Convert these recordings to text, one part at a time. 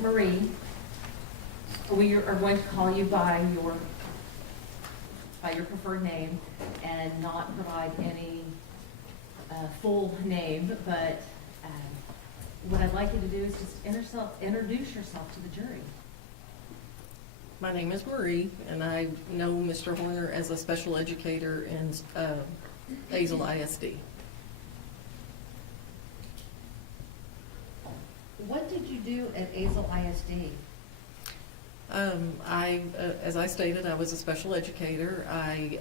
Marie, we are going to call you by your preferred name and not provide any full name, but what I'd like you to do is just introduce yourself to the jury. My name is Marie, and I know Mr. Horner as a special educator in Hazel ISD. What did you do at Hazel ISD? As I stated, I was a special educator. I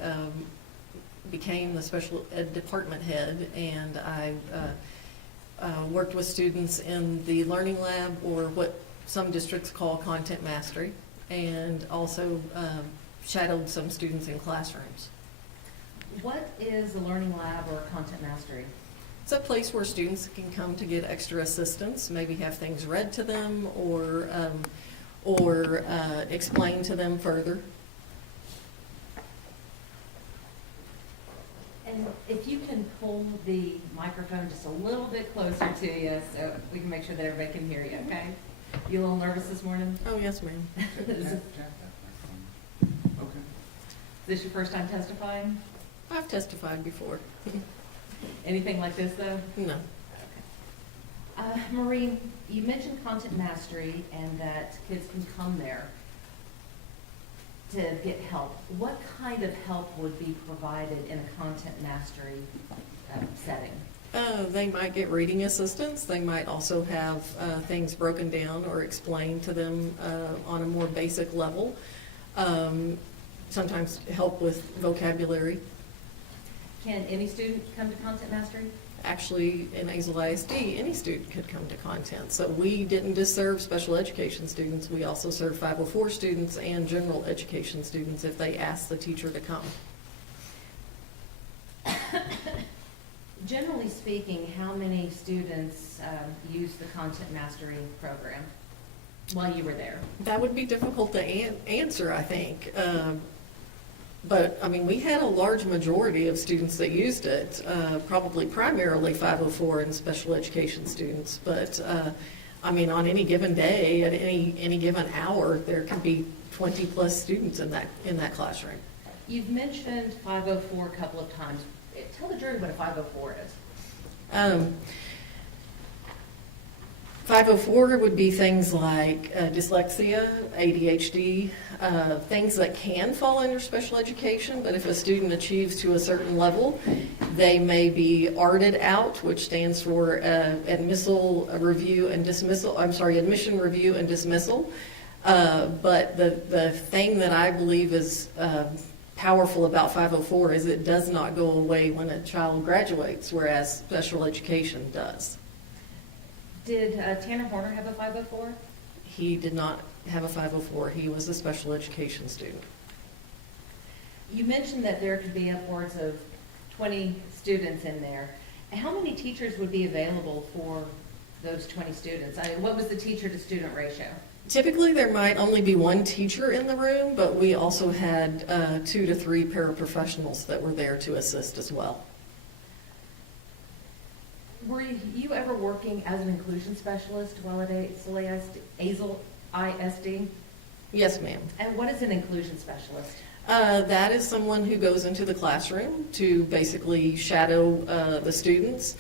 became the special ed department head, and I worked with students in the learning lab, or what some districts call content mastery, and also shadowed some students in classrooms. What is the learning lab or content mastery? It's a place where students can come to get extra assistance, maybe have things read to them, or explain to them further. And if you can pull the microphone just a little bit closer to you so we can make sure that everybody can hear you, okay? You a little nervous this morning? Oh, yes, ma'am. Is this your first time testifying? I've testified before. Anything like this, though? No. Marie, you mentioned content mastery and that kids can come there to get help. What kind of help would be provided in a content mastery setting? They might get reading assistance. They might also have things broken down or explained to them on a more basic level. Sometimes help with vocabulary. Can any student come to content mastery? Actually, in Hazel ISD, any student could come to content. So we didn't just serve special education students. We also serve 504 students and general education students if they ask the teacher to come. Generally speaking, how many students use the content mastery program while you were there? That would be difficult to answer, I think. But, I mean, we had a large majority of students that used it, probably primarily 504 and special education students. But, I mean, on any given day, at any given hour, there can be 20-plus students in that classroom. You've mentioned 504 a couple of times. Tell the jury what a 504 is. 504 would be things like dyslexia, ADHD, things that can fall under special education, but if a student achieves to a certain level, they may be ARTed out, which stands for admission review and dismissal. But the thing that I believe is powerful about 504 is it does not go away when a child graduates, whereas special education does. Did Tanner Horner have a 504? He did not have a 504. He was a special education student. You mentioned that there could be upwards of 20 students in there. How many teachers would be available for those 20 students? What was the teacher-to-student ratio? Typically, there might only be one teacher in the room, but we also had 2 to 3 paraprofessionals that were there to assist as well. Were you ever working as an inclusion specialist while at Hazel ISD? Yes, ma'am. And what is an inclusion specialist? That is someone who goes into the classroom to basically shadow the students.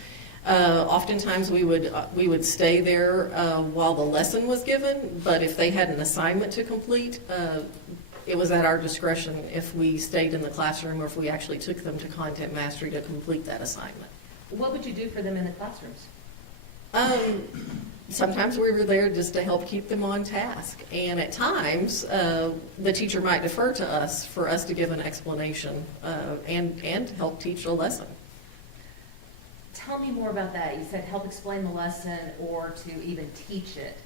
Oftentimes we would stay there while the lesson was given, but if they had an assignment to complete, it was at our discretion if we stayed in the classroom or if we actually took them to content mastery to complete that assignment. What would you do for them in the classrooms? Sometimes we were there just to help keep them on task, and at times the teacher might defer to us for us to give an explanation and help teach a lesson. Tell me more about that. You said help explain the lesson or to even teach it.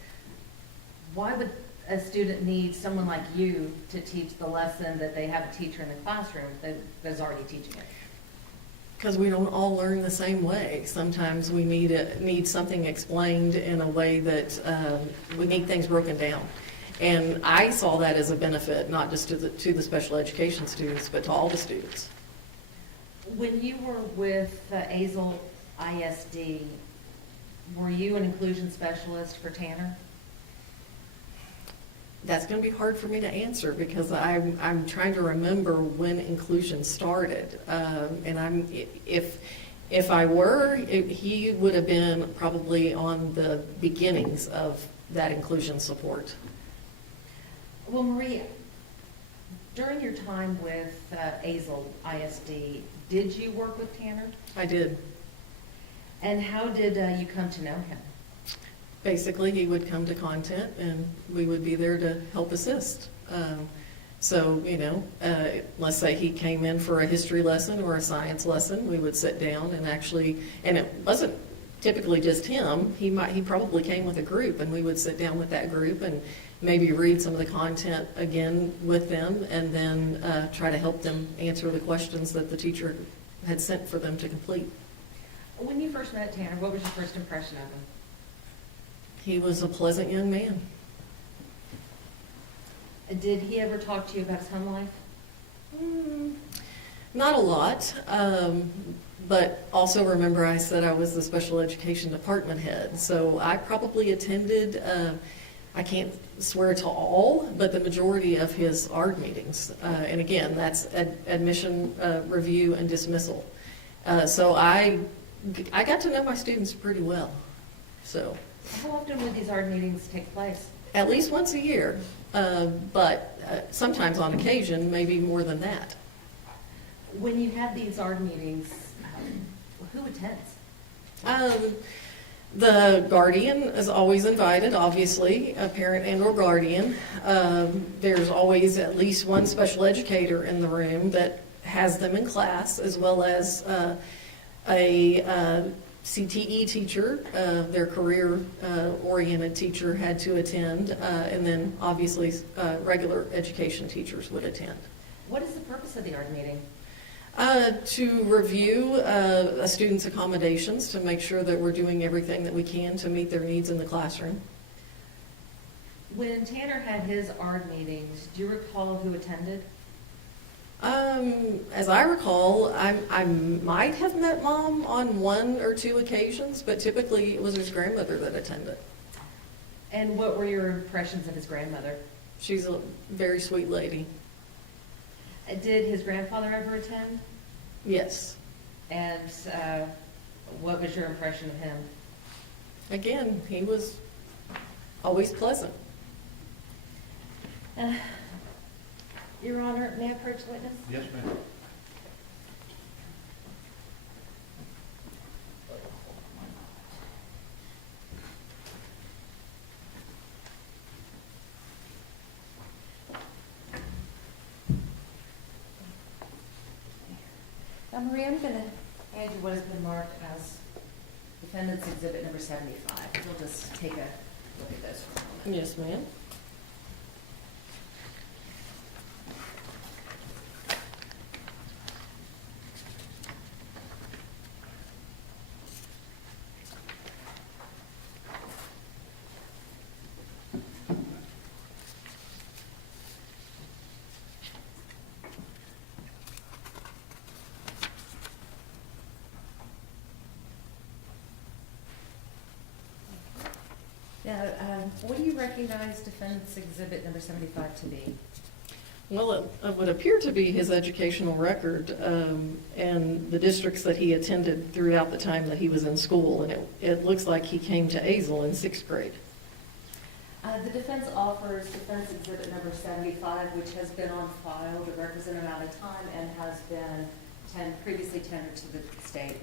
Why would a student need someone like you to teach the lesson that they have a teacher in the classroom that's already teaching it? Because we don't all learn the same way. Sometimes we need something explained in a way that we need things broken down. And I saw that as a benefit, not just to the special education students, but to all the students. When you were with Hazel ISD, were you an inclusion specialist for Tanner? That's going to be hard for me to answer because I'm trying to remember when inclusion started. And if I were, he would have been probably on the beginnings of that inclusion support. Well, Marie, during your time with Azel ISD, did you work with Tanner? I did. And how did you come to know him? Basically, he would come to content and we would be there to help assist. So, let's say he came in for a history lesson or a science lesson, we would sit down and and it wasn't typically just him, he probably came with a group, and we would sit down with that group and maybe read some of the content again with them, and then try to help them answer the questions that the teacher had sent for them to complete. When you first met Tanner, what was your first impression of him? He was a pleasant young man. Did he ever talk to you about his home life? Not a lot, but also remember I said I was the special education department head, so I probably attended, I can't swear to all, but the majority of his ARD meetings. And again, that's admission, review, and dismissal. So I got to know my students pretty well. So How often would these ARD meetings take place? at least once a year, but sometimes on occasion, maybe more than that. When you have these ARD meetings, who attends? The guardian is always invited, obviously, a parent and or guardian. There's always at least one special educator in the room that has them in class, as well as a CTE teacher, their career-oriented teacher had to attend, and then obviously regular education teachers would attend. What is the purpose of the ARD meeting? To review a student's accommodations, to make sure that we're doing everything that we can to meet their needs in the classroom. When Tanner had his ARD meetings, do you recall who attended? As I recall, I might have met Mom on one or two occasions, but typically it was his grandmother that attended. And what were your impressions of his grandmother? She's a very sweet lady. Did his grandfather ever attend? Yes. And what was your impression of him? Again, he was always pleasant. Your Honor, may I approach the witness? Yes, ma'am. Now, Marie, I'm going to hand you what has been marked as Defendant's Exhibit number 75. We'll just take a look at those for a moment. Yes, ma'am. Now, what do you recognize Defendant's Exhibit number 75 to be? Well, it would appear to be his educational record and the districts that he attended throughout the time that he was in school. And it looks like he came to Azel in 6th grade. The defense offers Defense Exhibit number 75, which has been on file the requisite amount of time and has been previously tendered to the state.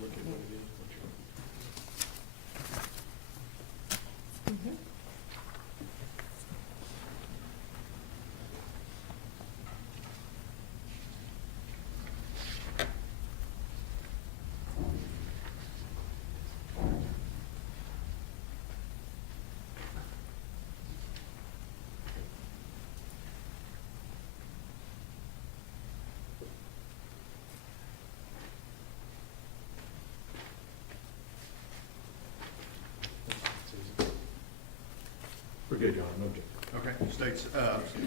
Look at what it is. We're good, Your Honor, no objection. Okay, states,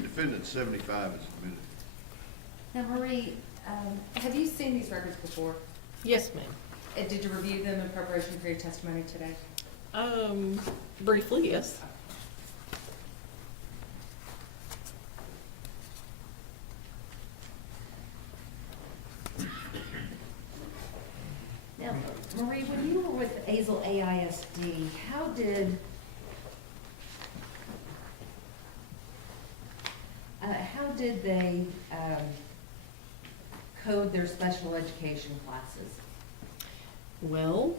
defendant 75 is submitted. Now, Marie, have you seen these records before? Yes, ma'am. Did you review them in preparation for your testimony today? Briefly, yes. Now, Marie, when you were with Azel AISD, how did they code their special education classes? Well,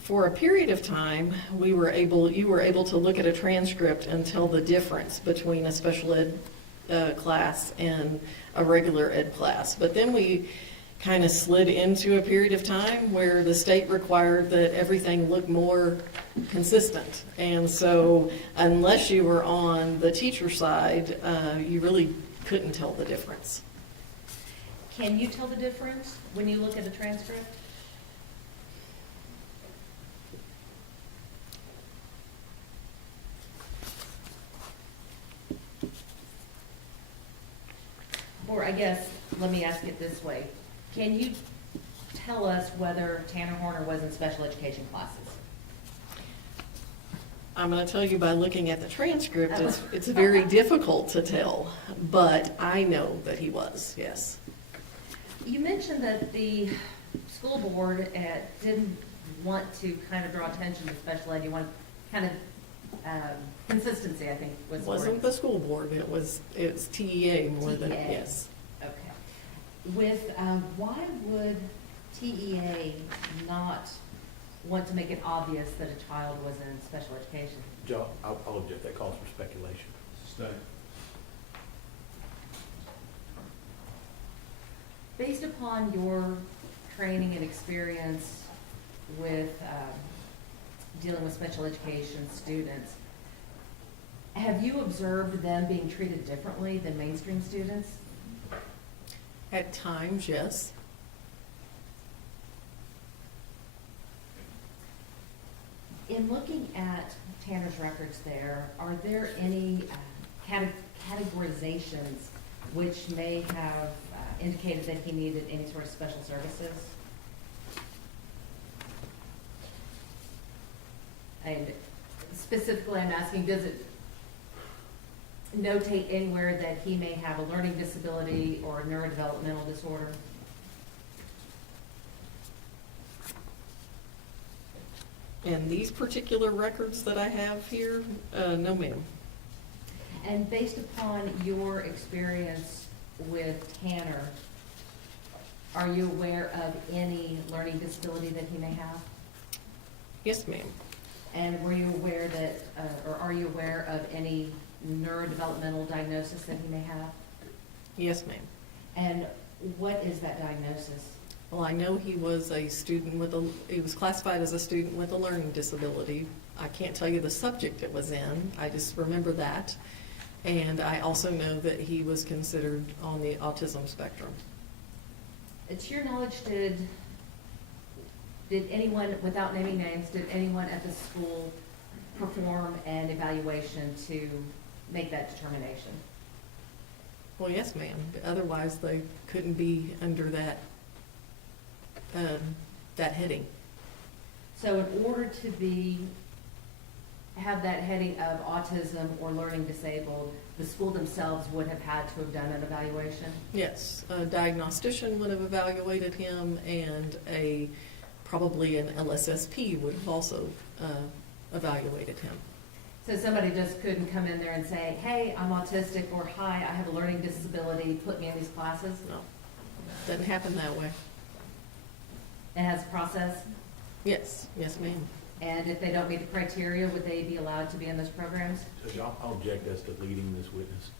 for a period of time, you were able to look at a transcript and tell the difference between a special ed class and a regular ed class. But then we kind of slid into a period of time where the state required that everything look more consistent. And so unless you were on the teacher side, you really couldn't tell the difference. Can you tell the difference when you look at the transcript? Or I guess, let me ask it this way. Can you tell us whether Tanner Horner was in special education classes? I'm going to tell you by looking at the transcript, it's very difficult to tell, but I know that he was, yes. You mentioned that the school board didn't want to kind of draw attention to special ed. You want kind of consistency, I think was It the word. wasn't the school board, it's TEA more than, TEA. yes. Okay. Why would TEA not want to make it obvious that a child was in special education? Joe, I'll object, that calls for speculation. Stay. Based upon your training and experience with dealing with special education students, have you observed them being treated differently than mainstream students? At times, yes. In looking at Tanner's records there, are there any categorizations which may have indicated that he needed any sort of special services? And specifically, I'm asking, does it notate anywhere that he may have a learning disability or a neurodevelopmental disorder? And these particular records that I have here, no ma'am. And based upon your experience with Tanner, are you aware of any learning disability that he may have? Yes, ma'am. And were you aware that, or are you aware of any neurodevelopmental diagnosis that he may have? Yes, ma'am. And what is that diagnosis? Well, I know he was a student he was classified as a student with a learning disability. I can't tell you the subject it was in, I just remember that. And I also know that he was considered on the autism spectrum. To your knowledge, did anyone, without naming names, did anyone at the school perform an evaluation to make that determination? Well, yes, ma'am. Otherwise, they couldn't be under that heading. So in order to have that heading of autism or learning disabled, the school themselves would have had to have done an evaluation? Yes, a diagnostician would have evaluated him, and probably an LSSP would have also evaluated him. So somebody just couldn't come in there and say, hey, I'm autistic, or hi, I have a learning disability, put me in these classes? No, doesn't happen that way. It has a process? Yes, yes, ma'am. And if they don't meet the criteria, would they be allowed to be in those programs? Judge, I'll object as to leading this witness.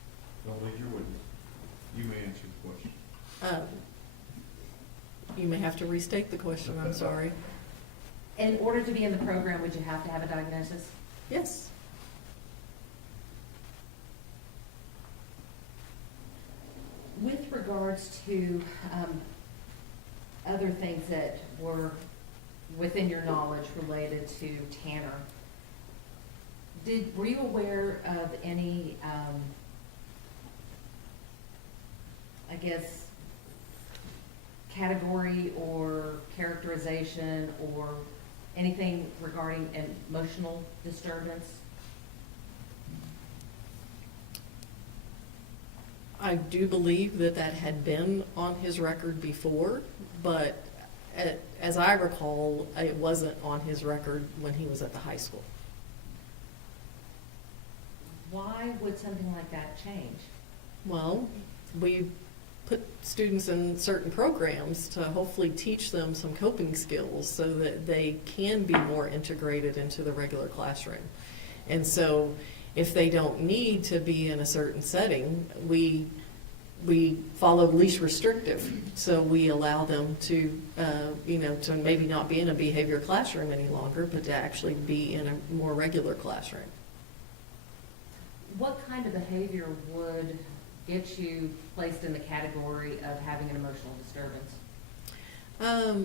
Don't leave your witness. You may answer the question. You may have to restate the question, I'm sorry. In order to be in the program, would you have to have a diagnosis? Yes. With regards to other things that were within your knowledge related to Tanner, were you aware of any, I guess, category or characterization or Anything regarding emotional disturbance? I do believe that that had been on his record before, but as I recall, it wasn't on his record when he was at the high school. Why would something like that change? Well, we put students in certain programs to hopefully teach them some coping skills so that they can be more integrated into the regular classroom. And so if they don't need to be in a certain setting, we follow least restrictive. So we allow them to, to maybe not be in a behavior classroom any longer, but to actually be in a more regular classroom. What kind of behavior would get you placed in the category of having an emotional disturbance?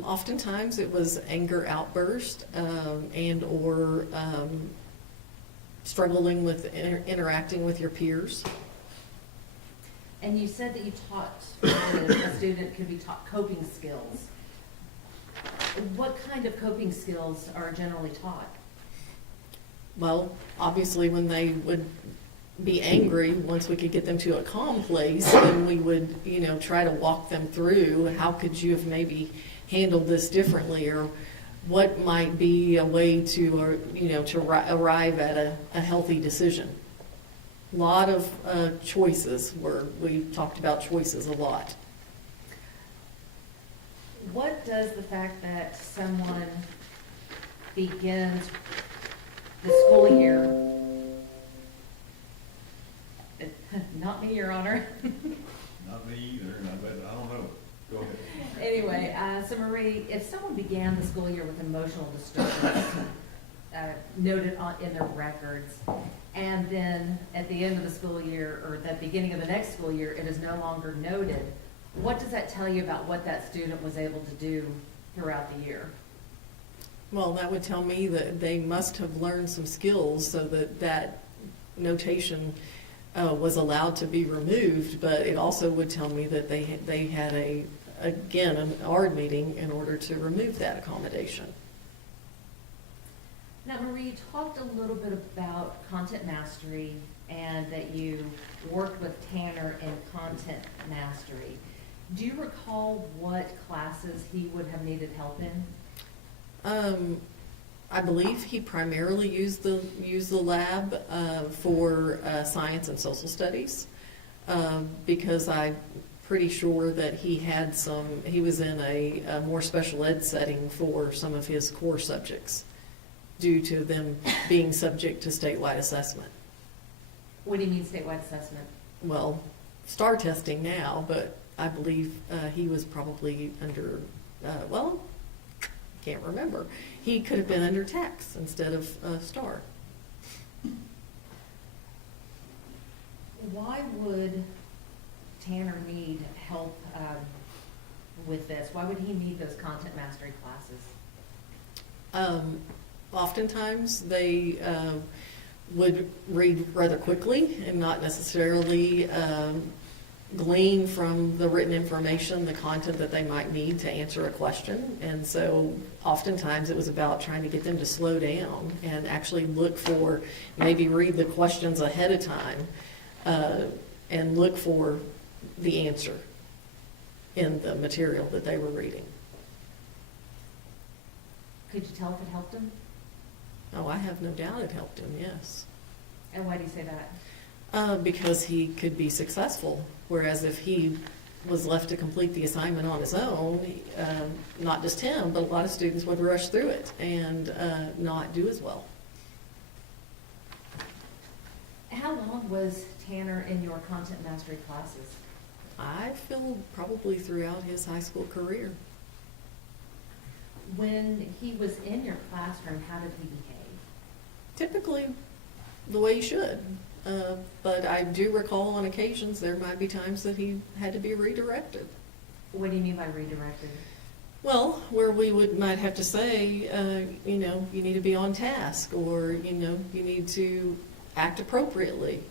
Oftentimes it was anger outburst and or struggling with interacting with your peers. And you said that you taught, that a student could be taught coping skills. What kind of coping skills are generally taught? Well, obviously when they would be angry, once we could get them to a calm place, then we would, try to walk them through how could you have maybe handled this differently, or what might be a way to, arrive at a healthy decision. A lot of choices, we talked about choices a lot. What does the fact that someone begins the school year, not me, Your Honor. Not me either, and I don't know. Go ahead. Anyway, so Marie, if someone began the school year with emotional disturbance noted in their records, and then at the end of the school year, or the beginning of the next school year, it is no longer noted, what does that tell you about what that student was able to do throughout the year? Well, that would tell me that they must have learned some skills so that notation was allowed to be removed, but it also would tell me that they had an ARD meeting in order to remove that accommodation. Now, Marie, you talked a little bit about content mastery and that you worked with Tanner in content mastery. Do you recall what classes he would have needed help in? I believe he primarily used the lab for science and social studies because I'm pretty sure that he was in a more special ed setting for some of his core subjects due to them being subject to statewide assessment. What do you mean statewide assessment? Well, STAR testing now, but I believe he was probably under, can't remember. He could have been under TAX instead of STAR. Why would Tanner need help with this? Why would he need those content mastery classes? Oftentimes they would read rather quickly and not necessarily glean from the written information the content that they might need to answer a question. And so oftentimes it was about trying to get them to slow down and actually look for, maybe read the questions ahead of time and look for the answer in the material that they were reading. Could you tell if it helped him? Oh, I have no doubt it helped him, yes. And why do you say that? Because he could be successful, whereas if he was left to complete the assignment on his own, not just him, but a lot of students would rush through it and not do as well. How long was Tanner in your content mastery classes? I feel probably throughout his high school career. When he was in your classroom, how did he behave? Typically the way you should. But I do recall on occasions there might be times that he had to be redirected. What do you mean by redirected? Well, where we might have to say, you need to be on task, or, you need to act appropriately.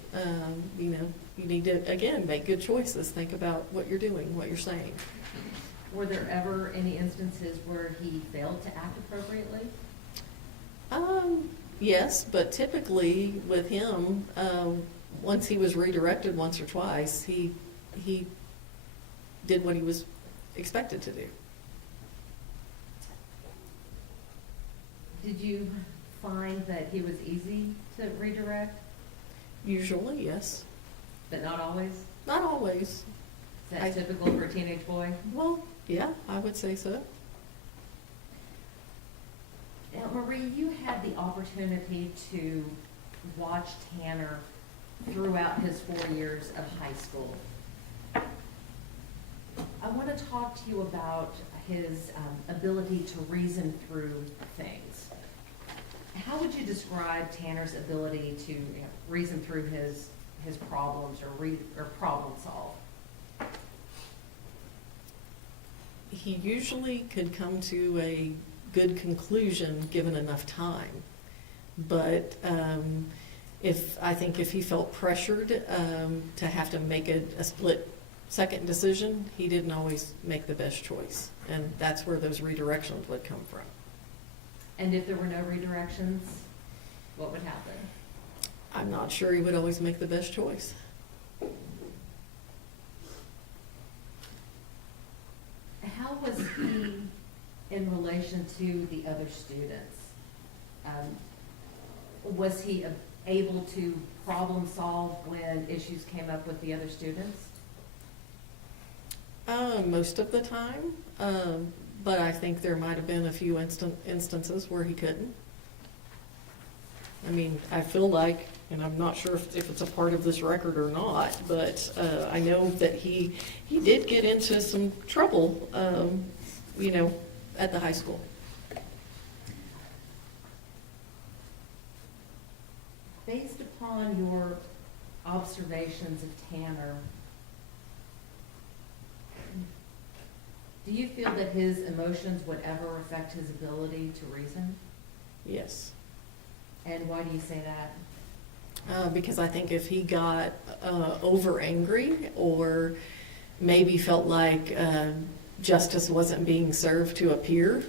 You need to, again, make good choices. Think about what you're doing, what you're saying. Were there ever any instances where he failed to act appropriately? Yes, but typically with him, once he was redirected once or twice, he did what he was expected to do. Did you find that he was easy to redirect, Usually, yes. but not always? Is Not always. that typical for a teenage boy? Well, yeah, I would say so. Now, Marie, you had the opportunity to watch Tanner throughout his 4 years of high school. I want to talk to you about his ability to reason through things. How would you describe Tanner's ability to reason through his problems or problem solve? He usually could come to a good conclusion given enough time. But I think if he felt pressured to have to make a split-second decision, he didn't always make the best choice. And that's where those redirections would come from. And if there were no redirections, what would happen? I'm not sure he would always make the best choice. How was he in relation to the other students? Was he able to problem solve when issues came up with the other students? Most of the time, but I think there might have been a few instances where he couldn't. I mean, I feel like, and I'm not sure if it's a part of this record or not, but I know that he did get into some trouble, at the high school. Based upon your observations of Tanner, do you feel that his emotions would ever affect his ability to reason? Yes. And why do you say that? Because I think if he got over angry or maybe felt like justice wasn't being served to a peer,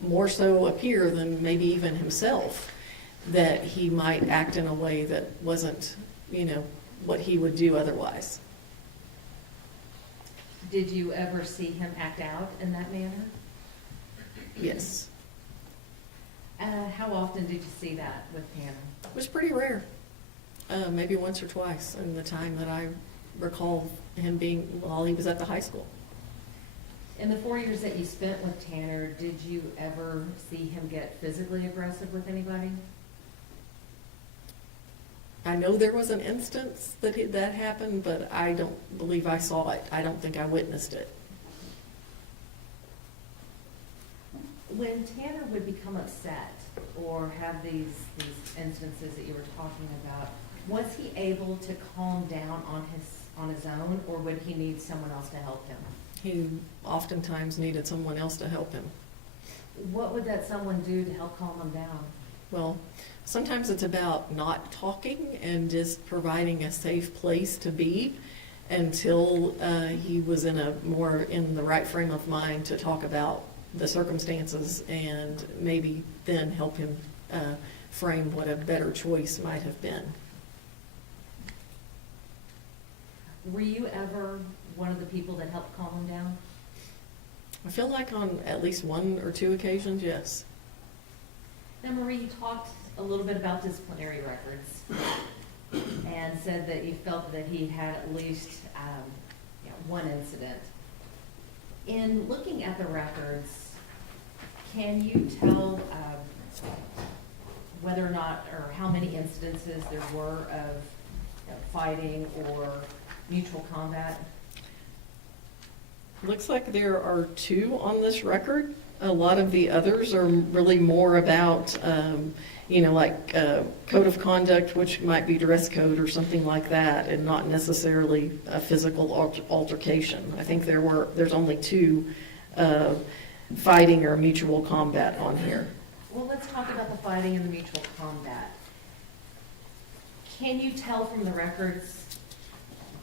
more so a peer than maybe even himself, that he might act in a way that wasn't, what he would do otherwise. Did you ever see him act out in that manner? Yes. How often did you see that with Tanner? It was pretty rare. Maybe once or twice in the time that I recall him being while he was at the high school. In the 4 years that you spent with Tanner, did you ever see him get physically aggressive with anybody? I know there was an instance that happened, but I don't believe I saw it. I don't think I witnessed it. When Tanner would become upset or have these instances that you were talking about, was he able to calm down on his own, or would he need someone else to help him? He oftentimes needed someone else to help him. What would that someone do to help calm him down? Well, sometimes it's about not talking and just providing a safe place to be until he was in the right frame of mind to talk about the circumstances and maybe then help him frame what a better choice might have been. Were you ever one of the people that helped calm him down? I feel like on at least one or two occasions, yes. Now, Marie, you talked a little bit about disciplinary records and said that you felt that he had at least one incident. In looking at the records, can you tell whether or not, or how many incidences there were of fighting or mutual combat? Looks like there are 2 on this record. A lot of the others are really more about, like code of conduct, which might be dress code or something like that, and not necessarily a physical altercation. I think there's only 2 fighting or mutual combat on here. Well, let's talk about the fighting and the mutual combat. Can you tell from the records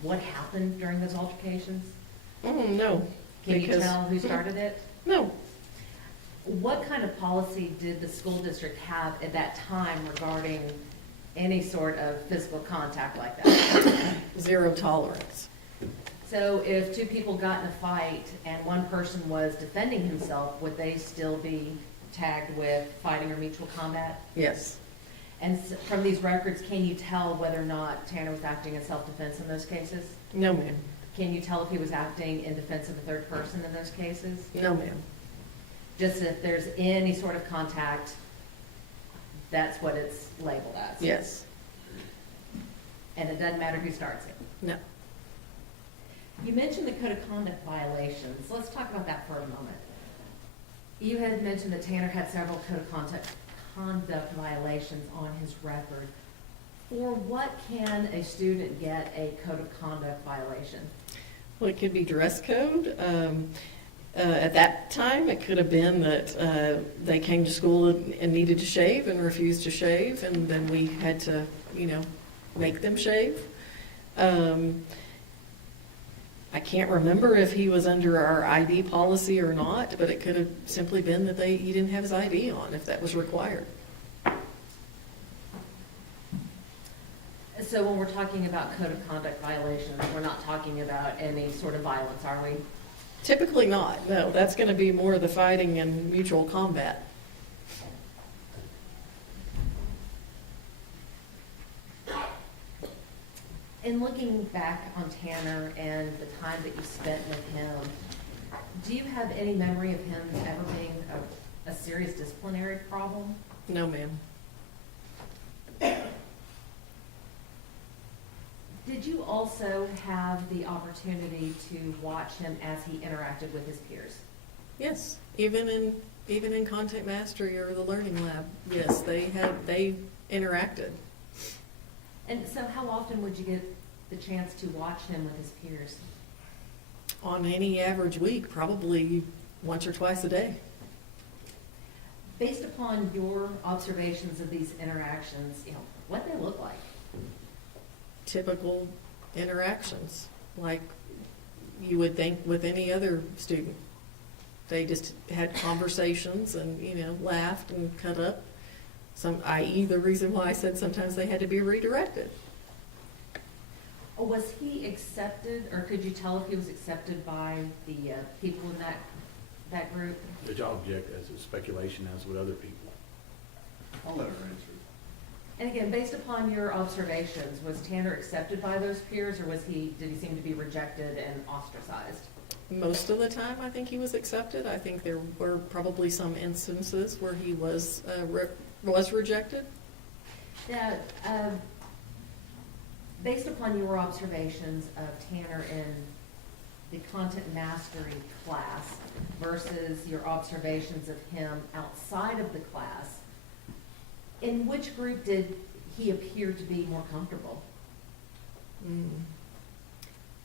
what happened during those altercations? No. Can you tell who started it? No. What kind of policy did the school district have at that time regarding any sort of physical contact like that? Zero tolerance. So if two people got in a fight and one person was defending himself, would they still be tagged with fighting or mutual combat? Yes. And from these records, can you tell whether or not Tanner was acting in self-defense in those cases? No, ma'am. Can you tell if he was acting in defense of a third person in those cases? No, ma'am. Just if there's any sort of contact, that's what it's labeled as? Yes. And it doesn't matter who starts it? No. You mentioned the code of conduct violations. Let's talk about that for a moment. You had mentioned that Tanner had several code of conduct violations on his record. For what can a student get a code of conduct violation? Well, it could be dress code. At that time, it could have been that they came to school and needed to shave and refused to shave, and then we had to, make them shave. I can't remember if he was under our ID policy or not, but it could have simply been that he didn't have his ID on if that was required. So when we're talking about code of conduct violations, we're not talking about any sort of violence, are we? Typically not, no. That's going to be more of the fighting and mutual combat. In looking back on Tanner and the time that you spent with him, do you have any memory of him ever being a serious disciplinary problem? No, ma'am. Did you also have the opportunity to watch him as he interacted with his peers? Yes, even in Content Mastery or the Learning Lab, yes, they interacted. And so how often would you get the chance to watch him with his peers? On any average week, probably once or twice a day. Based upon your observations of these interactions, what they look like? Typical interactions, like you would think with any other student. They just had conversations and, laughed and cut up. I.e. the reason why I said sometimes they had to be redirected. Was he accepted, or could you tell if he was accepted by the people in that group? Judge, I'll object as a speculation as with other people. I'll let her answer. And again, based upon your observations, was Tanner accepted by those peers, or did he seem to be rejected and ostracized? Most of the time, I think he was accepted. I think there were probably some instances where he was rejected. Now, based upon your observations of Tanner in the Content Mastery class versus your observations of him outside of the class, in which group did he appear to be more comfortable?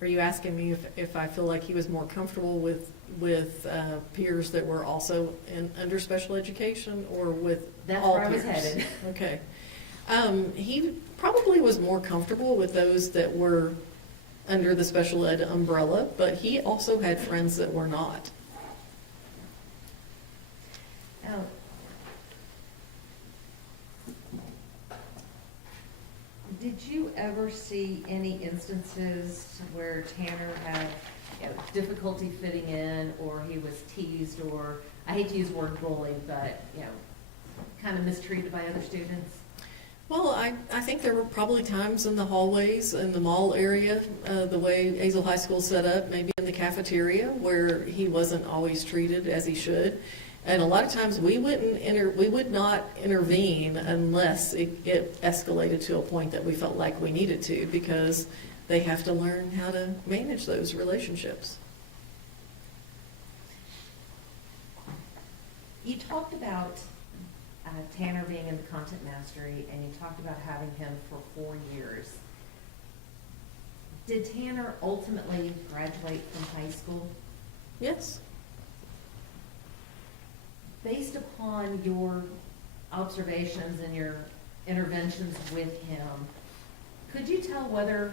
Are you asking me if I feel like he was more comfortable with peers that were also under special education, or with That's all where I was peers? headed. Okay. He probably was more comfortable with those that were under the special ed umbrella, but he also had friends that were not. Now, did you ever see any instances where Tanner had difficulty fitting in, or he was teased, or, I hate to use the word bullied, but, kind of mistreated by other students? Well, I think there were probably times in the hallways in the mall area, the way Azle High School set up, maybe in the cafeteria, where he wasn't always treated as he should. And a lot of times we would not intervene unless it escalated to a point that we felt like we needed to, because they have to learn how to manage those relationships. You talked about Tanner being in the Content Mastery, and you talked about having him for 4 years. Did Tanner ultimately graduate from high school? Yes. Based upon your observations and your interventions with him, could you tell whether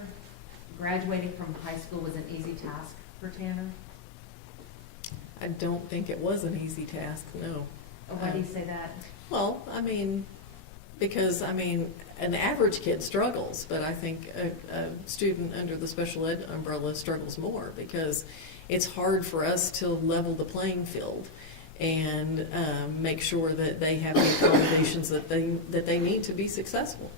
graduating from high school was an easy task for Tanner? I don't think it was an easy task, no. Why do you say that? Well, I mean, because, I mean, an average kid struggles, but I think a student under the special ed umbrella struggles more because it's hard for us to level the playing field and make sure that they have the accommodations that they need to be successful.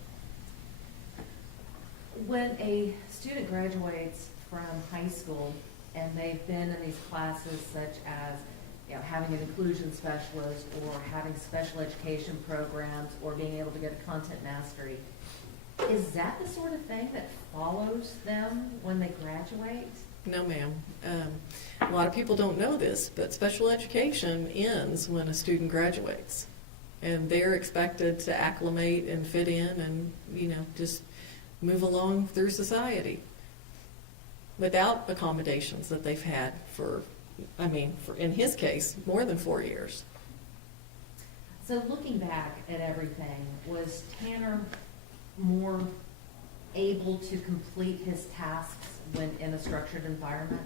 When a student graduates from high school and they've been in these classes such as, you know, having an inclusion specialist or having special education programs or being able to get a content mastery, is that the sort of thing that follows them when they graduate? No, ma'am. A lot of people don't know this, but special education ends when a student graduates. And they're expected to acclimate and fit in and, you know, just move along through society without accommodations that they've had for, in his case, more than 4 years. So looking back at everything, was Tanner more able to complete his tasks when in a structured environment?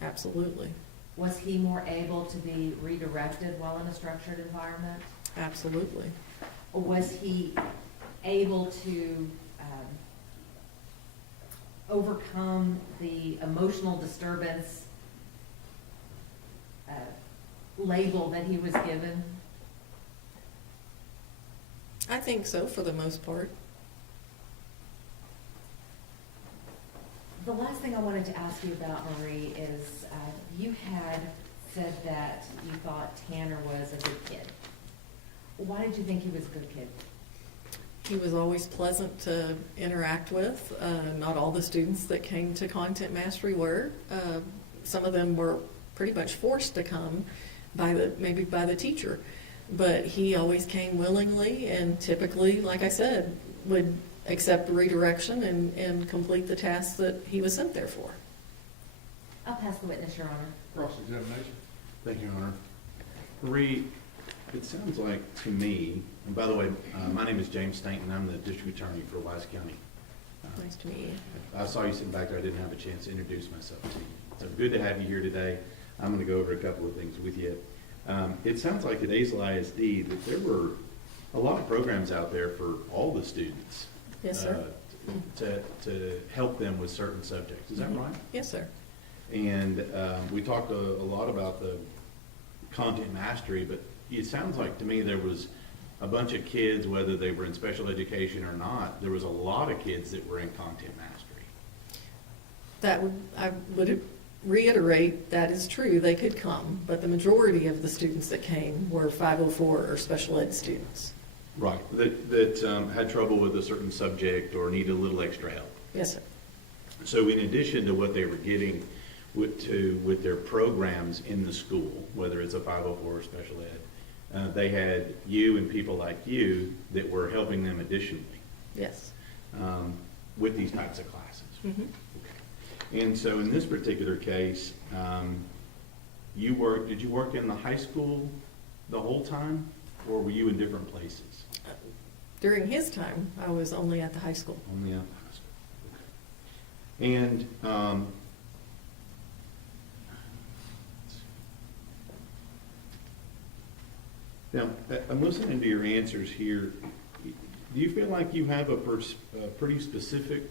Absolutely. Was he more able to be redirected while in a structured environment? Absolutely. Or was he able to overcome the emotional disturbance label that he was given? I think so, for the most part. The last thing I wanted to ask you about, Marie, is you had said that you thought Tanner was a good kid. Why did you think he was a good kid? He was always pleasant to interact with. Not all the students that came to Content Mastery were. Some of them were pretty much forced to come maybe by the teacher. But he always came willingly and typically, like I said, would accept redirection and complete the tasks that he was sent there for. I'll pass the witness, Your Honor. Cross-examination. Thank you, Your Honor. Marie, it sounds like to me, and by the way, my name is James Stanton. I'm the district attorney for Wise County. Nice to meet you. I saw you sitting back there. I didn't have a chance to introduce myself to you. So good to have you here today. I'm going to go over a couple of things with you. It sounds like at Azle ISD that there were a lot of programs out there for all the students. Yes, sir. To help them with certain subjects. Is that right? Yes, sir. And we talked a lot about the content mastery, but it sounds like to me there was a bunch of kids, whether they were in special education or not, there was a lot of kids that were in content mastery. I would reiterate that is true. They could come, but the majority of the students that came were 504 or special ed students. Right, that had trouble with a certain subject or needed a little extra help. Yes, sir. So in addition to what they were getting with their programs in the school, whether it's a 504 or special ed, they had you and people like you that were helping them additionally Yes. with these types of classes. Mm-hmm. Okay. And so in this particular case, did you work in the high school the whole time, or were you in different places? During his time, I was only at the high school. Only at the high school. Okay. And now, I'm listening to your answers here. Do you feel like you have a pretty specific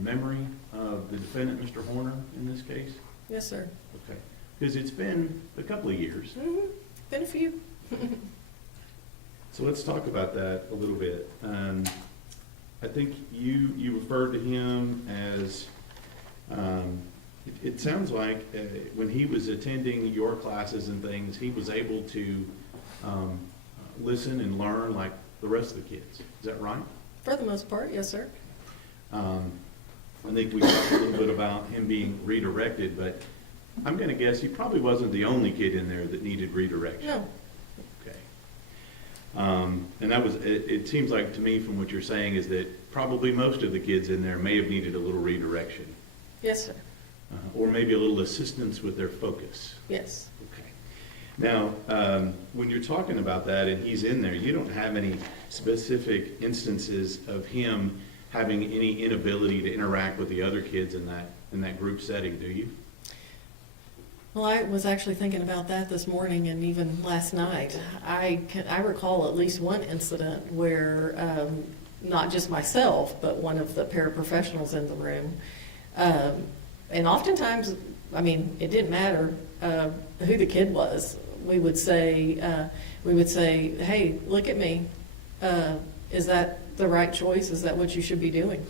memory of the defendant, Mr. Horner, in this case? Yes, sir. Okay. Because it's been a couple of years. Mm-hmm. Been a few. So let's talk about that a little bit. I think you referred to him as, it sounds like when he was attending your classes and things, he was able to listen and learn like the rest of the kids. Is that right? For the most part, yes, sir. I think we talked a little bit about him being redirected, but I'm going to guess he probably wasn't the only kid in there that needed redirection. No. Okay. And that was, it seems like to me from what you're saying is that probably most of the kids in there may have needed a little redirection. Yes, sir. Or maybe a little assistance with their focus. Yes. Okay. Now, when you're talking about that and he's in there, you don't have any specific instances of him having any inability to interact with the other kids in that group setting, do you? Well, I was actually thinking about that this morning and even last night. I recall at least one incident where not just myself, but one of the paraprofessionals in the room, and oftentimes, I mean, it didn't matter who the kid was. We would say, "Hey, look at me. Is that the right choice? Is that what you should be doing?"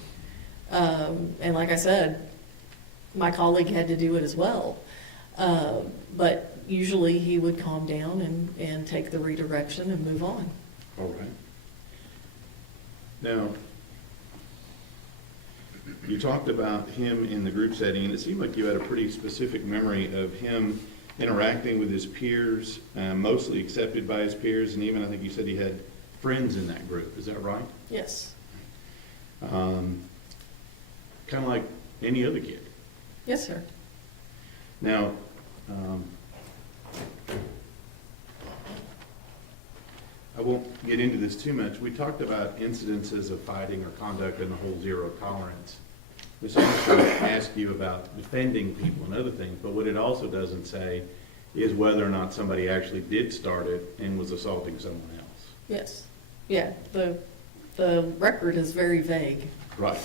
And like I said, my colleague had to do it as well. But usually he would calm down and take the redirection and move on. All right. Now, you talked about him in the group setting, and it seemed like you had a pretty specific memory of him interacting with his peers, mostly accepted by his peers, and even I think you said he had friends in that group. Is that right? Yes. Kind of like any other kid. Yes, sir. Now, I won't get into this too much. We talked about incidences of fighting or conduct and the whole zero tolerance. This also asks you about defending people and other things, but what it also doesn't say is whether or not somebody actually did start it and was assaulting someone else. Yes. Yeah. The record is very vague. Right.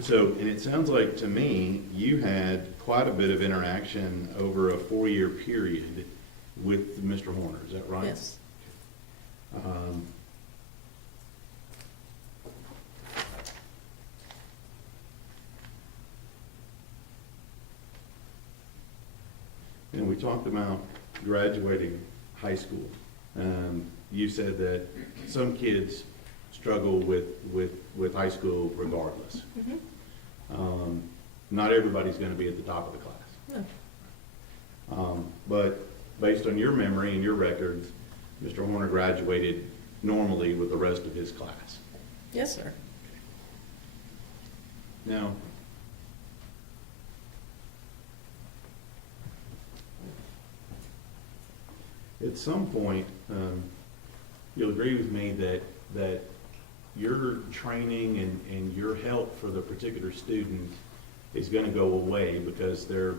So, and it sounds like to me, you had quite a bit of interaction over a 4-year period with Mr. Horner, is that right? Yes. And we talked about graduating high school. You said that some kids struggle with high school regardless. Mm-hmm. Not everybody's going to be at the top of the class. No. But based on your memory and your records, Mr. Horner graduated normally with the rest of his class. Yes, sir. Now, at some point, you'll agree with me that your training and your help for the particular student is going to go away because they're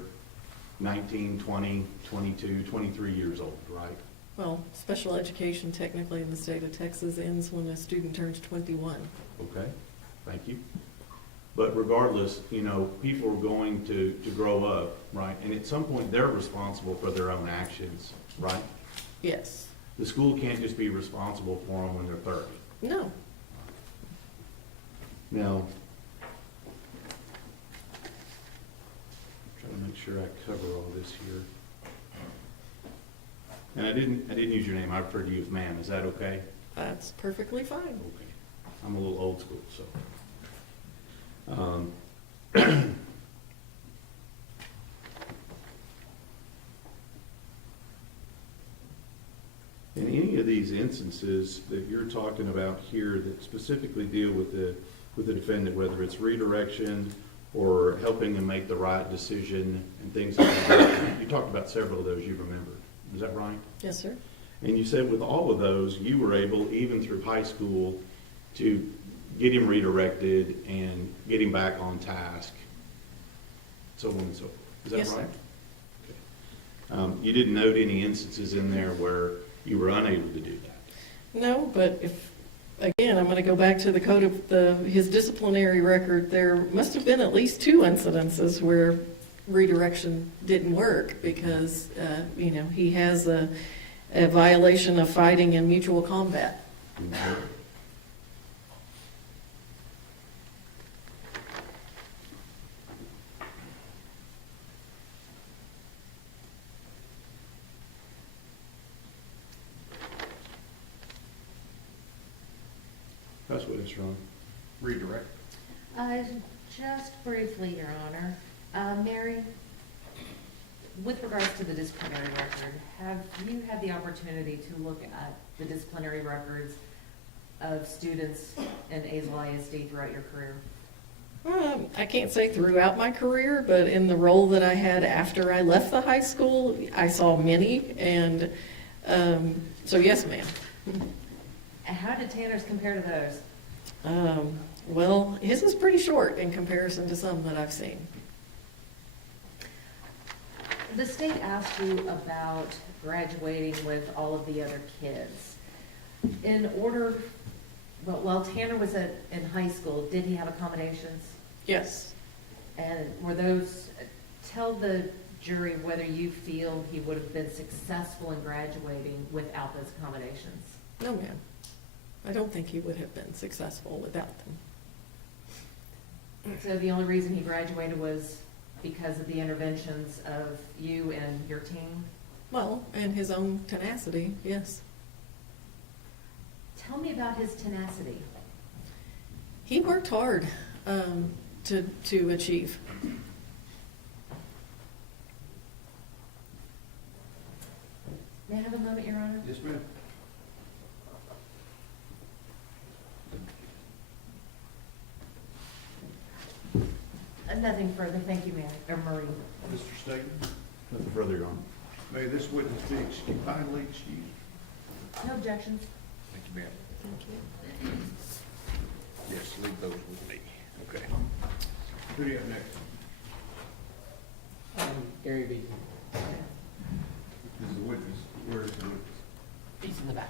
19, 20, 22, 23 years old, right? Well, special education technically in the state of Texas ends when a student turns 21. Okay, thank you. But regardless, people are going to grow up, right? And at some point, they're responsible for their own actions, right? Yes. The school can't just be responsible for them when they're 30. No. Now, trying to make sure I cover all this here. And I didn't use your name. I referred to you as ma'am. Is that okay? That's perfectly fine. Okay. I'm a little old school, so. In any of these instances that you're talking about here that specifically deal with the defendant, whether it's redirection or helping them make the right decision and things like that, you talked about several of those you remembered. Is that right? Yes, sir. And you said with all of those, you were able, even through high school, to get him redirected and get him back on task, so on and so forth. Is that Yes, right? sir. Okay. You didn't note any instances in there where you were unable to do that? No, but again, I'm going to go back to the code of his disciplinary record. There must have been at least 2 incidences where redirection didn't work because, he has a violation of fighting and mutual combat. Okay. That's what it's wrong. Redirect. Just briefly, Your Honor. Mary, with regards to the disciplinary record, have you had the opportunity to look at the disciplinary records of students in Azle ISD throughout your career? I can't say throughout my career, but in the role that I had after I left the high school, I saw many, and so yes, ma'am. And how did Tanner's compare to those? Well, his is pretty short in comparison to some that I've seen. The state asked you about graduating with all of the other kids. In order, well, while Tanner was in high school, did he have accommodations? Yes. And were those, tell the jury whether you feel he would have been successful in graduating without those accommodations. No, ma'am. I don't think he would have been successful without them. So the only reason he graduated was because of the interventions of you and your team? Well, and his own tenacity, yes. Tell me about his tenacity. He worked hard to achieve. May I have a moment, Your Honor? Yes, ma'am. Nothing further. Thank you, Mary, or Marie. Mr. Stegman, Nothing further, Your Honor. may this witness be kindly excused? No objections. Thank you, ma'am. Thank you. Yes, leave those with me. Okay. Who do you have next? Gary B. Is the witness, where is the witness? He's in the back.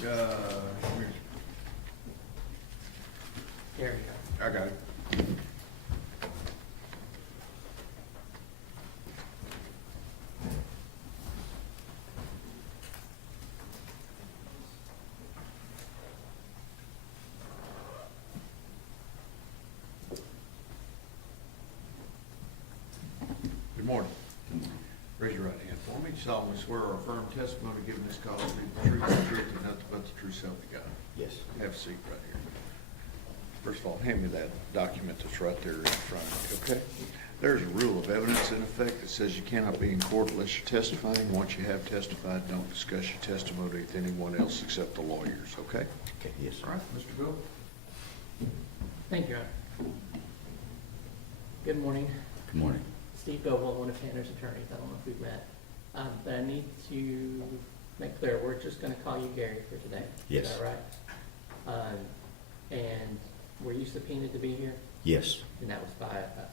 Here. There you go. I got it. Good morning. Raise your right hand for me. Solemnly swear or affirm testimony given this cause to be the truth, the truth, and nothing but the true self of God. Yes. Have a seat right here. First of all, hand me that document that's right there in front of you, okay? There's a rule of evidence in effect that says you cannot be in court unless you're testifying. Once you have testified, don't discuss your testimony with anyone else except the lawyers, okay? Okay, yes. All right, Mr. Bill. Thank you, Your Honor. Good morning. Good morning. Steve Goble, one of Tanner's attorneys. I don't know if we've met. But I need to make clear, we're just going to call you Gary for today. Yes. Is that right? And were you subpoenaed to be here? Yes, And that was by us.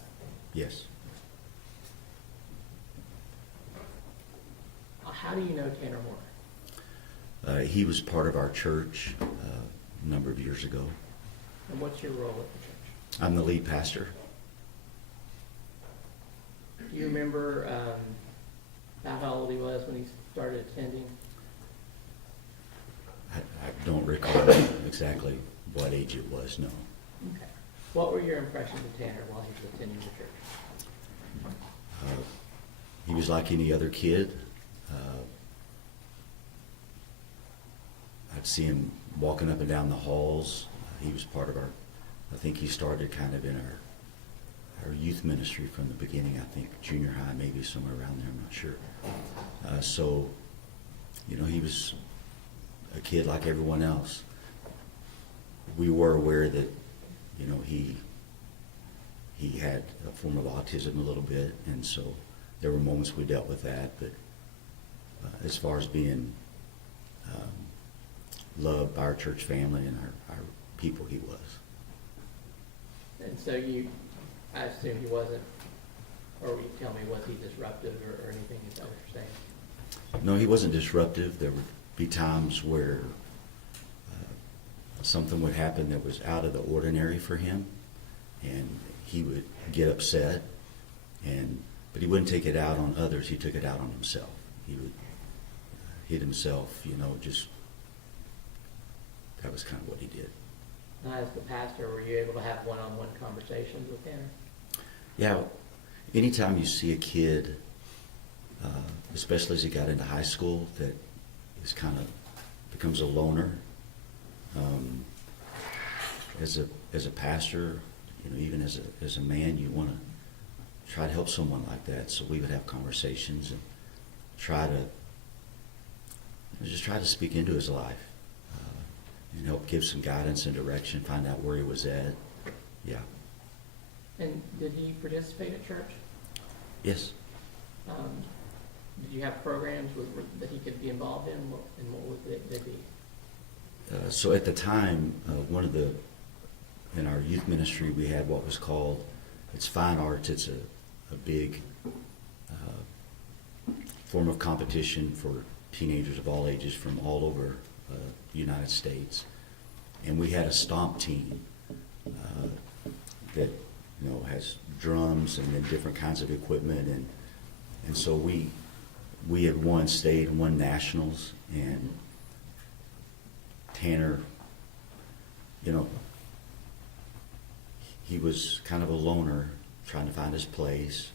yes. How do you know Tanner Moore? He was part of our church a number of years ago. And what's your role at the church? I'm the lead pastor. Do you remember about how old he was when he started attending? I don't recall exactly what age it was, no. Okay. What were your impressions of Tanner while he was attending the church? He was like any other kid. I'd see him walking up and down the halls. He was part of our, I think he started kind of in our youth ministry from the beginning, I think junior high, maybe somewhere around there, I'm not sure. So, you know, he was a kid like everyone else. We were aware that, you know, he had a form of autism a little bit, and so there were moments we dealt with that, but as far as being loved by our church family and our people, he was. And so I assume he wasn't, or will you tell me, was he disruptive or anything? Is that what you're saying? No, he wasn't disruptive. There would be times where something would happen that was out of the ordinary for him, and he would get upset, but he wouldn't take it out on others. He took it out on himself. He would hit himself, you know, just, that was kind of what he did. Now, as the pastor, were you able to have one-on-one conversations with Tanner? Yeah, anytime you see a kid, especially as he got into high school, that is kind of becomes a loner, as a pastor, you know, even as a man, you want to try to help someone like that. So we would have conversations and try to speak into his life, and help give some guidance and direction, find out where he was at. Yeah. And did he participate at church? Yes. Did you have programs that he could be involved in, and what would they be? So at the time, in our youth ministry, we had what was called it's fine arts. It's a big form of competition for teenagers of all ages from all over the United States. And we had a stomp team that has drums and then different kinds of equipment, and so we had won state and won nationals. And Tanner, he was kind of a loner trying to find his place,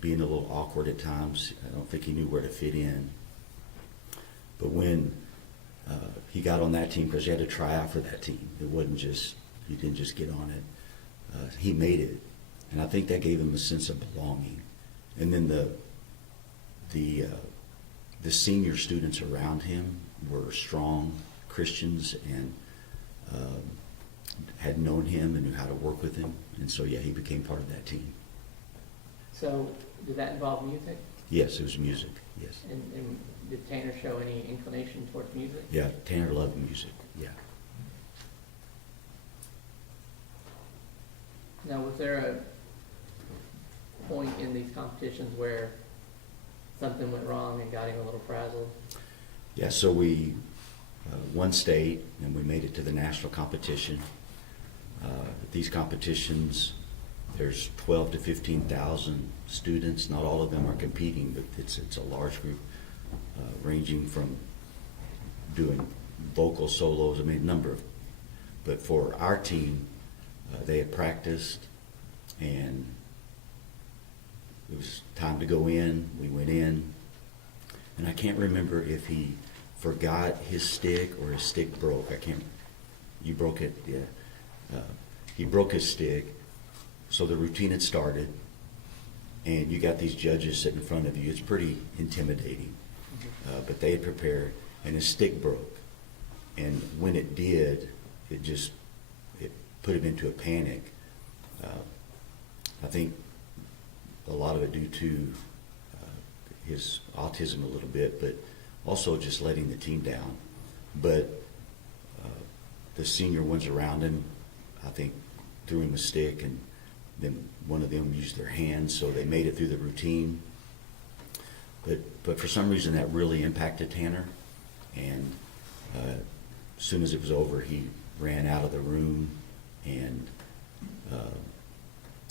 being a little awkward at times. I don't think he knew where to fit in. But when he got on that team, because you had to try out for that team, it wasn't just, you didn't just get on it. He made it, and I think that gave him a sense of belonging. And then the senior students around him were strong Christians and had known him and knew how to work with him, and so he became part of that team. So, did that involve music? Yes, it was music. Yes. And did Tanner show any inclination towards music? Yeah, Tanner loved music. Yeah. Now, was there a point in these competitions where something went wrong and got him a little frazzled? Yeah. So we won state, and we made it to the national competition. These competitions, there's 12 to 15,000 students. Not all of them are competing, but it's a large group, ranging from doing vocal solos. I mean, a number of. But for our team, they had practiced, and it was time to go in. We went in, and I can't remember if he forgot his stick or his stick broke. You broke it, yeah. He broke his stick, so the routine had started, and you got these judges sitting in front of you. It's pretty intimidating, but they had prepared, and his stick broke. And when it did, it put him into a panic. I think a lot of it due to his autism a little bit, but also just letting the team down. But the senior ones around him, I think, threw him a stick, and then one of them used their hands, so they made it through the routine. But for some reason that really impacted Tanner, and as soon as it was over, he ran out of the room, and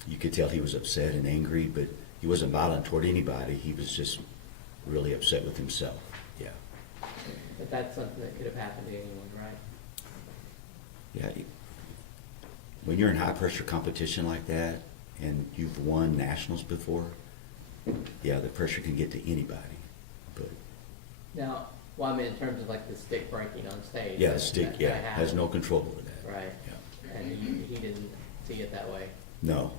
you could tell he was upset and angry, but he wasn't violent toward anybody. He was just really upset with himself. Yeah. But that's something that could have happened to anyone, right? Yeah. When you're in high pressure competition like that, and you've won nationals before, yeah, the pressure can get to anybody. But Now, well, I mean, in terms of like the stick breaking on stage. yeah, the stick, that has happened, no control over that. Right. Yeah. And he didn't see it that way. No.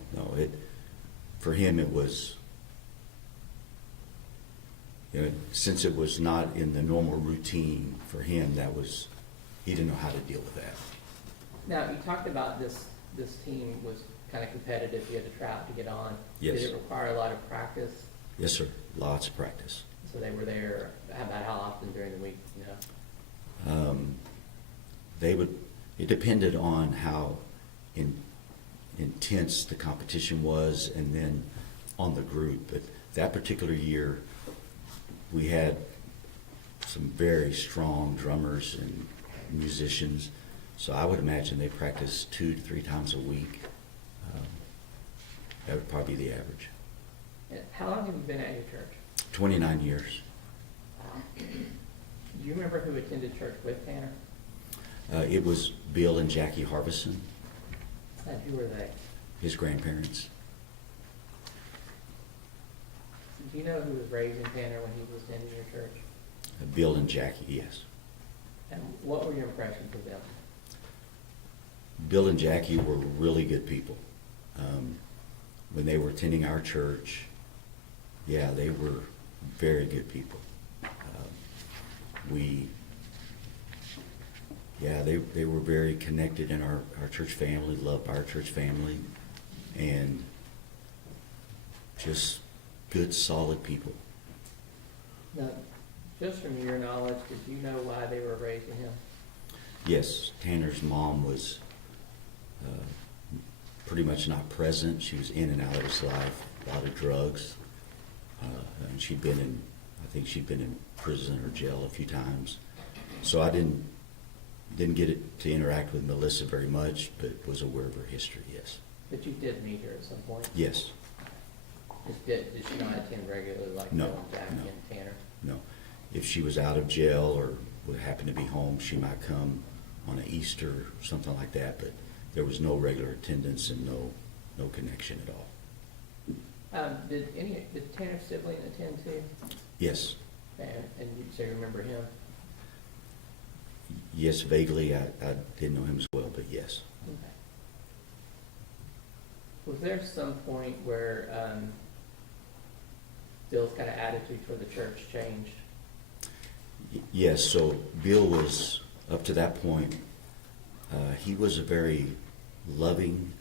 For him, it was, since it was not in the normal routine for him, he didn't know how to deal with that. Now, you talked about this team was kind of competitive. You had to try out to get on. Yes. Did it require a lot of practice? Yes, sir. Lots of practice. So they were there about how often during the week, you know? It depended on how intense the competition was, and then on the group. But that particular year, we had some very strong drummers and musicians, so I would imagine they practiced 2 to 3 times a week. That would probably be the average. And how long have you been at your church? 29 years. Wow. Do you remember who attended church with Tanner? It was Bill and Jackie Harbison, And who were they? his grandparents. Do you know who was raising Tanner when he was attending your church? Bill and Jackie, yes. And what were your impressions of them? Bill and Jackie were really good people. When they were attending our church, yeah, they were very good people. They were very connected in our church family, loved our church family, and just good, solid people. Now, just from your knowledge, did you know why they were raising him? Yes, Tanner's mom was pretty much not present. She was in and out of his life, a lot of drugs. And she'd been in, I think she'd been in prison or jail a few times. So I didn't get it to interact with Melissa very much, but was aware of her history, yes. But you did meet her at some point? Yes, Did she not attend regularly like No, Bill and Jackie no. and Tanner? no. If she was out of jail or would happen to be home, she might come on an Easter or something like that, but there was no regular attendance and no connection at all. Did Tanner's sibling attend too? Yes, So you remember him? yes, vaguely. I didn't know him as well, but yes. Okay. Was there some point where Bill's kind of attitude toward the church changed? Yes, so Bill was, up to that point, he was a very loving,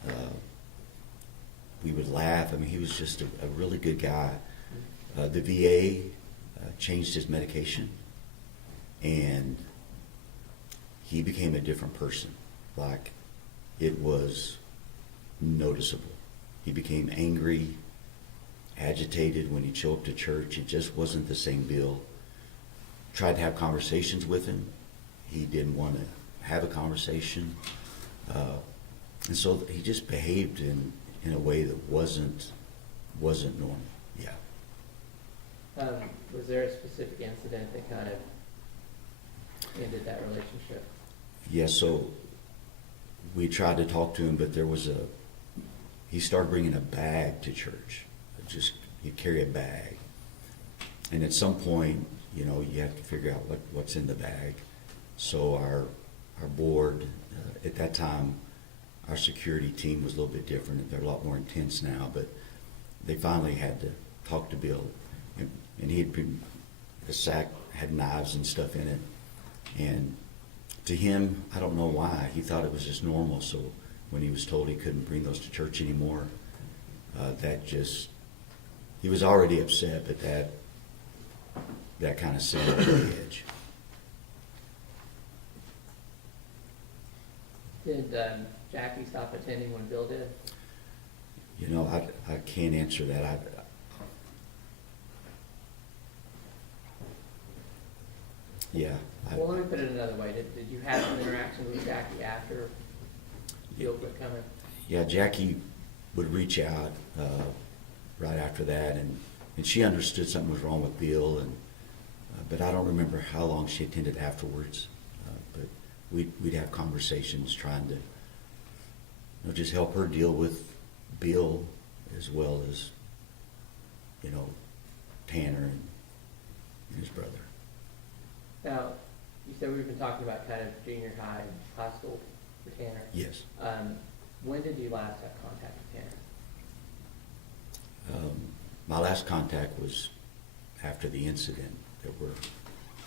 we would laugh. I mean, he was just a really good guy. The VA changed his medication, and he became a different person. Like, it was noticeable. He became angry, agitated when he'd show up to church. It just wasn't the same Bill. Tried to have conversations with him. He didn't want to have a conversation. And so he just behaved in a way that wasn't normal. Yeah. Was there a specific incident that kind of ended that relationship? Yeah, so we tried to talk to him, but he started bringing a bag to church. He'd carry a bag. And at some point, you have to figure out what's in the bag. So our board, at that time, our security team was a little bit different. They're a lot more intense now, but they finally had to talk to Bill. And the sack had knives and stuff in it. And to him, I don't know why, he thought it was just normal. So when he was told he couldn't bring those to church anymore, he was already upset, but that kind of sent him to the edge. Did Jackie stop attending when Bill did? I can't answer that. Well, let me put it another way. Did you have some interactions with Jackie after Bill quit coming? Yeah, Jackie would reach out right after that, and she understood something was wrong with Bill, but I don't remember how long she attended afterwards. But we'd have conversations trying to just help her deal with Bill as well as Tanner and his brother. Now, you said we've been talking about kind of junior high, high school for Tanner. Yes. When did you last have contact with Tanner? My last contact was after the incident that we're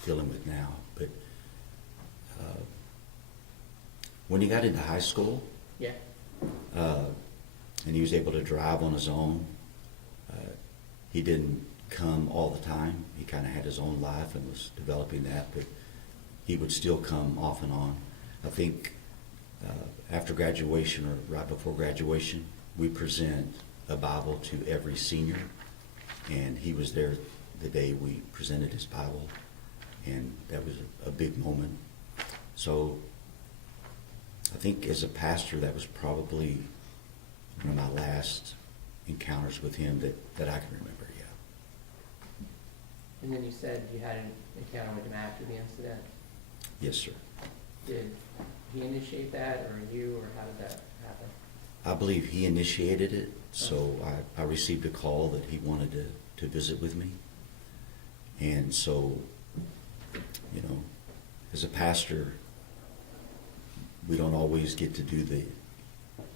dealing with now. But when he got into high school, Yeah. and he was able to drive on his own, he didn't come all the time. He kind of had his own life and was developing that, but he would still come off and on. I think after graduation or right before graduation, we present a Bible to every senior, and he was there the day we presented his Bible, and that was a big moment. So I think as a pastor, that was probably one of my last encounters with him that I can remember, yeah. And then you said you had an encounter with him after the incident. Yes, sir. Did he initiate that, or you, or how did that happen? I believe he initiated it, so I received a call that he wanted to visit with me. And so, as a pastor, we don't always get to do the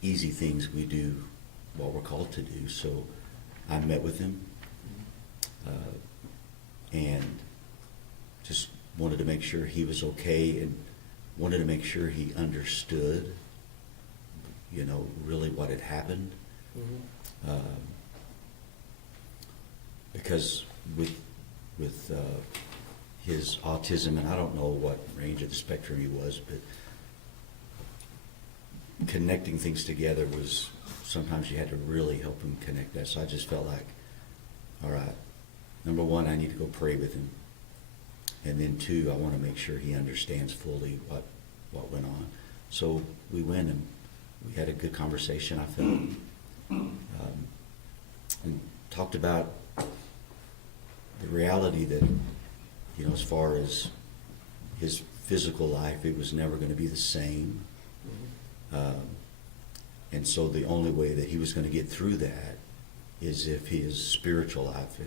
easy things. We do what we're called to do. So I met with him and just wanted to make sure he was okay, and wanted to make sure he understood, really what had happened. Mm-hmm. Because with his autism, and I don't know what range of the spectrum he was, but connecting things together was sometimes you had to really help him connect that. So I just felt like, all right, number one, I need to go pray with him. And then two, I want to make sure he understands fully what went on. So we went and we had a good conversation, I felt, and talked about the reality that, you know, as far as his physical life, it was never going to be the same. And so the only way that he was going to get through that is if his spiritual life,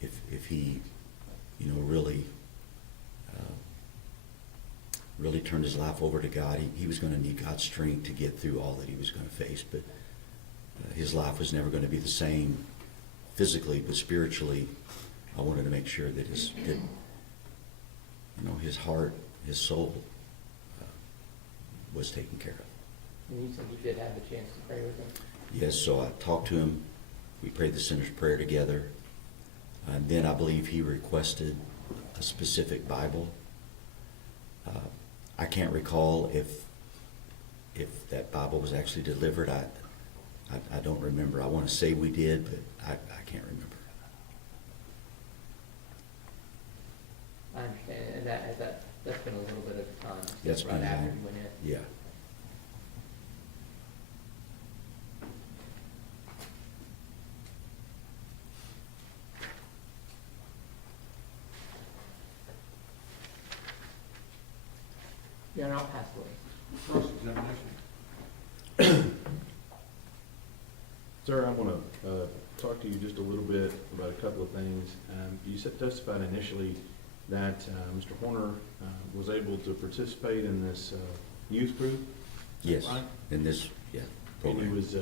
if he, you know, really turned his life over to God, he was going to need God's strength to get through all that he was going to face. But his life was never going to be the same physically, but spiritually, I wanted to make sure that his heart, his soul was taken care of. And you said you did have a chance to pray with him? Yes, so I talked to him. We prayed the sinner's prayer together. And then I believe he requested a specific Bible. I can't recall if that Bible was actually delivered. I don't remember. I want to say we did, but I can't remember. I understand, and that's been a little bit of time. That's right been after long. you went in. Yeah. Yeah, and I'll pass away. Cross-examination. Sir, I want to talk to you just a little bit about a couple of things. You testified initially that Mr. Horner was able to participate in this youth group. Yes. Right? In this, yeah, And he program. was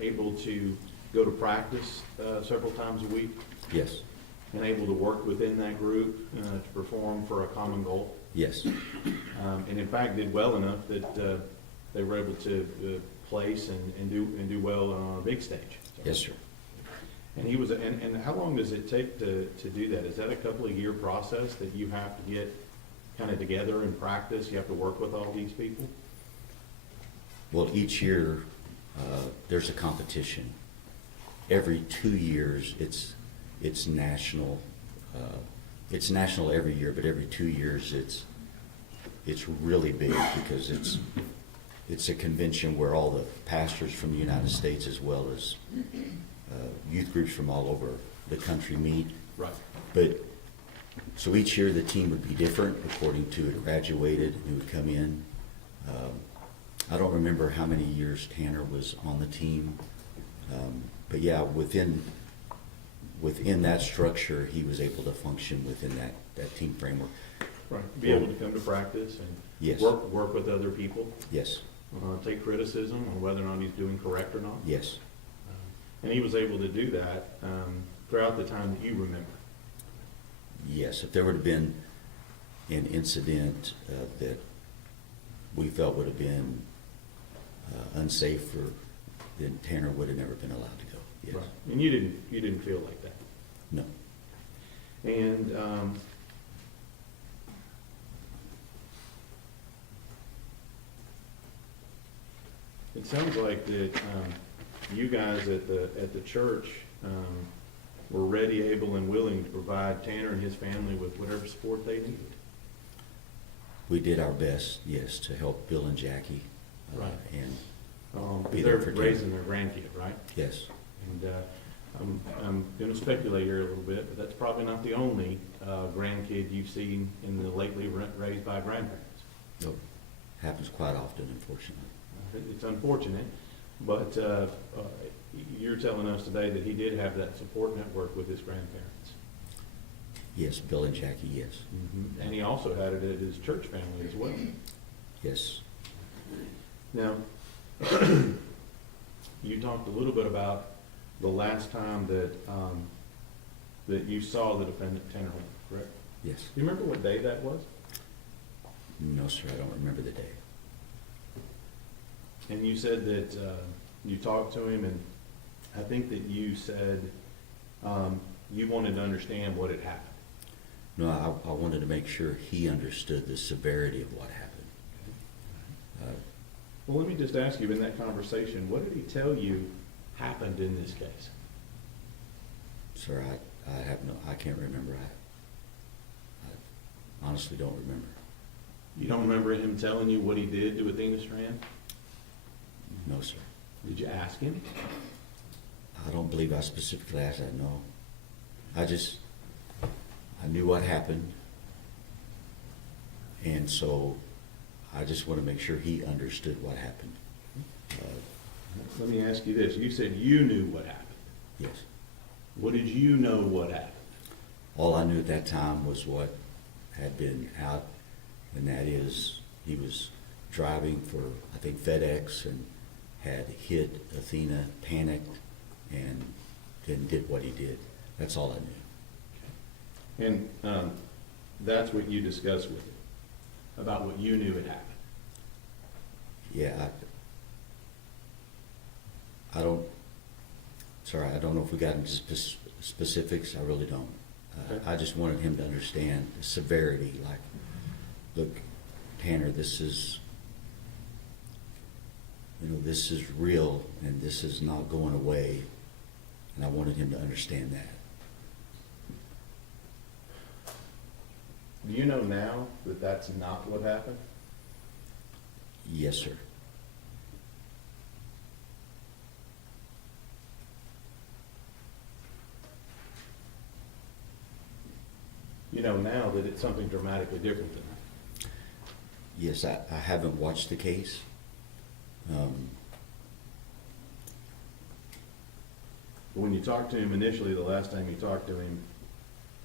able to go to practice several times a week Yes. and able to work within that group to perform for a common goal. Yes. And in fact, did well enough that they were able to place and do well on a big stage. So- Yes, sir. And he was, and how long does it take to do that? Is that a couple of year process that you have to get kind of together and practice? You have to work with all these people? Well, each year, there's a competition. Every 2 years, it's national. It's national every year, but every 2 years, it's really big because it's a convention where all the pastors from the United States as well as youth groups from all over the country meet. Right. But, so each year the team would be different according to who graduated and who would come in. I don't remember how many years Tanner was on the team. But yeah, within that structure, he was able to function within that team framework. Right. Be able to come to practice and Yes. work with other people, Yes, take criticism on whether or not he's doing correct or not. yes, And he was able to do that throughout the time that you remember. yes. If there would have been an incident that we felt would have been unsafe, then Tanner would have never been allowed to go. Yes. Right. And you didn't feel like that. No. And it sounds like that you guys at the church were ready, able, and willing to provide Tanner and his family with whatever support they needed. We did our best, yes, to help Bill and Jackie. Right. And be They're there for Tanner. raising their grandkid, right? Yes, And I'm going to speculate here a little bit, but that's probably not the only grandkid you've seen in the lately raised by grandparents. no, happens quite often, unfortunately. It's unfortunate, but you're telling us today that he did have that support network with his grandparents. Yes, Bill and Jackie, yes. And he also had it at his church family as well. Yes. Now, you talked a little bit about the last time that you saw the defendant, Tanner Horner, correct? Yes. Do you remember what day that was? No, sir, I don't remember the day. And you said that you talked to him, and I think that you said you wanted to understand what had happened. No, I wanted to make sure he understood the severity of what happened. Well, let me just ask you, in that conversation, what did he tell you happened in this case? Sir, I can't remember. I honestly don't remember. You don't remember him telling you what he did to Athena Strand? No, sir. Did you ask him? I don't believe I specifically asked that, no. I knew what happened, and so I just want to make sure he understood what happened. Let me ask you this. You said you knew what happened. Yes. What did you know what happened? All I knew at that time was what had been out, and that is he was driving for, I think, FedEx, and had hit Athena, panicked, and then did what he did. That's all I knew. And that's what you discussed with him, about what you knew had happened. Yeah, I don't, sorry, I don't know if we got into specifics. I really don't. Okay. I just wanted him to understand the severity, like, look, Tanner, this is, this is real, and this is not going away, and I wanted him to understand that. Do you know now that that's not what happened? Yes, sir. You know now that it's something dramatically different than that. Yes, I haven't watched the case. But when you talked to him initially, the last time you talked to him,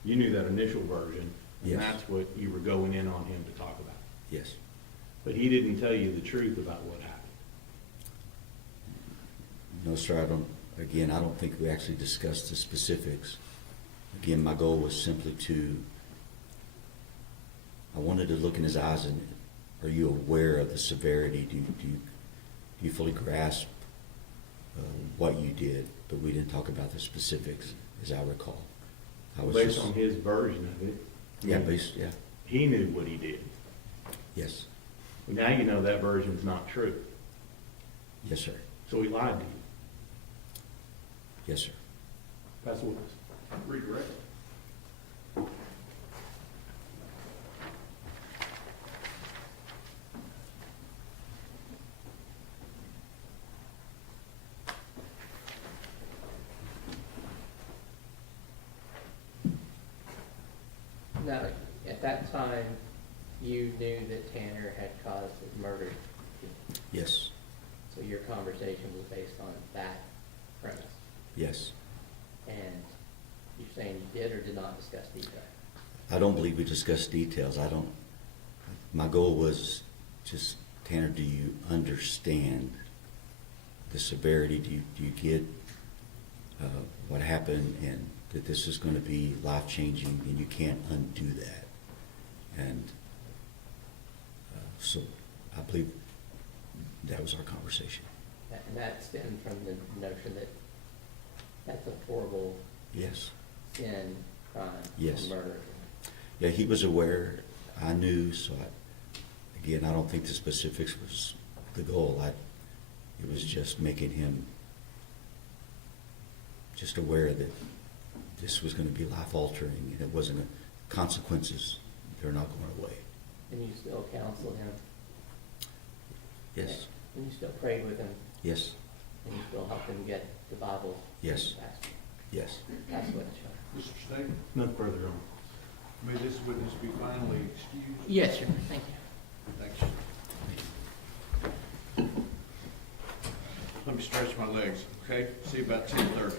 you knew that initial version, and Yes. that's what you were going in on him to talk about. Yes. But he didn't tell you the truth about what happened. No, sir, I don't think we actually discussed the specifics. Again, my goal was simply I wanted to look in his eyes and, are you aware of the severity? Do you fully grasp what you did? But we didn't talk about the specifics, as I recall. I was Based just, on his version of it. yeah, yeah. He knew what he did. yes, Now you know that version's not true. yes, sir, So he lied to you. yes, sir. That's what regret. Now, at that time, you knew that Tanner had caused his murder, Yes, so your conversation was based on that premise. yes. And you're saying you did or did not discuss detail? I don't believe we discussed details. My goal was just, Tanner, do you understand the severity? Do you get what happened, and that this is going to be life-changing, and you can't undo that? And so I believe that was our conversation. And that stemmed from the notion that that's a horrible Yes. sin, crime, Yes. murder. Yeah, he was aware. I knew, so again, I don't think the specifics was the goal. It was just making him just aware that this was going to be life-altering, and it wasn't consequences. They're not going away. And you still counseled him? Yes, And you still prayed with him? yes, And you still helped him get the Bible? Yes. That's yes. what it showed. Mr. State, Nothing further on. may this witness be finally excused? Yes, sir. Thank you. Thanks. Let me stretch my legs, okay? See you about 10:30.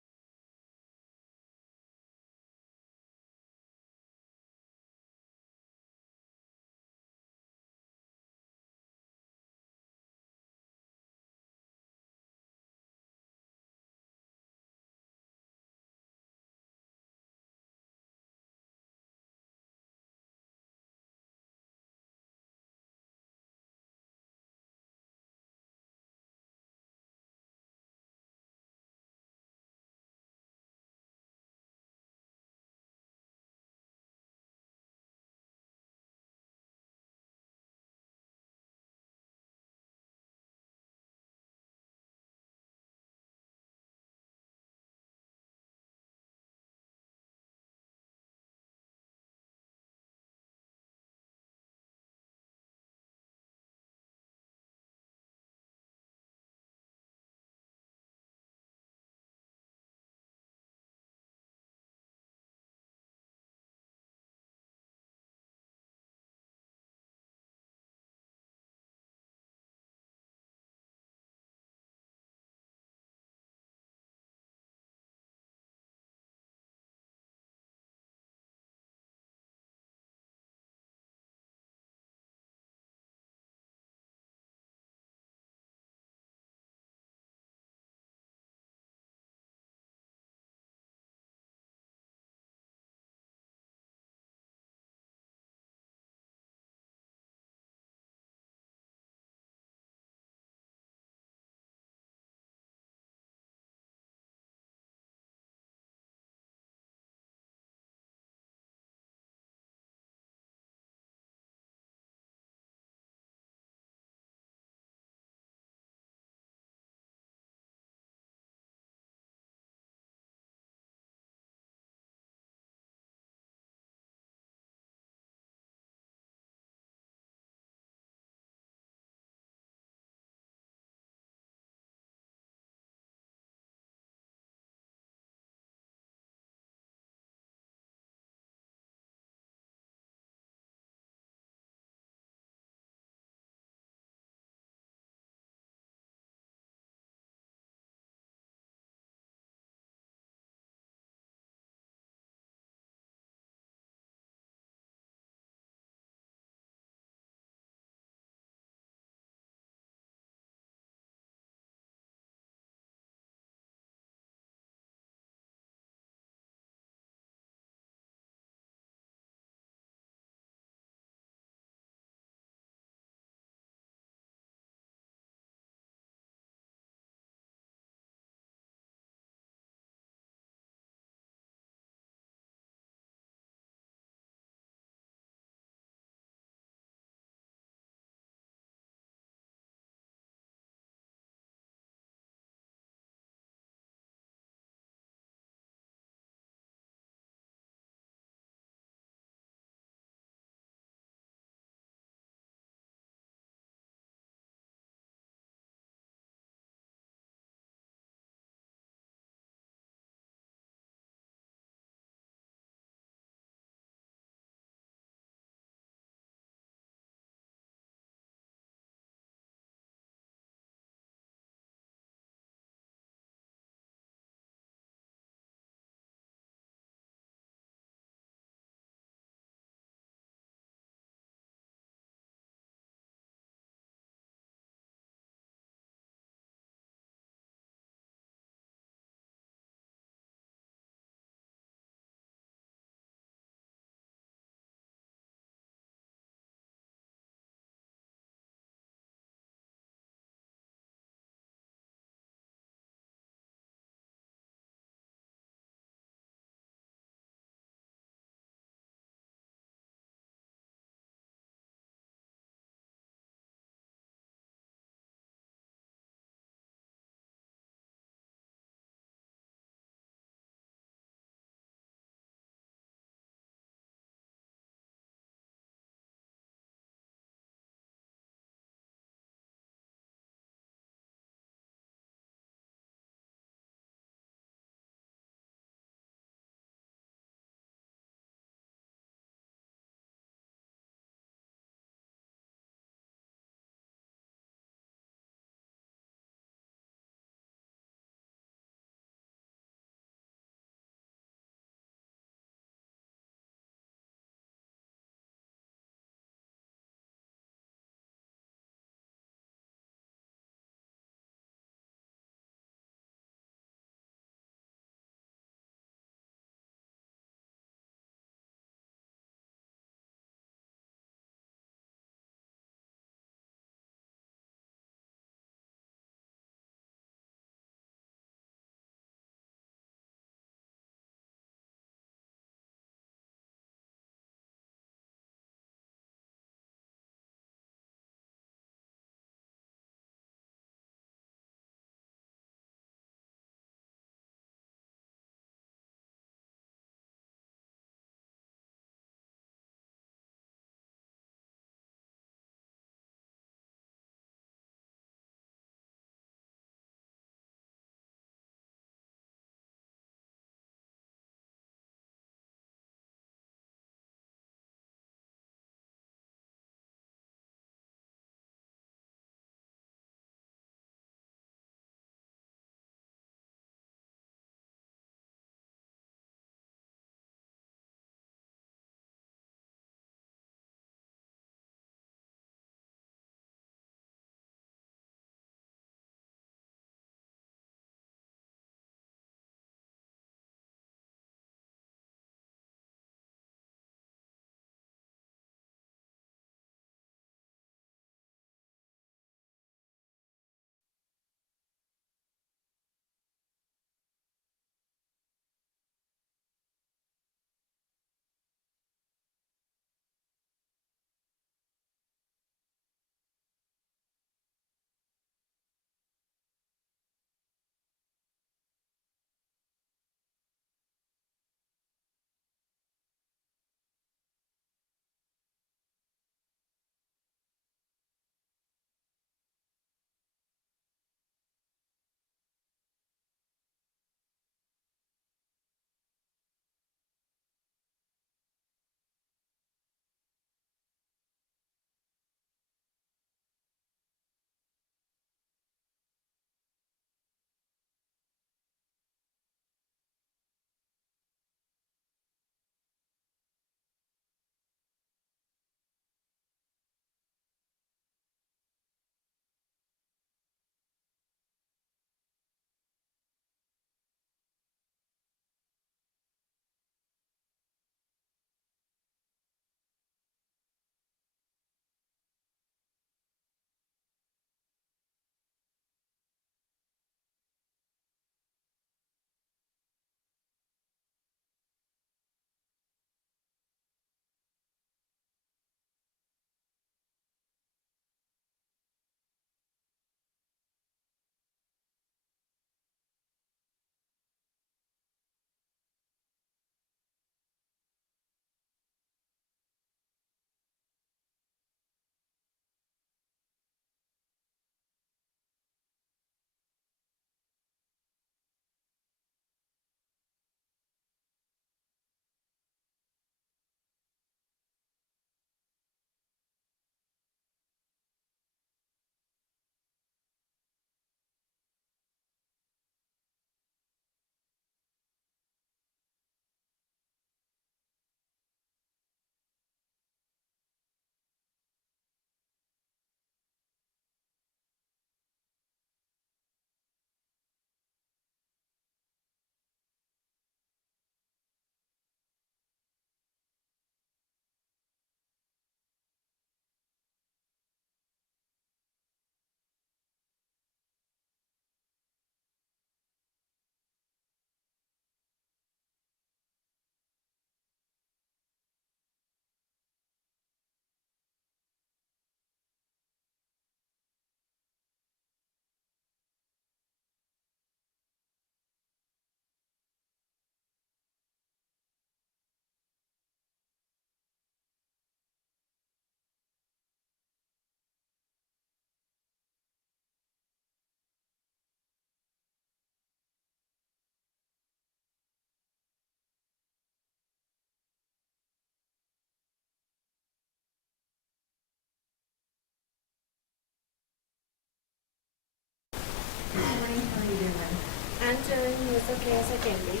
as okay as I can be.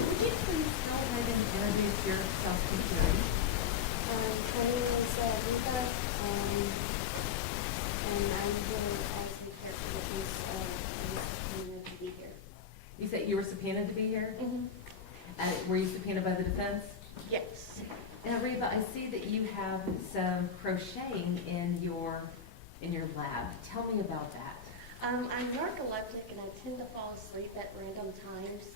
Would you please go ahead and introduce yourself to the jury? My name is Reba, and I'm here as a character witness. I was subpoenaed to be here. You said you were subpoenaed to be here? Mm-hmm. Were you subpoenaed by the defense? Yes. Now, Reba, I see that you have some crocheting in your lab. Tell me about that. I'm narcoleptic and I tend to fall asleep at random times.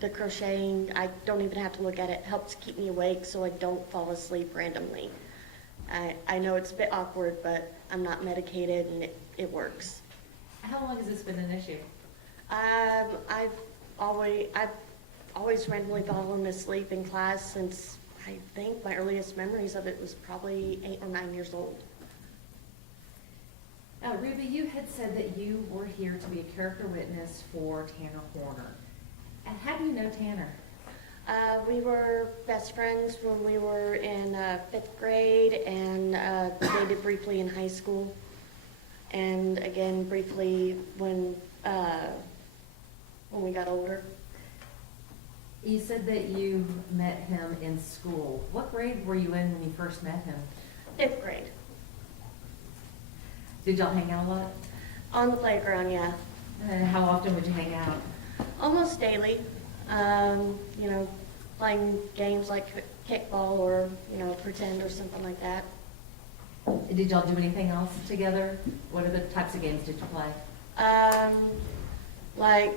The crocheting, I don't even have to look at it, helps keep me awake so I don't fall asleep randomly. I know it's a bit awkward, but I'm not medicated and it works. How long has this been an issue? I've always randomly fallen asleep in class since I think my earliest memories of it was probably 8 or 9 years old. Reba, you had said that you were here to be a character witness for Tanner Horner. And how do you know Tanner? We were best friends when we were in 5th grade and dated briefly in high school. And again, briefly when we got older. You said that you met him in school. What grade were you in when you first met him? 5th grade. Did y'all hang out a lot? On the playground, yeah. And how often would you hang out? Almost daily. Playing games like kickball or, pretend or something like that. Did y'all do anything else together? What other types of games did you play? Like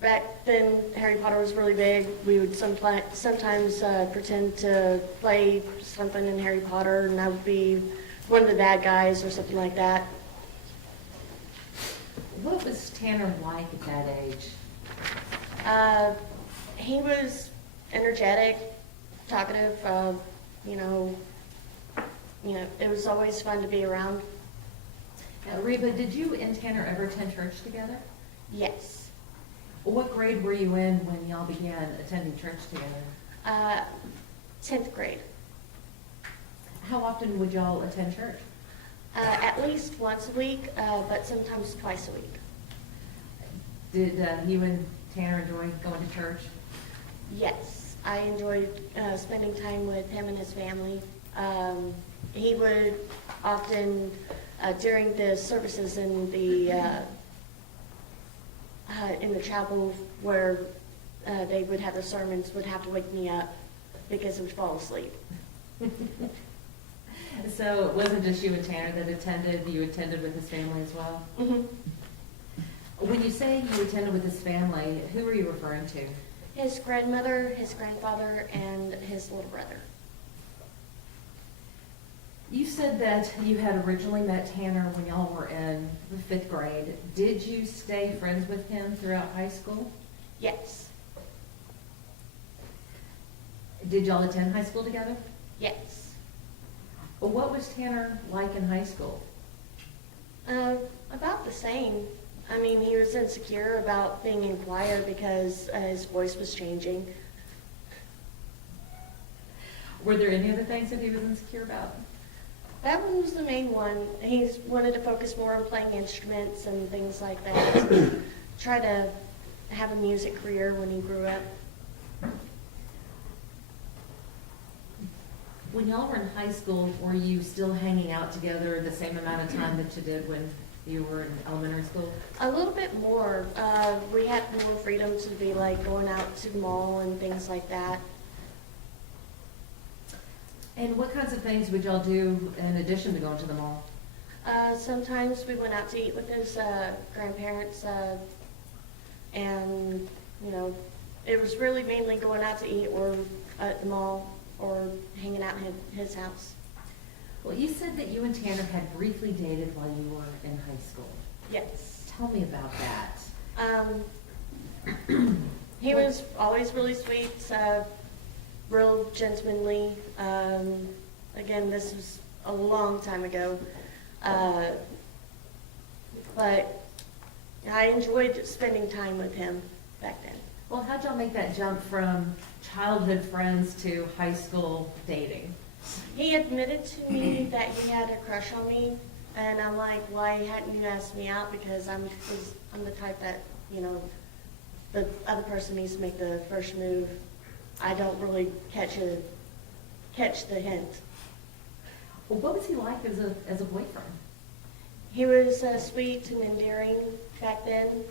back then, Harry Potter was really big. We would sometimes pretend to play something in Harry Potter, and I would be one of the bad guys or something like that. What was Tanner like at that age? He was energetic, talkative. It was always fun to be around. Now, Reba, did you and Tanner ever attend church together? Yes. What grade were you in when y'all began attending church together? 10th grade. How often would y'all attend church? At least once a week, but sometimes twice a week. Did you and Tanner enjoy going to church? Yes, I enjoyed spending time with him and his family. He would often, during the services in the chapel where they would have the sermons, would have to wake me up because I would fall asleep. So it wasn't just you and Tanner that attended, you attended with his family as well? Mm-hmm. When you say you attended with his family, who are you referring to? His grandmother, his grandfather, and his little brother. You said that you had originally met Tanner when y'all were in the 5th grade. Did you stay friends with him throughout high school? Yes. Did y'all attend high school together? Yes. What was Tanner like in high school? About the same. I mean, he was insecure about being in choir because his voice was changing. Were there any other things that he was insecure about? That one was the main one. He wanted to focus more on playing instruments and things like that. Try to have a music career when he grew up. When y'all were in high school, were you still hanging out together the same amount of time that you did when you were in elementary school? A little bit more. We had more freedom to be like going out to the mall and things like that. And what kinds of things would y'all do in addition to going to the mall? Sometimes we went out to eat with his grandparents, and it was really mainly going out to eat or at the mall or hanging out in his house. Well, you said that you and Tanner had briefly dated while you were in high school. Yes. Tell me about that. He was always really sweet, real gentlemanly. Again, this was a long time ago. But I enjoyed spending time with him back then. Well, how'd y'all make that jump from childhood friends to high school dating? He admitted to me that he had a crush on me, And I'm like, why hadn't you asked me out? Because I'm the type that, you know, the other person needs to make the first move. I don't really catch the hint. Well, what was he like as a boyfriend? He was sweet and endearing back then.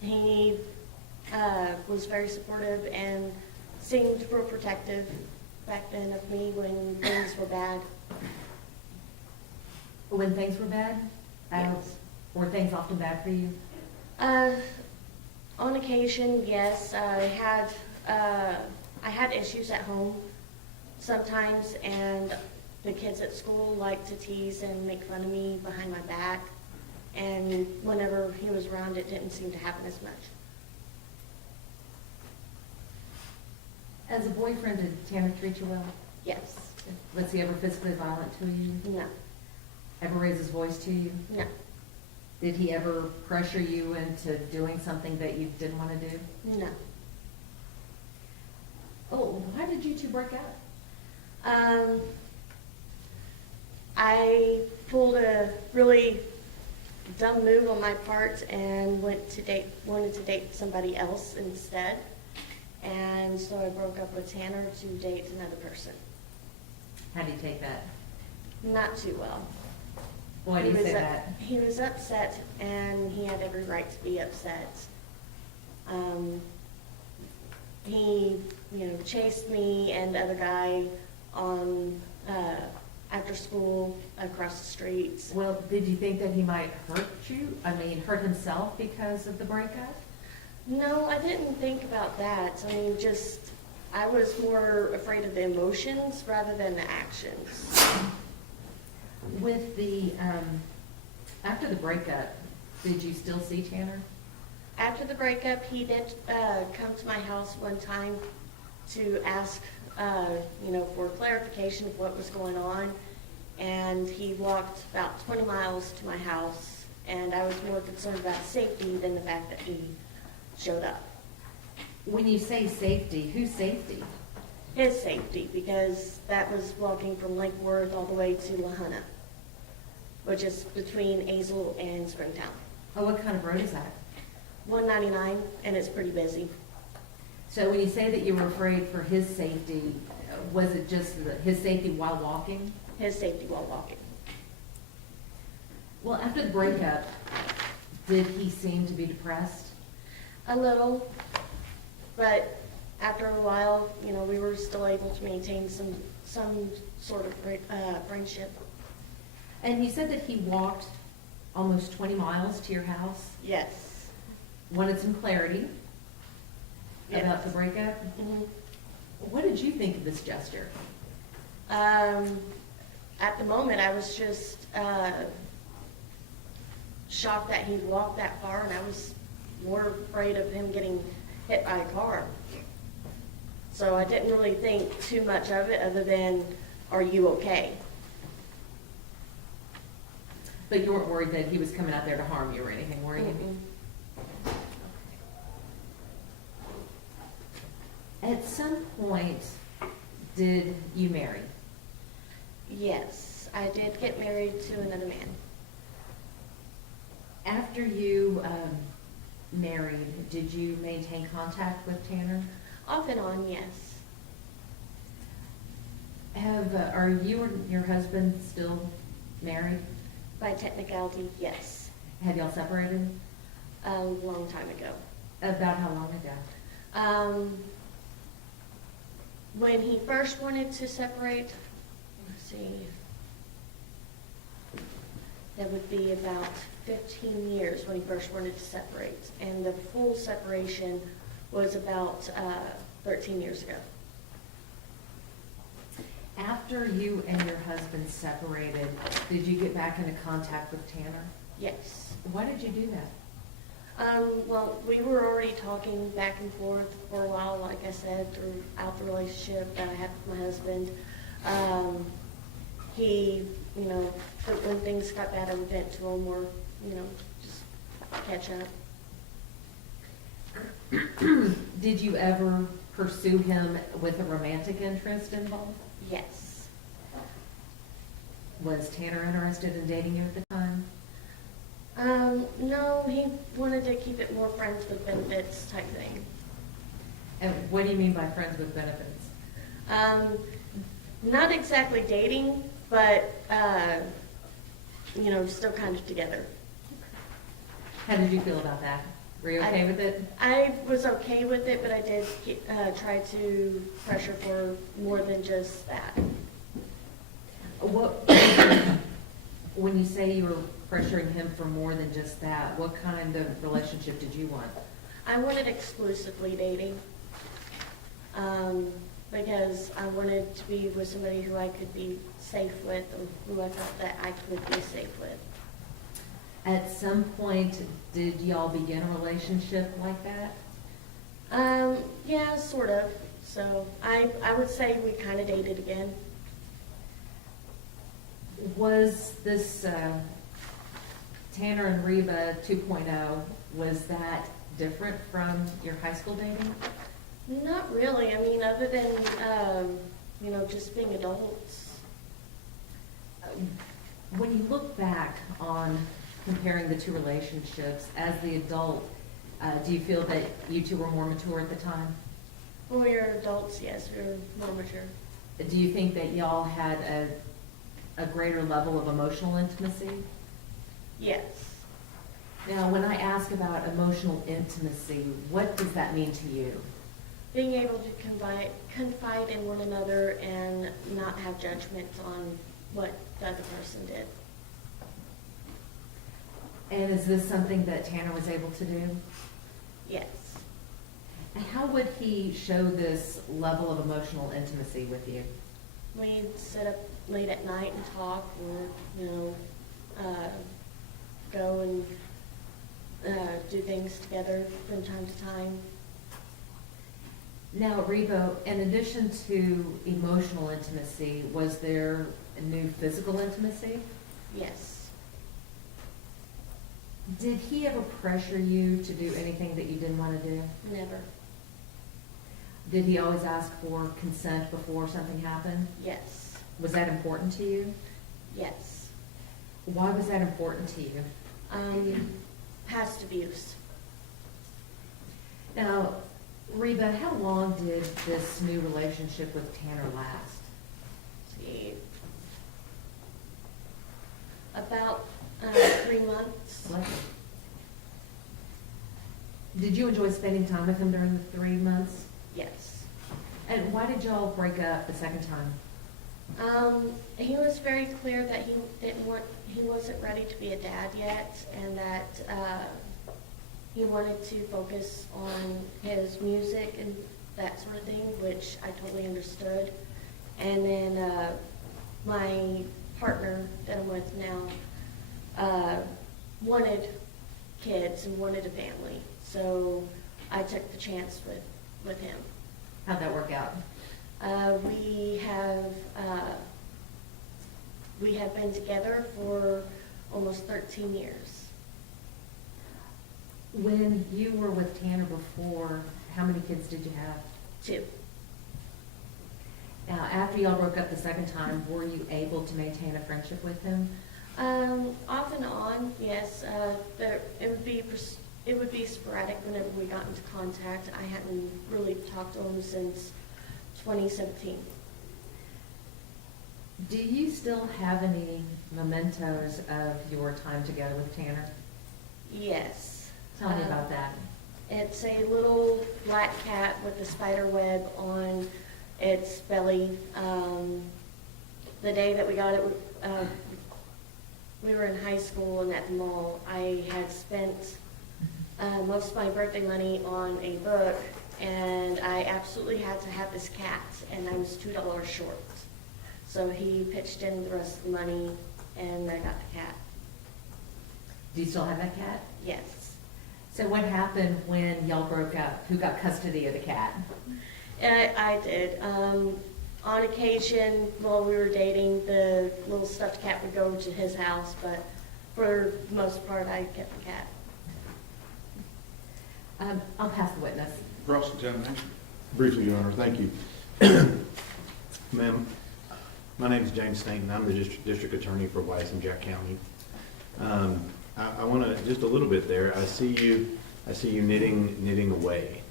He was very supportive and seemed real protective back then of me when things were bad. When things were bad? Yes. Were things often bad for you? On occasion, yes. I had issues at home sometimes, and the kids at school liked to tease and make fun of me behind my back. And whenever he was around, it didn't seem to happen as much. As a boyfriend, did Tanner treat you well? Yes. Was he ever physically violent to you? No. Ever raise his voice to you? No. Did he ever pressure you into doing something that you didn't want to do? No. Oh, why did you two break up? I pulled a really dumb move on my part and wanted to date somebody else instead. And so I broke up with Tanner to date another person. How do you take that? Not too well. Why do you say that? He was upset, and he had every right to be upset. He, chased me and the other guy on after school across the streets. Well, did you think that he might hurt you? I mean, hurt himself because of the breakup? No, I didn't think about that. I mean, I was more afraid of the emotions rather than the actions. With the, after the breakup, did you still see Tanner? After the breakup, he did come to my house one time to ask, for clarification of what was going on. And he walked about 20 miles to my house, and I was more concerned about safety than the fact that he showed up. When you say safety, whose safety? His safety, because that was walking from Lake Worth all the way to Lahana, which is between Azle and Springtown. Oh, what kind of road is that? 199, and it's pretty busy. So when you say that you were afraid for his safety, was it just his safety while walking? His safety while walking. Well, after the breakup, did he seem to be depressed? A little, but after a while, we were still able to maintain some sort of friendship. And you said that he walked almost 20 miles to your house? Yes. Wanted some clarity Yes. about the breakup? Mhm. What did you think of this gesture? At the moment, I was just shocked that he walked that far, and I was more afraid of him getting hit by a car. So I didn't really think too much of it other than, are you okay? But you weren't worried that he was coming out there to harm you or anything, were you? Mm-mm. At some point, did you marry? Yes, I did get married to another man. After you married, did you maintain contact with Tanner? Off and on, yes. Are you and your husband still married? By technicality, yes. Have y'all separated? A long time ago. About how long ago? When he first wanted to separate, let's see, that would be about 15 years when he first wanted to separate. And the full separation was about 13 years ago. After you and your husband separated, did you get back into contact with Tanner? Yes. Why did you do that? Well, we were already talking back and forth for a while, like I said, throughout the relationship that I had with my husband. He, when things got bad, I would vent to him or, just catch up. Did you ever pursue him with a romantic interest involved? Yes. Was Tanner interested in dating you at the time? No, he wanted to keep it more friends with benefits type thing. And what do you mean by friends with benefits? Not exactly dating, but, still kind of together. How did you feel about that? Were you okay with it? I was okay with it, but I did try to pressure for more than just that. What, when you say you were pressuring him for more than just that, what kind of relationship did you want? I wanted exclusively dating, because I wanted to be with somebody who I could be safe with, or who I felt that I could be safe with. At some point, did y'all begin a relationship like that? Yeah, sort of. So I would say we kind of dated again. Was this Tanner and Reba 2.0, was that different from your high school dating? Not really. I mean, other than, just being adults. When you look back on comparing the two relationships, as the adult, do you feel that you two were more mature at the time? When we were adults, yes, we were more mature. Do you think that y'all had a greater level of emotional intimacy? Yes. Now, when I ask about emotional intimacy, what does that mean to you? Being able to confide in one another and not have judgment on what the other person did. And is this something that Tanner was able to do? Yes. And how would he show this level of emotional intimacy with you? We'd sit up late at night and talk, or, go and do things together from time to time. Now, Reba, in addition to emotional intimacy, was there a new physical intimacy? Yes. Did he ever pressure you to do anything that you didn't want to do? Never. Did he always ask for consent before something happened? Yes. Was that important to you? Yes. Why was that important to you? Past abuse. Now, Reba, how long did this new relationship with Tanner last? See, about 3 months. Did you enjoy spending time with him during the 3 months? Yes. And why did y'all break up the second time? He was very clear that he wasn't ready to be a dad yet, and that he wanted to focus on his music and that sort of thing, which I totally understood. And then my partner that I'm with now wanted kids and wanted a family, so I took the chance with him. How'd that work out? We have been together for almost 13 years. When you were with Tanner before, how many kids did you have? 2. Now, after y'all broke up the second time, were you able to maintain a friendship with him? Off and on, yes. It would be sporadic whenever we got into contact. I hadn't really talked to him since 2017. Do you still have any mementos of your time together with Tanner? Yes. Tell me about that. It's a little black cat with a spider web on its belly. The day that we got it, we were in high school and at the mall. I had spent most of my birthday money on a book, and I absolutely had to have this cat, and I was $2 short. So he pitched in the rest of the money, and I got the cat. Do you still have that cat? Yes. So what happened when y'all broke up? Who got custody of the cat? I did. On occasion, while we were dating, the little stuffed cat would go to his house, but for the most part, I kept the cat. I'll pass the witness. Cross-examination. Briefly, Your Honor, thank you. Ma'am, My name is James Stanton. I'm the district attorney for Weiss and Jack County. I want to, just a little bit there, I see you knitting away.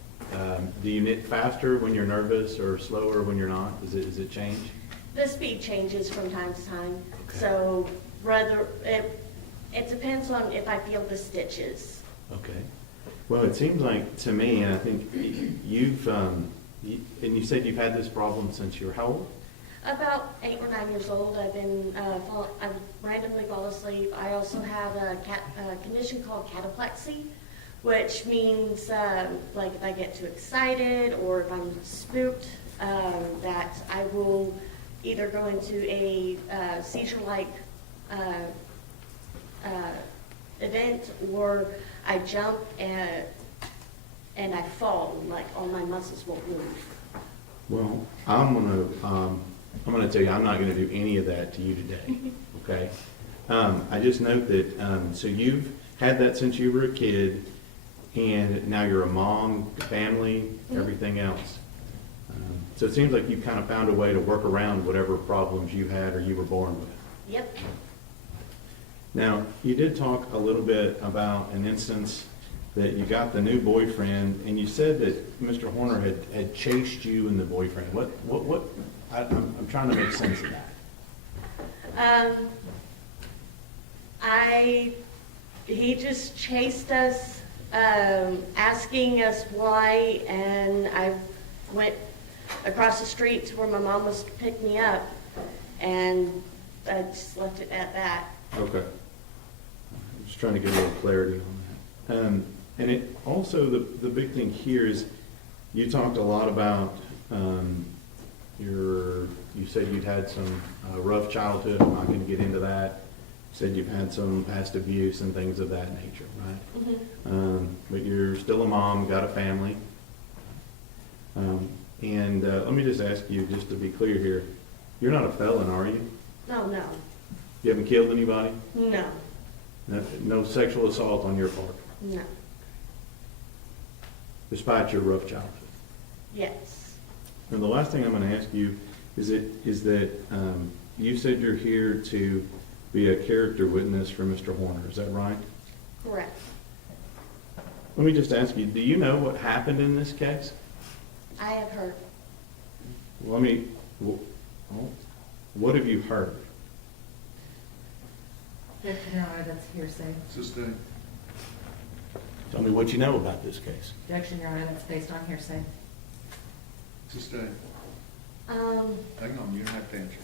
Do you knit faster when you're nervous or slower when you're not? Does it change? The speed changes from time to time, Okay. so it depends on if I feel the stitches. Okay. Well, it seems like to me, and I think you've, and you said you've had this problem since you were how old? About 8 or 9 years old, I've been, I randomly fall asleep. I also have a condition called cataplexy, which means, like if I get too excited or if I'm spooked, that I will either go into a seizure-like event, or I jump and I fall, like all my muscles won't move. Well, I'm gonna tell you, I'm not gonna do any of that to you today, okay? I just note that, so you've had that since you were a kid, and now you're a mom, family, everything else. So it seems like you've kind of found a way to work around whatever problems you had or you were born with. Yep. Now, you did talk a little bit about an instance that you got the new boyfriend, and you said that Mr. Horner had chased you and the boyfriend. I'm trying to make sense of that. He just chased us, asking us why, and I went across the street to where my mom was to pick me up, and I just left it at that. Okay. I'm just trying to get a little clarity on that. And it also, the big thing here is, you talked a lot about you said you'd had some rough childhood. I'm not going to get into that. You said you've had some past abuse and things of that nature, right? Mm-hmm. But you're still a mom, got a family. And let me just ask you, just to be clear here, you're not a felon, are you? No. You haven't killed anybody? No. No sexual assault on your part, No. despite your rough childhood? Yes. And the last thing I'm going to ask you is that you said you're here to be a character witness for Mr. Horner. Is that right? Correct. Let me just ask you, do you know what happened in this case? I have heard. What have you heard? Objection, Your Honor, that's hearsay. Sustained. Tell me what you know about this case. Objection, Your Honor, that's based on hearsay. Sustained. Um, Hang on, you don't have to answer.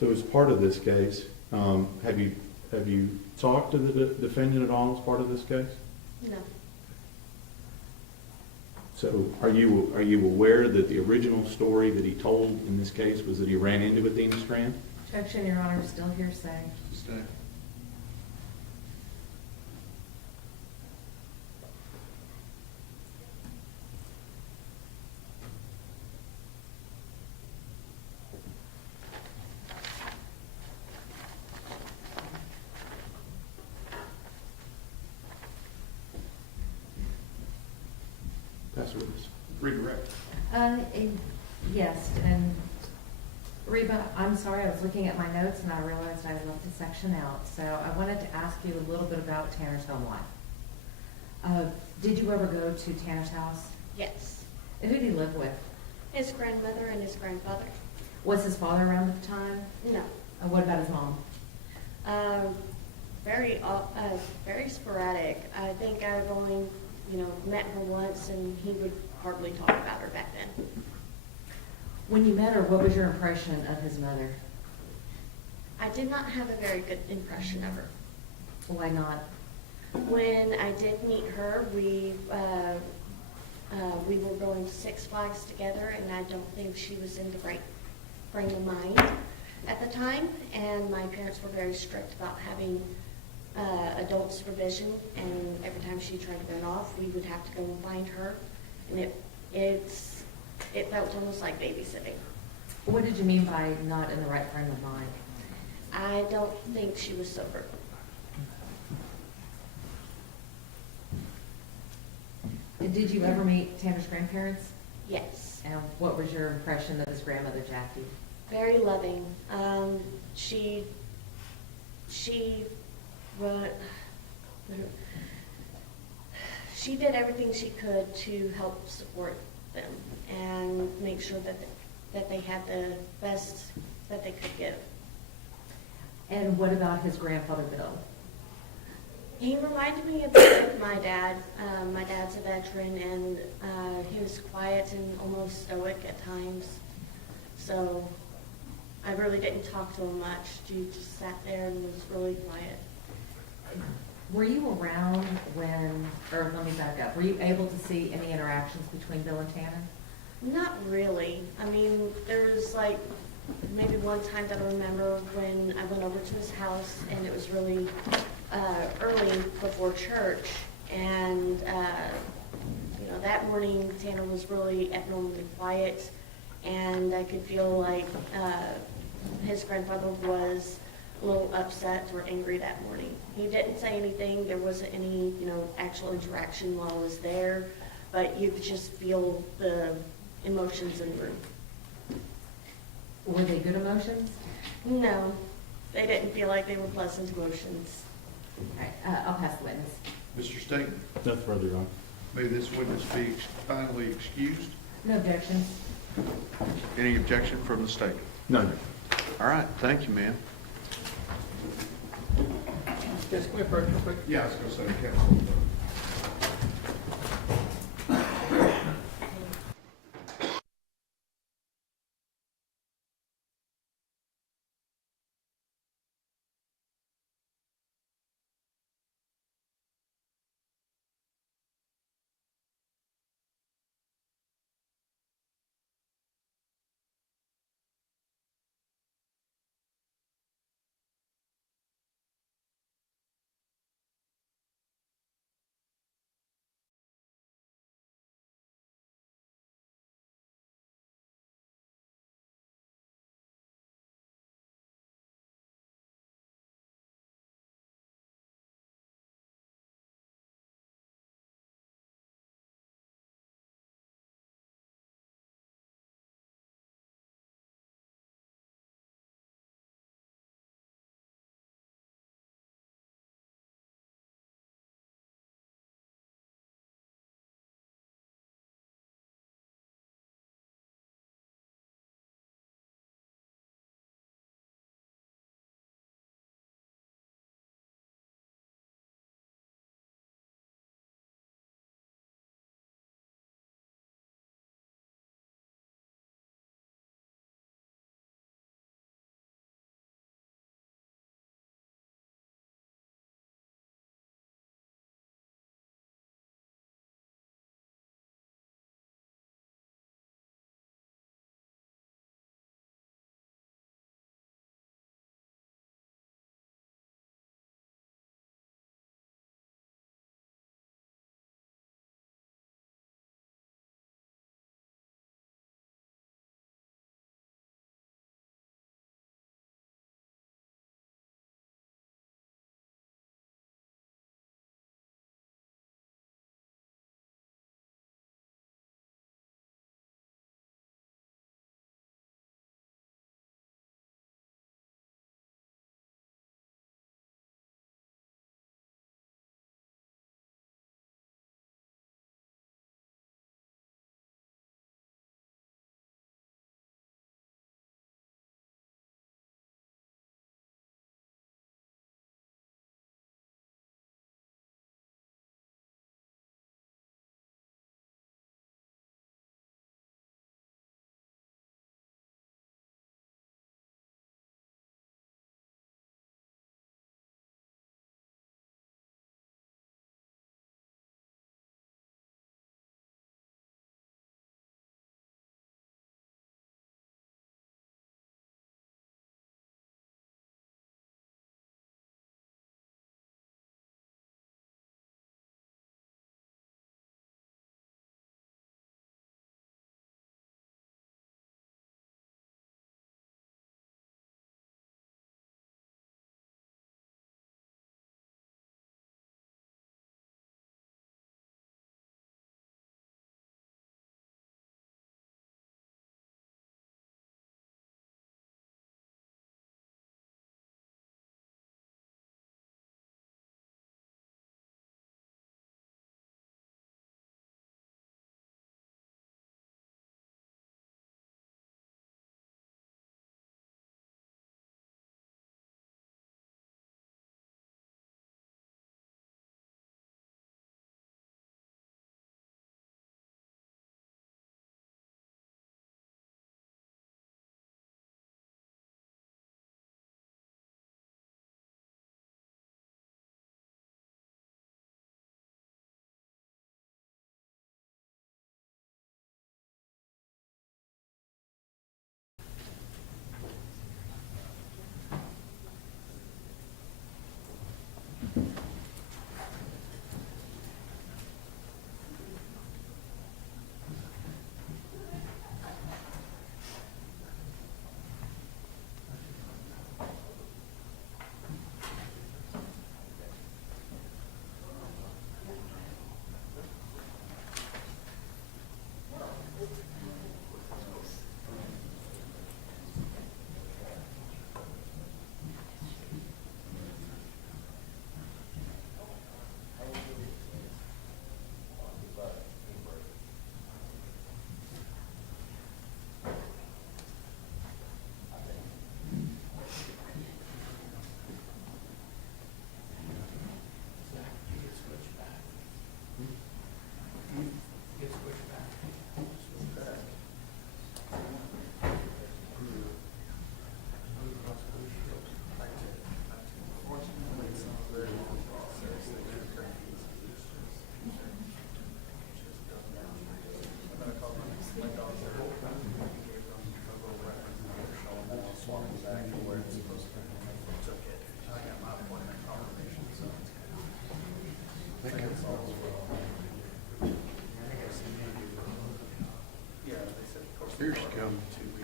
So as part of this case, have you talked to the defendant at all as part of this case? no. So are you aware that the original story that he told in this case was that he ran into Athena Strand? Objection, Your Honor, still hearsay. Sustained. Pass the witness. Redirect. Yes, and Reba, I'm sorry, I was looking at my notes and I realized I left a section out. So I wanted to ask you a little bit about Tanner's home life. Did you ever go to Tanner's house? Yes. Who did he live with? His grandmother and his grandfather? Was his father around at the time? No. What about his mom? Very sporadic. I think I've only, met her once, and he would hardly talk about her back then. When you met her, what was your impression of his mother? I did not have a very good impression of her. Why not? When I did meet her, we were going to Six Flags together, and I don't think she was in the right frame of mind at the time. And my parents were very strict about having adult supervision, and every time she tried to run off, we would have to go and find her, and it felt almost like babysitting. What did you mean by not in the right frame of mind? I don't think she was sober. Did you ever meet Tanner's grandparents? Yes, And what was your impression of his grandmother, Jackie? very loving. Wa- she did everything she could to help support them and make sure that they had the best that they could give. And what about his grandfather, Bill? He reminded me a bit of my dad. My dad's a veteran, and he was quiet and almost stoic at times. So I really didn't talk to him much. He just sat there and was really quiet. Were you around when, or let me back up, were you able to see any interactions between Bill and Tanner? Not really. I mean, there was like maybe one time that I remember when I went over to his house, and it was really early before church, and that morning Tanner was really abnormally quiet, and I could feel like his grandfather was a little upset or angry that morning. He didn't say anything. There wasn't any actual interaction while I was there, but you could just feel the emotions in the room. Were they good emotions? No, they didn't feel like they were pleasant emotions. All right, I'll pass the witness. Mr. Staton, Nothing further, Your Honor. may this witness be finally excused? No objections. Any objection from the state? No, no. All right, thank you, ma'am. Just come here first, real quick. Yeah, I was gonna say, counsel.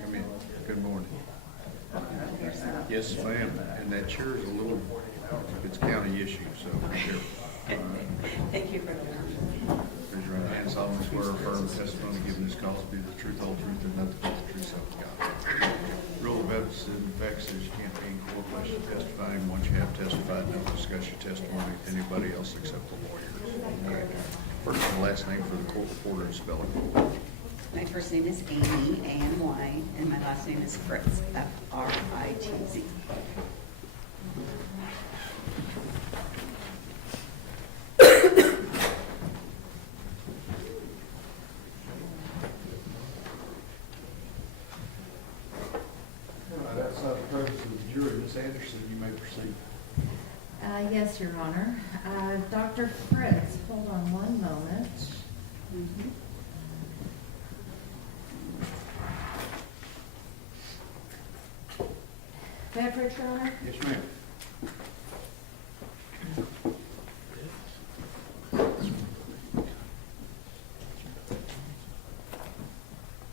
Come in. Good morning. Yes, ma'am. And that chair is a little, it's county issue, so here. Thank you for the Raise your right hand, solemnly swear or affirm the testimony given this cause to be the truth, whole truth, and nothing but the truth, so help you God. Rule of evidence in effect says you can't be in court unless you testify, and once you have testified, no discuss your testimony with anybody else except the lawyers. Okay. First and last name for the court reporter and spelling. My first name is Amy, A-M-Y, and my last name is Fritz, F-R-I-T-Z. Outside the presence of the jury, Ms. Anderson, you may proceed. Yes, Your Honor. Dr. Fritz, hold on one moment. May I approach, Your Honor? Yes, ma'am.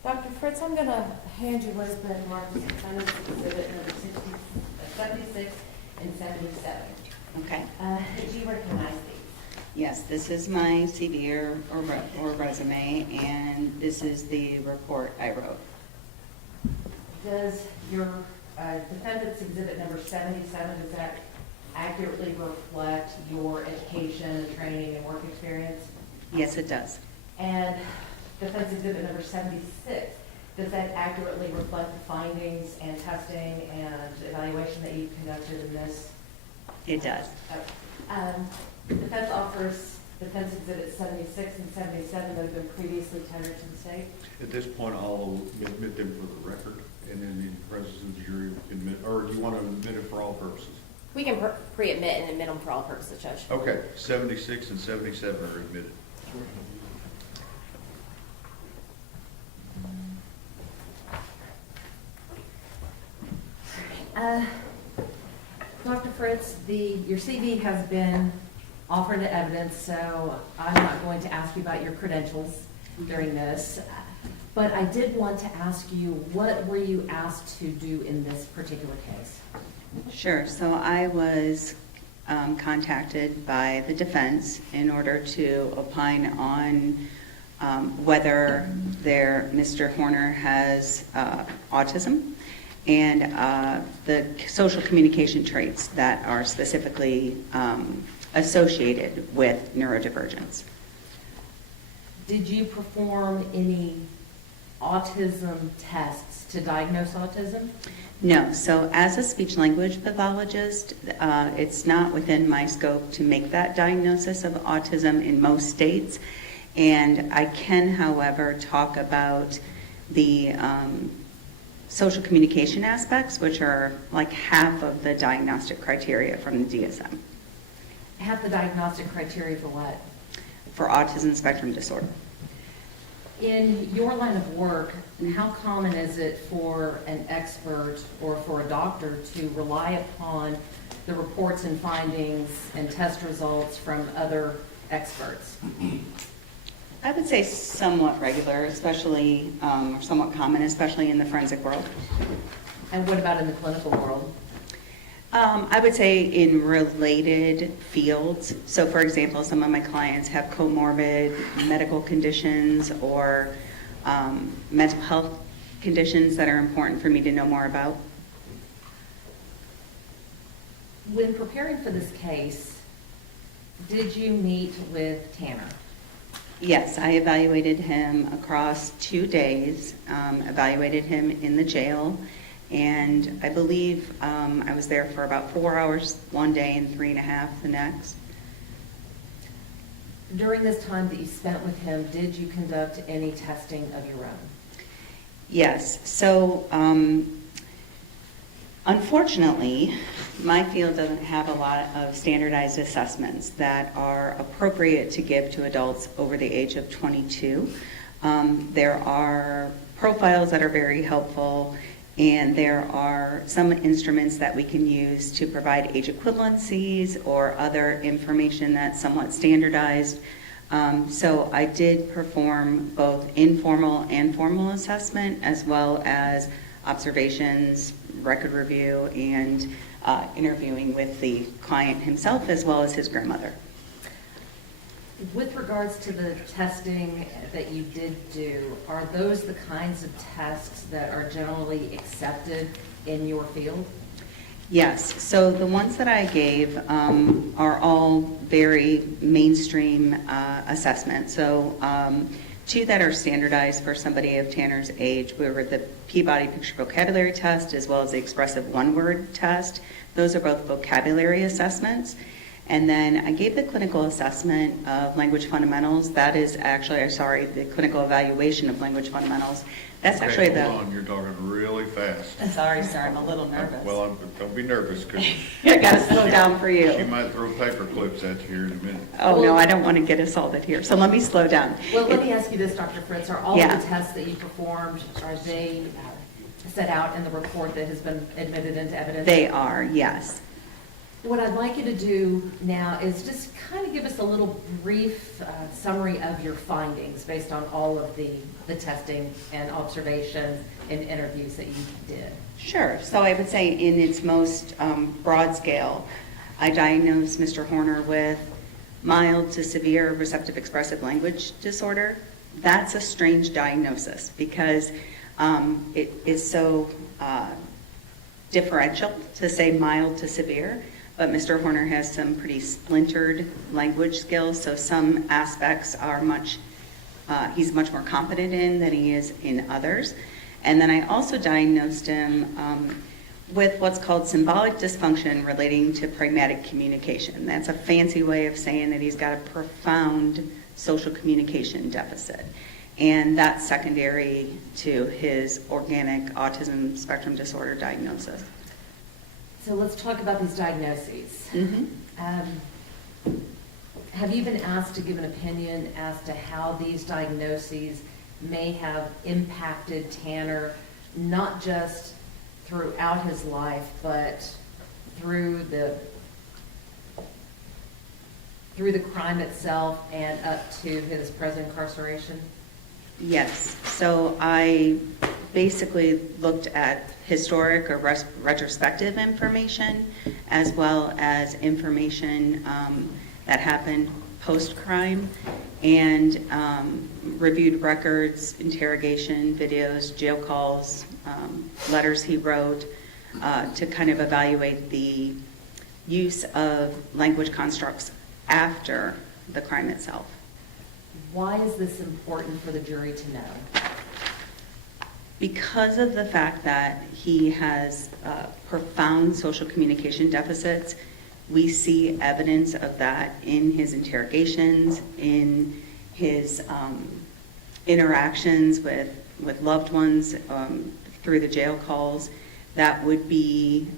Dr. Fritz, I'm going to hand you Elizabeth Martin's defendant's exhibit number 76 and 77. Okay. Do you recognize these? Yes, this is my CV or resume, and this is the report I wrote. Does your defendant's exhibit number 77, does that accurately reflect your education, training, and work experience? Yes, it does. And defense exhibit number 76, does that accurately reflect the findings and testing and evaluation that you conducted in this? It does. Defense offers defense exhibits 76 and 77 that have been previously tendered to the state. At this point, I'll admit them for the record, and then in the presence of the jury, we can admit, or do you want to admit it for all purposes? We can pre-admit and admit them for all purposes, Judge. Okay, 76 and 77 are admitted. Dr. Fritz, your CV has been offered into evidence, so I'm not going to ask you about your credentials during this. But I did want to ask you, what were you asked to do in this particular case? Sure. So I was contacted by the defense in order to opine on whether Mr. Horner has autism and the social communication traits that are specifically associated with neurodivergence. Did you perform any autism tests to diagnose autism? No. So as a speech language pathologist, it's not within my scope to make that diagnosis of autism in most states. And I can, however, talk about the social communication aspects, which are like half of the diagnostic criteria from the DSM. Half the diagnostic criteria for what? For autism spectrum disorder. In your line of work, how common is it for an expert or for a doctor to rely upon the reports and findings and test results from other experts? I would say somewhat regular, especially, or somewhat common, especially in the forensic world. And what about in the clinical world? I would say in related fields. So for example, some of my clients have comorbid medical conditions or mental health conditions that are important for me to know more about. When preparing for this case, did you meet with Tanner? Yes, I evaluated him across 2 days, evaluated him in the jail, and I believe I was there for about 4 hours one day and 3.5 the next. During this time that you spent with him, did you conduct any testing of your own? Yes. So unfortunately, my field doesn't have a lot of standardized assessments that are appropriate to give to adults over the age of 22. There are profiles that are very helpful, and there are some instruments that we can use to provide age equivalencies or other information that's somewhat standardized. So I did perform both informal and formal assessment, as well as observations, record review, and interviewing with the client himself, as well as his grandmother. With regards to the testing that you did do, are those the kinds of tests that are generally accepted in your field? Yes, so the ones that I gave are all very mainstream assessments. So two that are standardized for somebody of Tanner's age were the Peabody Picture Vocabulary Test, as well as the Expressive One-Word Test. Those are both vocabulary assessments. And then I gave the clinical assessment of language fundamentals. That is actually, the clinical evaluation of language fundamentals. That's Okay, actually hold on, you're talking really fast. Sorry, sir, I'm a little nervous. Well, don't be nervous, because I gotta slow down for she you. might throw paper clips at you here in a minute. Oh, no, I don't want to get assaulted here, so let me slow down. Well, let me ask you this, Dr. Fritz, are all Yeah. of the tests that you performed, are they set out in the report that has been admitted into evidence? They are, yes. What I'd like you to do now is just kind of give us a little brief summary of your findings based on all of the testing and observations and interviews that you did. Sure. So I would say in its most broad scale, I diagnosed Mr. Horner with mild to severe receptive expressive language disorder. That's a strange diagnosis because it is so differential to say mild to severe. But Mr. Horner has some pretty splintered language skills, so some aspects are he's much more competent in than he is in others. And then I also diagnosed him with what's called symbolic dysfunction relating to pragmatic communication. That's a fancy way of saying that he's got a profound social communication deficit. And that's secondary to his organic autism spectrum disorder diagnosis. So let's talk about these diagnoses. Mm-hmm. Have you been asked to give an opinion as to how these diagnoses may have impacted Tanner, not just throughout his life, but through the crime itself and up to his present incarceration? Yes. So I basically looked at historic or retrospective information, as well as information that happened post-crime, and reviewed records, interrogation videos, jail calls, letters he wrote, to kind of evaluate the use of language constructs after the crime itself. Why is this important for the jury to know? Because of the fact that he has profound social communication deficits, we see evidence of that in his interrogations, in his interactions with loved ones through the jail calls. That would be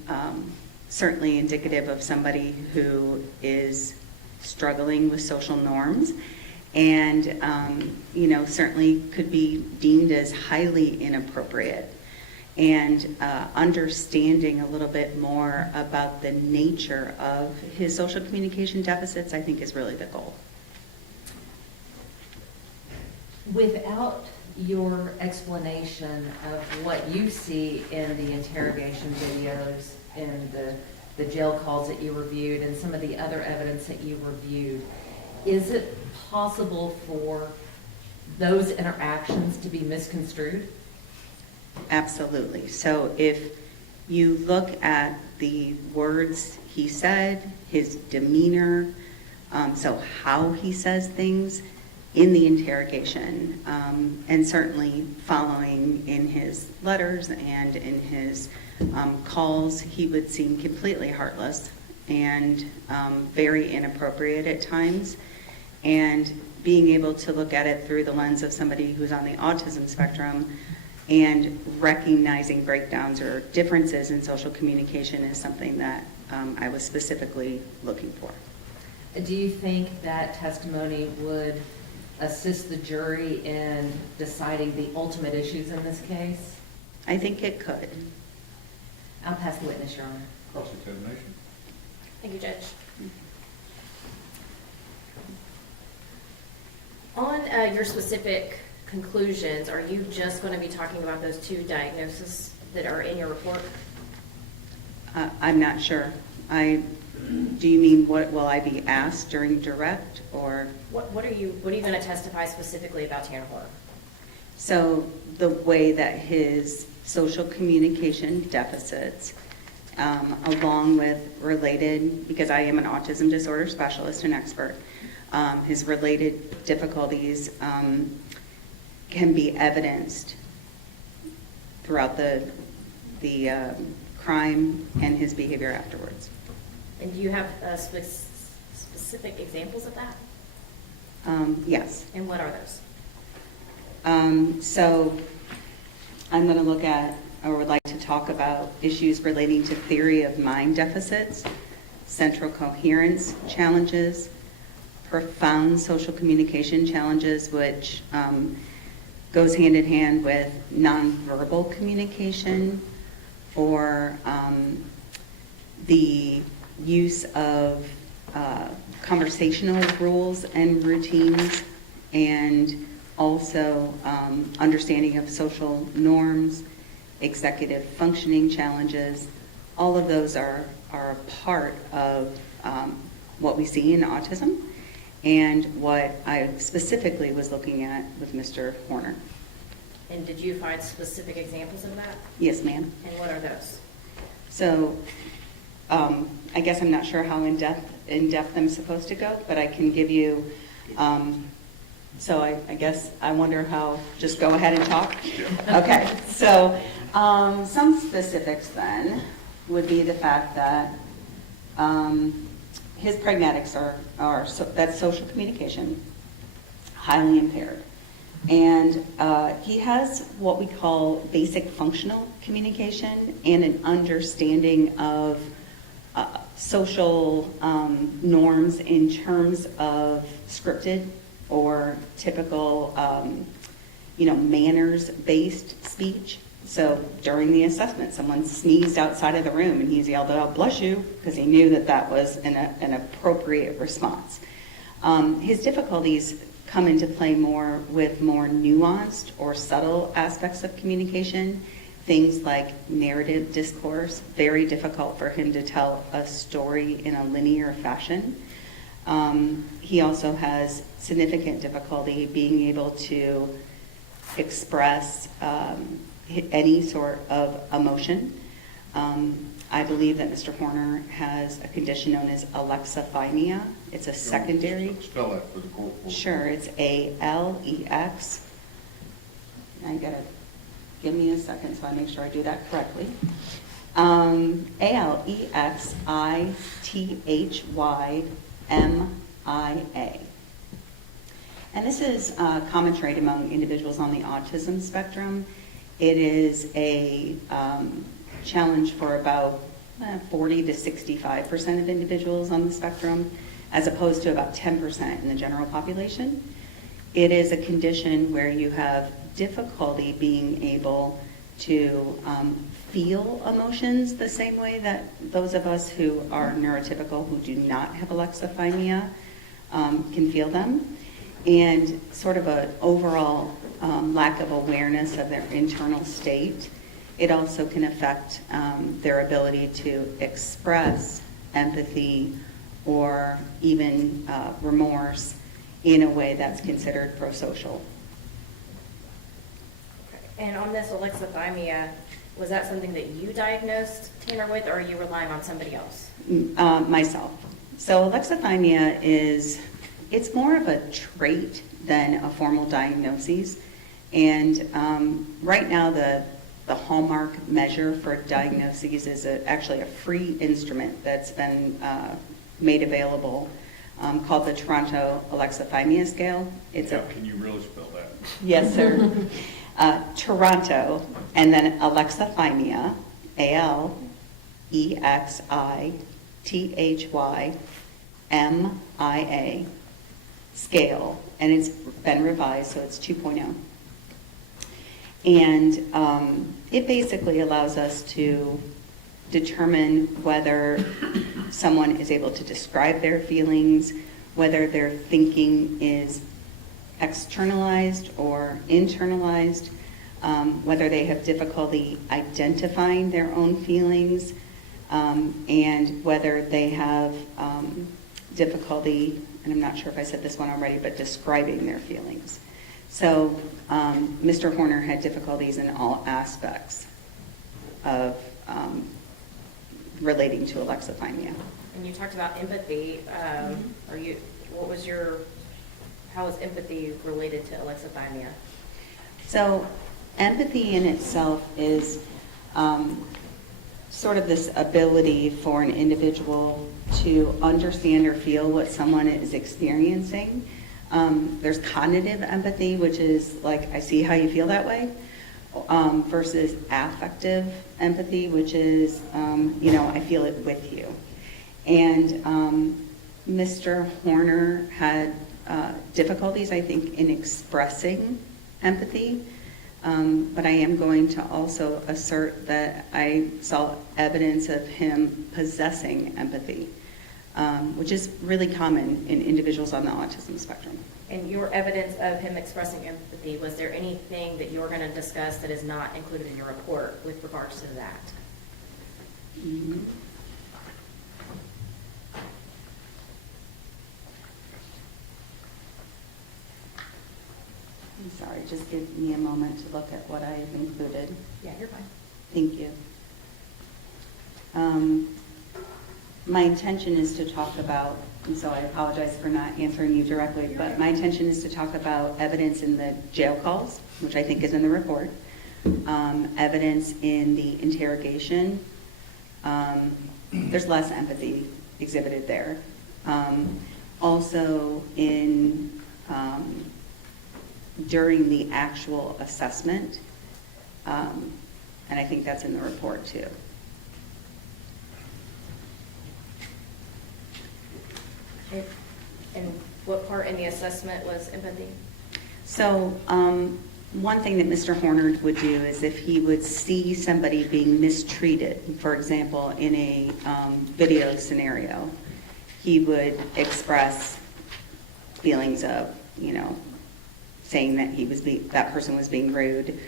certainly indicative of somebody who is struggling with social norms, and certainly could be deemed as highly inappropriate. And understanding a little bit more about the nature of his social communication deficits, I think, is really the goal. Without your explanation of what you see in the interrogation videos and the jail calls that you reviewed and some of the other evidence that you reviewed, is it possible for those interactions to be misconstrued? Absolutely. So if you look at the words he said, his demeanor, so how he says things in the interrogation, and certainly following in his letters and in his calls, he would seem completely heartless and very inappropriate at times. And being able to look at it through the lens of somebody who's on the autism spectrum and recognizing breakdowns or differences in social communication is something that I was specifically looking for. Do you think that testimony would assist the jury in deciding the ultimate issues in this case? I think it could. I'll pass the witness, Your Honor. Cross-examination. Thank you, Judge. On your specific conclusions, are you just going to be talking about those 2 diagnoses that are in your report? I'm not sure. Do you mean what will I be asked during direct, or? What are you going to testify specifically about Tanner Horner? So the way that his social communication deficits, along with related, because I am an autism disorder specialist and expert, his related difficulties can be evidenced throughout the crime and his behavior afterwards. And do you have specific examples of that? Yes. And what are those? So I'm going to look at, or would like to talk about, issues relating to theory of mind deficits, central coherence challenges, profound social communication challenges, which goes hand in hand with nonverbal communication, or the use of conversational rules and routines, and also understanding of social norms, executive functioning challenges. All of those are a part of what we see in autism, and what I specifically was looking at with Mr. Horner. And did you find specific examples of that? Yes, ma'am. And what are those? So I guess I'm not sure how in depth I'm supposed to go, but I can give you, so I guess I wonder how, just go ahead and talk? Yeah. Okay, so some specifics then would be the fact that his pragmatics that's social communication, highly impaired. And he has what we call basic functional communication and an understanding of social norms in terms of scripted or typical, manners-based speech. So during the assessment, someone sneezed outside of the room and he's yelled out, "Bless you," because he knew that that was an appropriate response. His difficulties come into play more with more nuanced or subtle aspects of communication, things like narrative discourse, very difficult for him to tell a story in a linear fashion. He also has significant difficulty being able to express any sort of emotion. I believe that Mr. Horner has a condition known as alexithymia. It's a secondary. Spell that for the court. Sure, it's ALEX. Now you gotta give me a second so I make sure I do that correctly. ALEXITHYMIA. And this is a common trait among individuals on the autism spectrum. It is a challenge for about 40 to 65% of individuals on the spectrum, as opposed to about 10% in the general population. It is a condition where you have difficulty being able to feel emotions the same way that those of us who are neurotypical, who do not have alexithymia, can feel them, and sort of an overall lack of awareness of their internal state. It also can affect their ability to express empathy or even remorse in a way that's considered prosocial. And on this alexithymia, was that something that you diagnosed Tanner with, or are you relying on somebody else? Myself. So alexithymia it's more of a trait than a formal diagnosis. And right now the hallmark measure for diagnoses is actually a free instrument that's been made available called the Toronto Alexithymia Scale. Can you really spell that? Yes, sir. Toronto, and then alexithymia, ALEXITHYMIA scale, and it's been revised, so it's 2.0. And it basically allows us to determine whether someone is able to describe their feelings, whether their thinking is externalized or internalized, whether they have difficulty identifying their own feelings, and whether they have difficulty, and I'm not sure if I said this one already, but describing their feelings. So Mr. Horner had difficulties in all aspects of relating to alexithymia. And you talked about empathy. How is empathy related to alexithymia? So empathy in itself is sort of this ability for an individual to understand or feel what someone is experiencing. There's cognitive empathy, which is like, I see how you feel that way, versus affective empathy, which is, I feel it with you. And Mr. Horner had difficulties, I think, in expressing empathy. But I am going to also assert that I saw evidence of him possessing empathy, which is really common in individuals on the autism spectrum. And your evidence of him expressing empathy, was there anything that you're going to discuss that is not included in your report with regards to that? Mhm. I'm sorry, just give me a moment to look at what I have included. Yeah, you're fine. Thank you. My intention is to talk about, and so I apologize for not answering you directly, but my intention is to talk about evidence in the jail calls, which I think is in the report, evidence in the interrogation. There's less empathy exhibited there. Also in during the actual assessment, and I think that's in the report too. And what part in the assessment was empathy? So one thing that Mr. Horner would do is if he would see somebody being mistreated, for example, in a video scenario, he would express feelings of, saying that that person was being rude,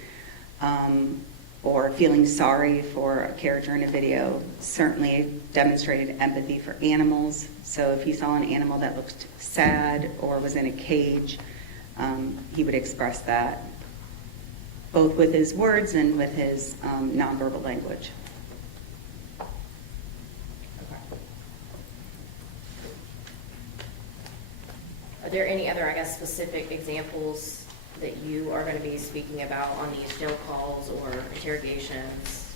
or feeling sorry for a character in a video. Certainly demonstrated empathy for animals. So if he saw an animal that looked sad or was in a cage, he would express that, both with his words and with his nonverbal language. Are there any other, specific examples that you are going to be speaking about on these jail calls or interrogations?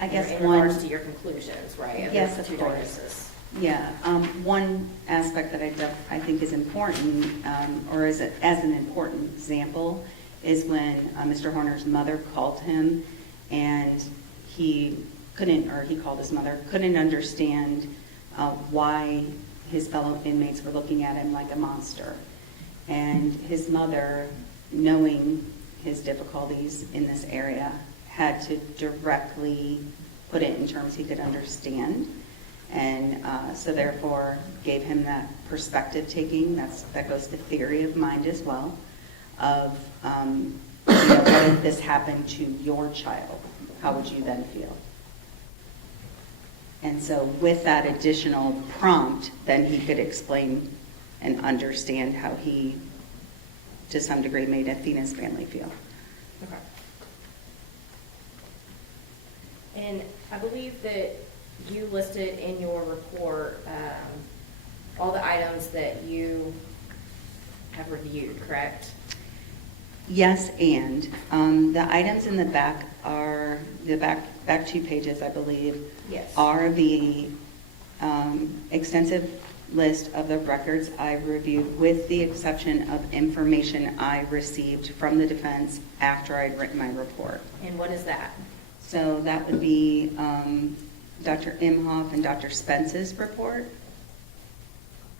I guess in regards to your conclusions, right? Yes, of of the course. diagnosis. Yeah, one aspect that I think is important, or as an important example, is when Mr. Horner's mother called him, and he called his mother, couldn't understand why his fellow inmates were looking at him like a monster. And his mother, knowing his difficulties in this area, had to directly put it in terms he could understand. And so therefore gave him that perspective taking. That goes to theory of mind as well, of what if this happened to your child? How would you then feel? And so with that additional prompt, then he could explain and understand how he, to some degree, made Athena's family feel. Okay. And I believe that you listed in your report all the items that you have reviewed, correct? Yes, and the items in the back are, the back 2 pages, I believe, Yes. are the extensive list of the records I reviewed, with the exception of information I received from the defense after I'd written my report. And what is that? So that would be Dr. Imhoff and Dr. Spence's report,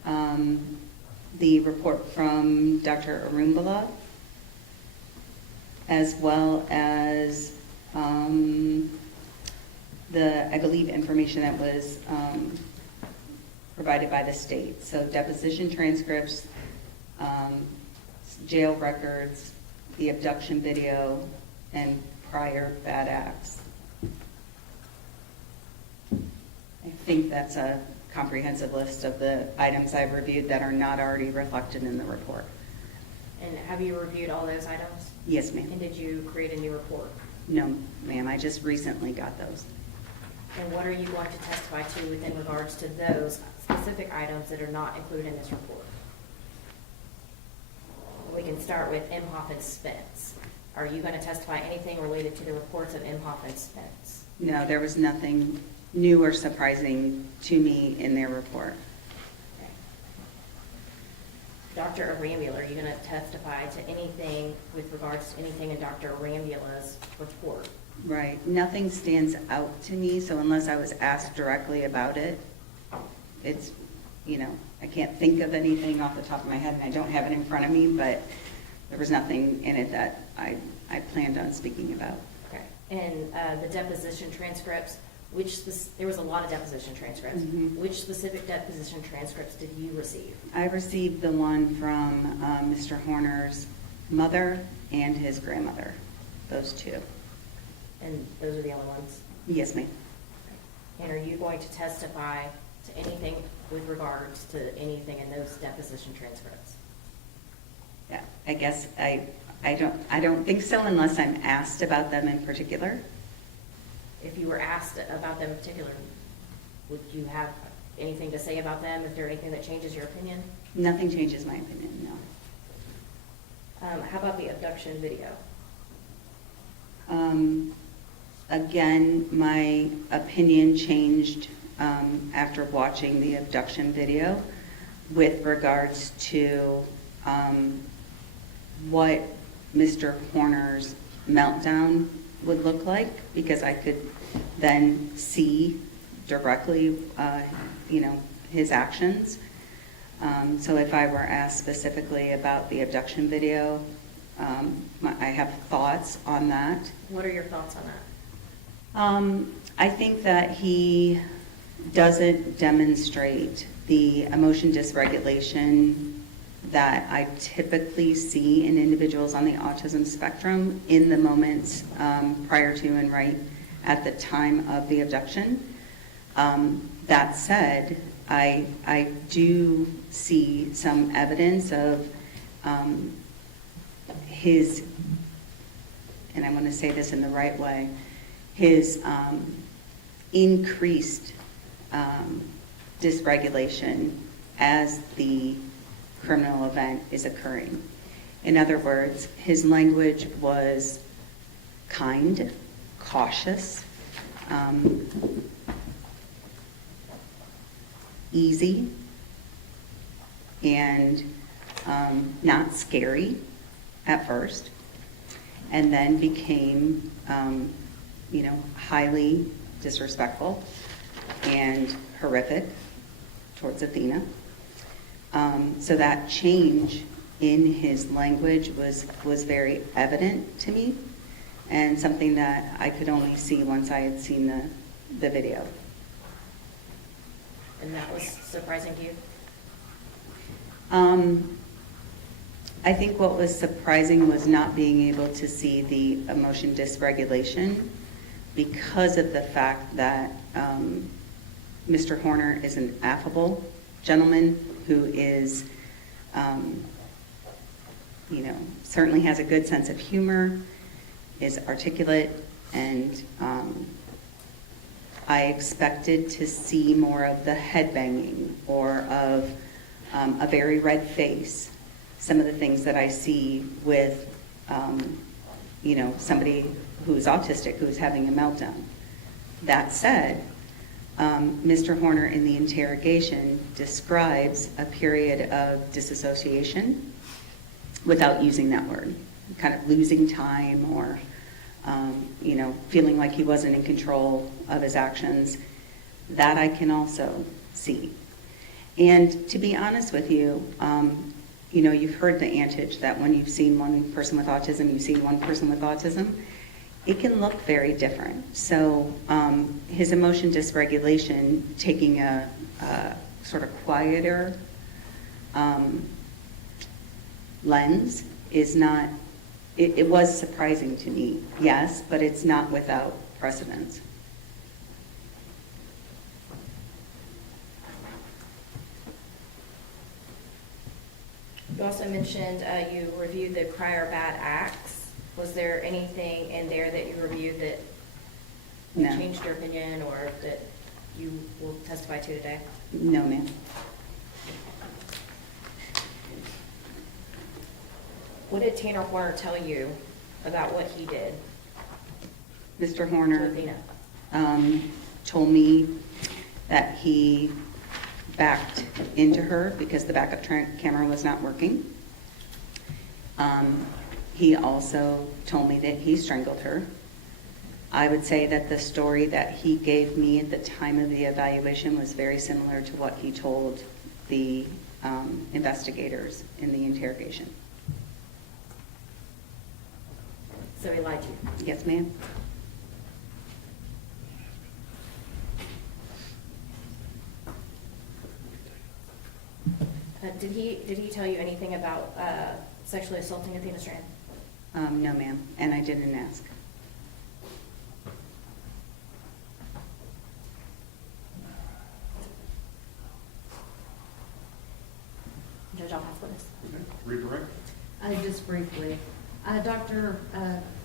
the report from Dr. Arumbala, as well as I believe information that was provided by the state. So deposition transcripts, jail records, the abduction video, and prior bad acts. I think that's a comprehensive list of the items I've reviewed that are not already reflected in the report. And have you reviewed all those items? Yes, ma'am. And did you create a new report? No, ma'am, I just recently got those. And what are you going to testify to within regards to those specific items that are not included in this report? We can start with Imhoff and Spence. Are you going to testify anything related to the reports of Imhoff and Spence? No, there was nothing new or surprising to me in their report. Okay. Dr. Arambula, are you going to testify to anything with regards to anything in Dr. Arambula's report? Right, nothing stands out to me, so unless I was asked directly about it, it's, I can't think of anything off the top of my head, and I don't have it in front of me, but there was nothing in it that I planned on speaking about. Okay. And the deposition transcripts, there was a lot of deposition transcripts. Mhm. Which specific deposition transcripts did you receive? I received the one from Mr. Horner's mother and his grandmother, those two. And those are the only ones? Yes, ma'am. And are you going to testify to anything with regards to anything in those deposition transcripts? Yeah, I guess I don't think so unless I'm asked about them in particular. If you were asked about them in particular, would you have anything to say about them? Is there anything that changes your opinion? Nothing changes my opinion, no. How about the abduction video? Again, my opinion changed after watching the abduction video with regards to what Mr. Horner's meltdown would look like, because I could then see directly, his actions. So if I were asked specifically about the abduction video, I have thoughts on that. What are your thoughts on that? I think that he doesn't demonstrate the emotion dysregulation that I typically see in individuals on the autism spectrum in the moments prior to and right at the time of the abduction. That said, I do see some evidence of his, and I want to say this in the right way, his increased dysregulation as the criminal event is occurring. In other words, his language was kind, cautious, easy, and not scary at first, and then became highly disrespectful and horrific towards Athena. So that change in his language was very evident to me, and something that I could only see once I had seen the video. And that was surprising to you? I think what was surprising was not being able to see the emotion dysregulation because of the fact that Mr. Horner is an affable gentleman who is, certainly has a good sense of humor, is articulate, and I expected to see more of the head banging or of a very red face. Some of the things that I see with, somebody who's autistic, who's having a meltdown. That said, Mr. Horner in the interrogation describes a period of disassociation without using that word, kind of losing time or, feeling like he wasn't in control of his actions. That I can also see. And to be honest with you, you've heard the adage that when you've seen one person with autism, you've seen one person with autism. It can look very different. So his emotion dysregulation, taking a sort of quieter lens is not, it was surprising to me, yes, but it's not without precedence. You also mentioned you reviewed the prior bad acts. Was there anything in there that you reviewed that No. changed your opinion or that you will testify to today? No, ma'am. What did Tanner Horner tell you about what he did Mr. to Horner Athena? told me that he backed into her because the backup camera was not working. He also told me that he strangled her. I would say that the story that he gave me at the time of the evaluation was very similar to what he told the investigators in the interrogation. So he lied to you? Yes, ma'am? Did he tell you anything about sexually assaulting Athena Strand? No, ma'am, and I didn't ask. Judge, I'll pass witness. Okay, redirect. Just briefly, Dr.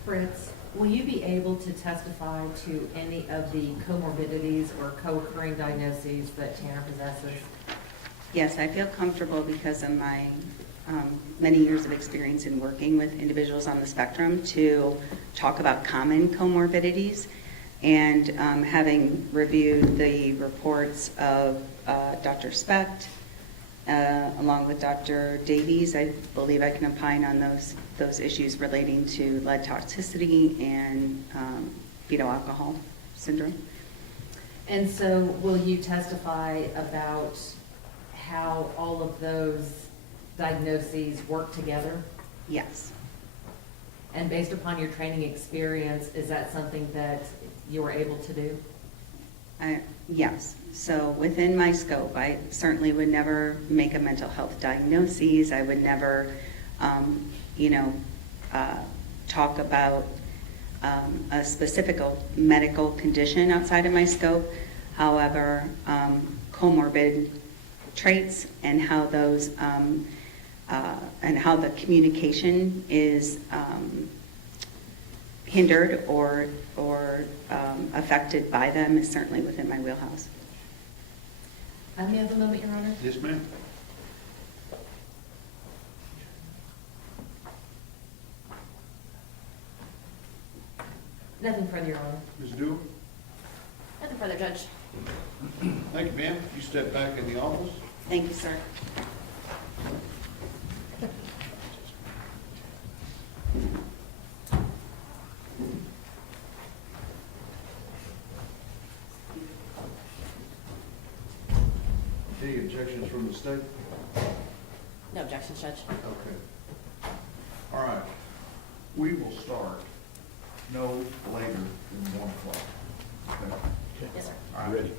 Fritz, will you be able to testify to any of the comorbidities or co-occurring diagnoses that Tanner possesses? Yes, I feel comfortable because of my many years of experience in working with individuals on the spectrum to talk about common comorbidities. And having reviewed the reports of Dr. Specht, along with Dr. Davies, I believe I can opine on those issues relating to lead toxicity and fetal alcohol syndrome. And so will you testify about how all of those diagnoses work together? Yes. And based upon your training experience, is that something that you were able to do? Yes. So within my scope, I certainly would never make a mental health diagnosis. I would never, talk about a specific medical condition outside of my scope. However, comorbid traits and how those and how the communication is hindered or affected by them is certainly within my wheelhouse. May I have a moment, Your Honor? Yes, ma'am. Nothing further, Your Honor. Ms. Dewar? Nothing further, Judge. Thank you, ma'am. You step back in the office. Thank you, sir. Any objections from the state? No objections, Judge. Okay. All right. We will start no later than 1 o'clock. Okay? Yes, sir. All right. Ready.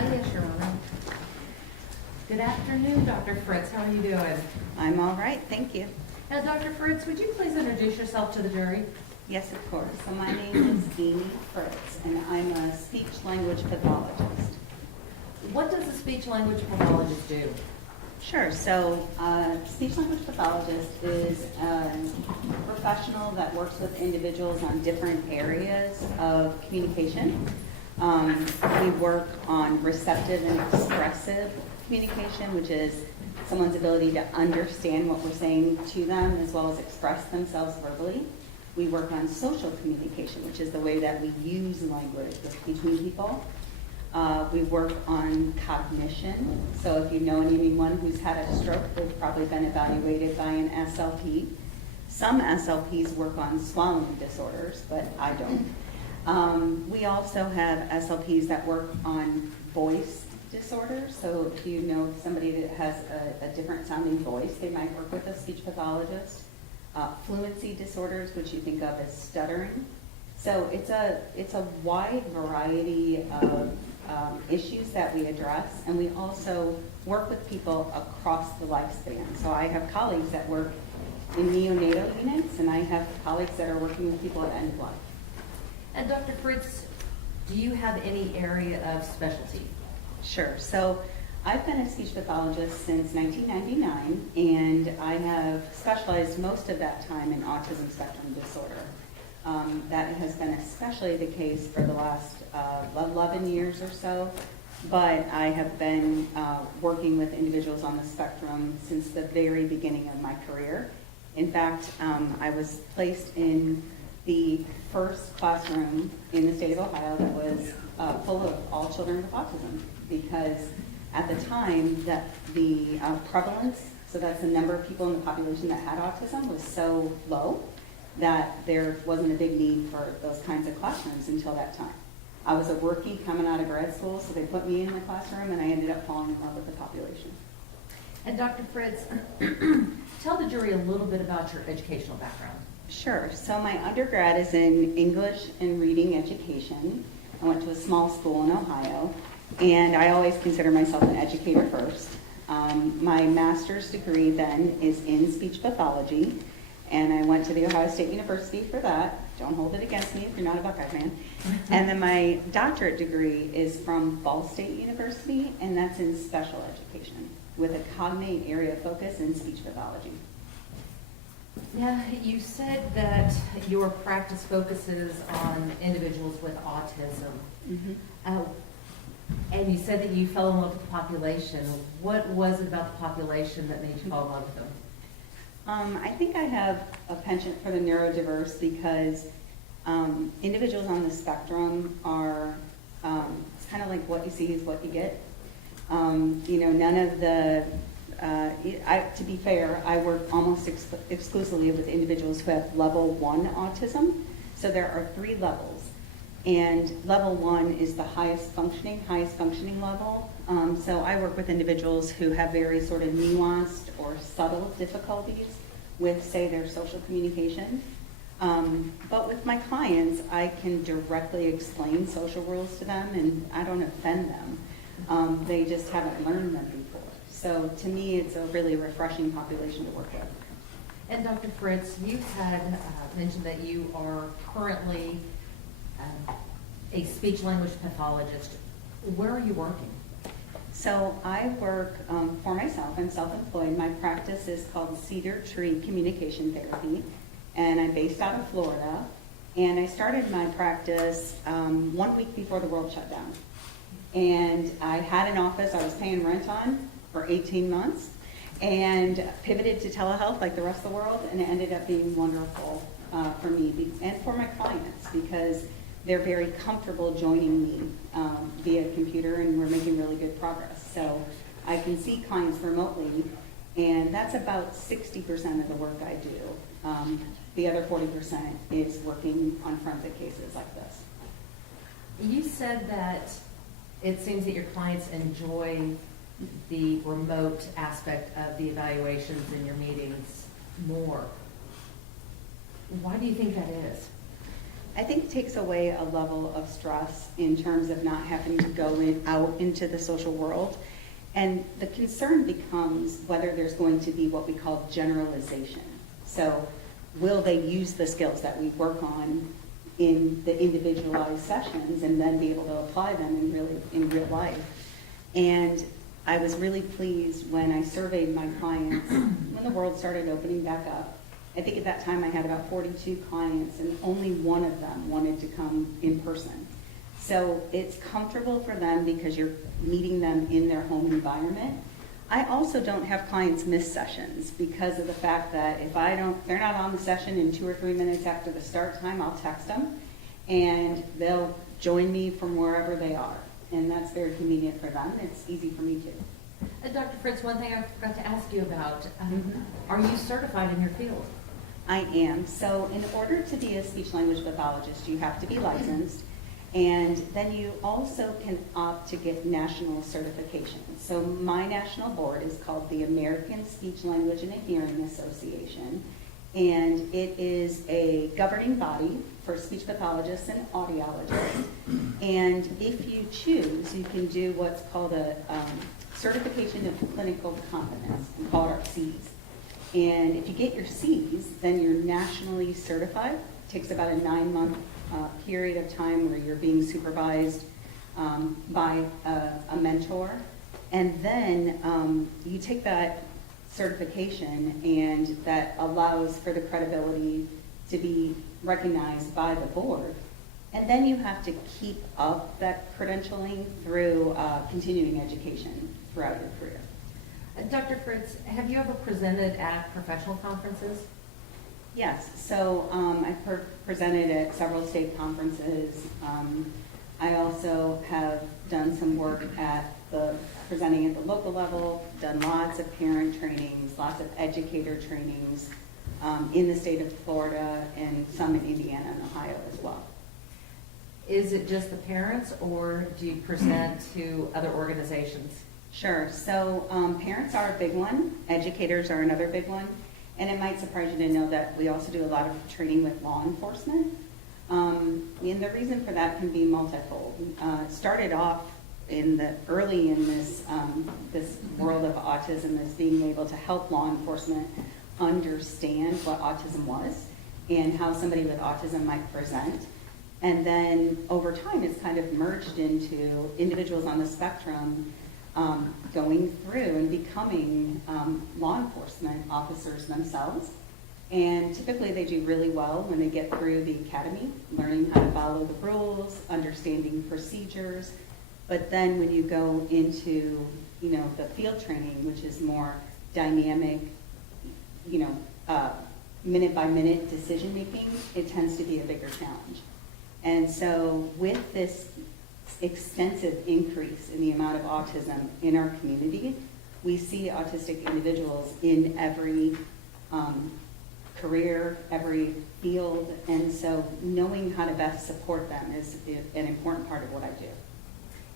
Yes, Your Honor. Good afternoon, Dr. Fritz. How are you doing? I'm all right, thank you. Now, Dr. Fritz, would you please introduce yourself to the jury? Yes, of course. So my name is Amy Fritz, and I'm a speech-language pathologist. What does a speech-language pathologist do? Sure. So speech-language pathologist is a professional that works with individuals on different areas of communication. We work on receptive and expressive communication, which is someone's ability to understand what we're saying to them as well as express themselves verbally. We work on social communication, which is the way that we use language between people. We work on cognition. So if you know anyone who's had a stroke, they've probably been evaluated by an SLP. Some SLPs work on swallowing disorders, but I don't. We also have SLPs that work on voice disorders. So if you know somebody that has a different sounding voice, they might work with a speech pathologist. Fluency disorders, which you think of as stuttering. So it's a wide variety of issues that we address, and we also work with people across the lifespan. So I have colleagues that work in neonatal units, and I have colleagues that are working with people at end of life. And Dr. Fritz, do you have any area of specialty? Sure. So I've been a speech pathologist since 1999, and I have specialized most of that time in autism spectrum disorder. That has been especially the case for the last 11 years or so, but I have been working with individuals on the spectrum since the very beginning of my career. In fact, I was placed in the first classroom in the state of Ohio that was full of all children with autism, because at the time that the prevalence, so that's the number of people in the population that had autism, was so low that there wasn't a big need for those kinds of classrooms until that time. I was a rookie coming out of grad school, so they put me in the classroom, and I ended up falling in love with the population. And Dr. Fritz, tell the jury a little bit about your educational background. Sure. So my undergrad is in English and reading education. I went to a small school in Ohio, and I always consider myself an educator first. My master's degree then is in speech pathology, and I went to the Ohio State University for that. Don't hold it against me if you're not a Buckeye fan. And then my doctorate degree is from Ball State University, and that's in special education with a cognate area of focus in speech pathology. Yeah, you said that your practice focuses on individuals with autism. Mm-hmm. And you said that you fell in love with the population. What was it about the population that made you fall in love with them? I think I have a penchant for the neurodiverse because individuals on the spectrum are, it's kind of like what you see is what you get. None of the, to be fair, I work almost exclusively with individuals who have level 1 autism. So there are 3 levels. And level 1 is the highest functioning level. So I work with individuals who have very sort of nuanced or subtle difficulties with, say, their social communication. But with my clients, I can directly explain social rules to them, and I don't offend them. They just haven't learned them before. So to me, it's a really refreshing population to work with. And Dr. Fritz, you had mentioned that you are currently a speech-language pathologist. Where are you working? So I work for myself. I'm self-employed. My practice is called Cedar Tree Communication Therapy, and I'm based out of Florida. And I started my practice 1 week before the world shut down. And I had an office I was paying rent on for 18 months and pivoted to telehealth like the rest of the world, and it ended up being wonderful for me and for my clients because they're very comfortable joining me via computer, and we're making really good progress. So I can see clients remotely, and that's about 60% of the work I do. The other 40% is working on forensic cases like this. You said that it seems that your clients enjoy the remote aspect of the evaluations in your meetings more. Why do you think that is? I think it takes away a level of stress in terms of not having to go out into the social world. And the concern becomes whether there's going to be what we call generalization. So will they use the skills that we work on in the individualized sessions and then be able to apply them in real life? And I was really pleased when I surveyed my clients when the world started opening back up. I think at that time I had about 42 clients and only one of them wanted to come in person. So it's comfortable for them because you're meeting them in their home environment. I also don't have clients miss sessions because of the fact that if they're not on the session in 2 or 3 minutes after the start time, I'll text them and they'll join me from wherever they are. And that's very convenient for them. It's easy for me too. Dr. Fritz, one thing I forgot to ask you about, are you certified in your field? I am. So in order to be a speech language pathologist, you have to be licensed, and then you also can opt to get national certification. So my national board is called the American Speech Language and Hearing Association, and it is a governing body for speech pathologists and audiologists. And if you choose, you can do what's called a certification of clinical competence. We call it our C's. And if you get your C's, then you're nationally certified. It takes about a 9-month period of time where you're being supervised by a mentor. And then you take that certification, and that allows for the credibility to be recognized by the board. And then you have to keep up that credentialing through continuing education throughout your career. Dr. Fritz, have you ever presented at professional conferences? Yes, so I've presented at several state conferences. I also have done some work presenting at the local level, done lots of parent trainings, lots of educator trainings in the state of Florida and some in Indiana and Ohio as well. Is it just the parents, or do you present to other organizations? Sure. So parents are a big one. Educators are another big one. And it might surprise you to know that we also do a lot of training with law enforcement. And the reason for that can be multifold. It started off early in this world of autism as being able to help law enforcement understand what autism was and how somebody with autism might present. And then over time, it's kind of merged into individuals on the spectrum going through and becoming law enforcement officers themselves. And typically they do really well when they get through the academy, learning how to follow the rules, understanding procedures. But then when you go into, the field training, which is more dynamic, minute by minute decision making, it tends to be a bigger challenge. And so with this extensive increase in the amount of autism in our community, we see autistic individuals in every career, every field, and so knowing how to best support them is an important part of what I do.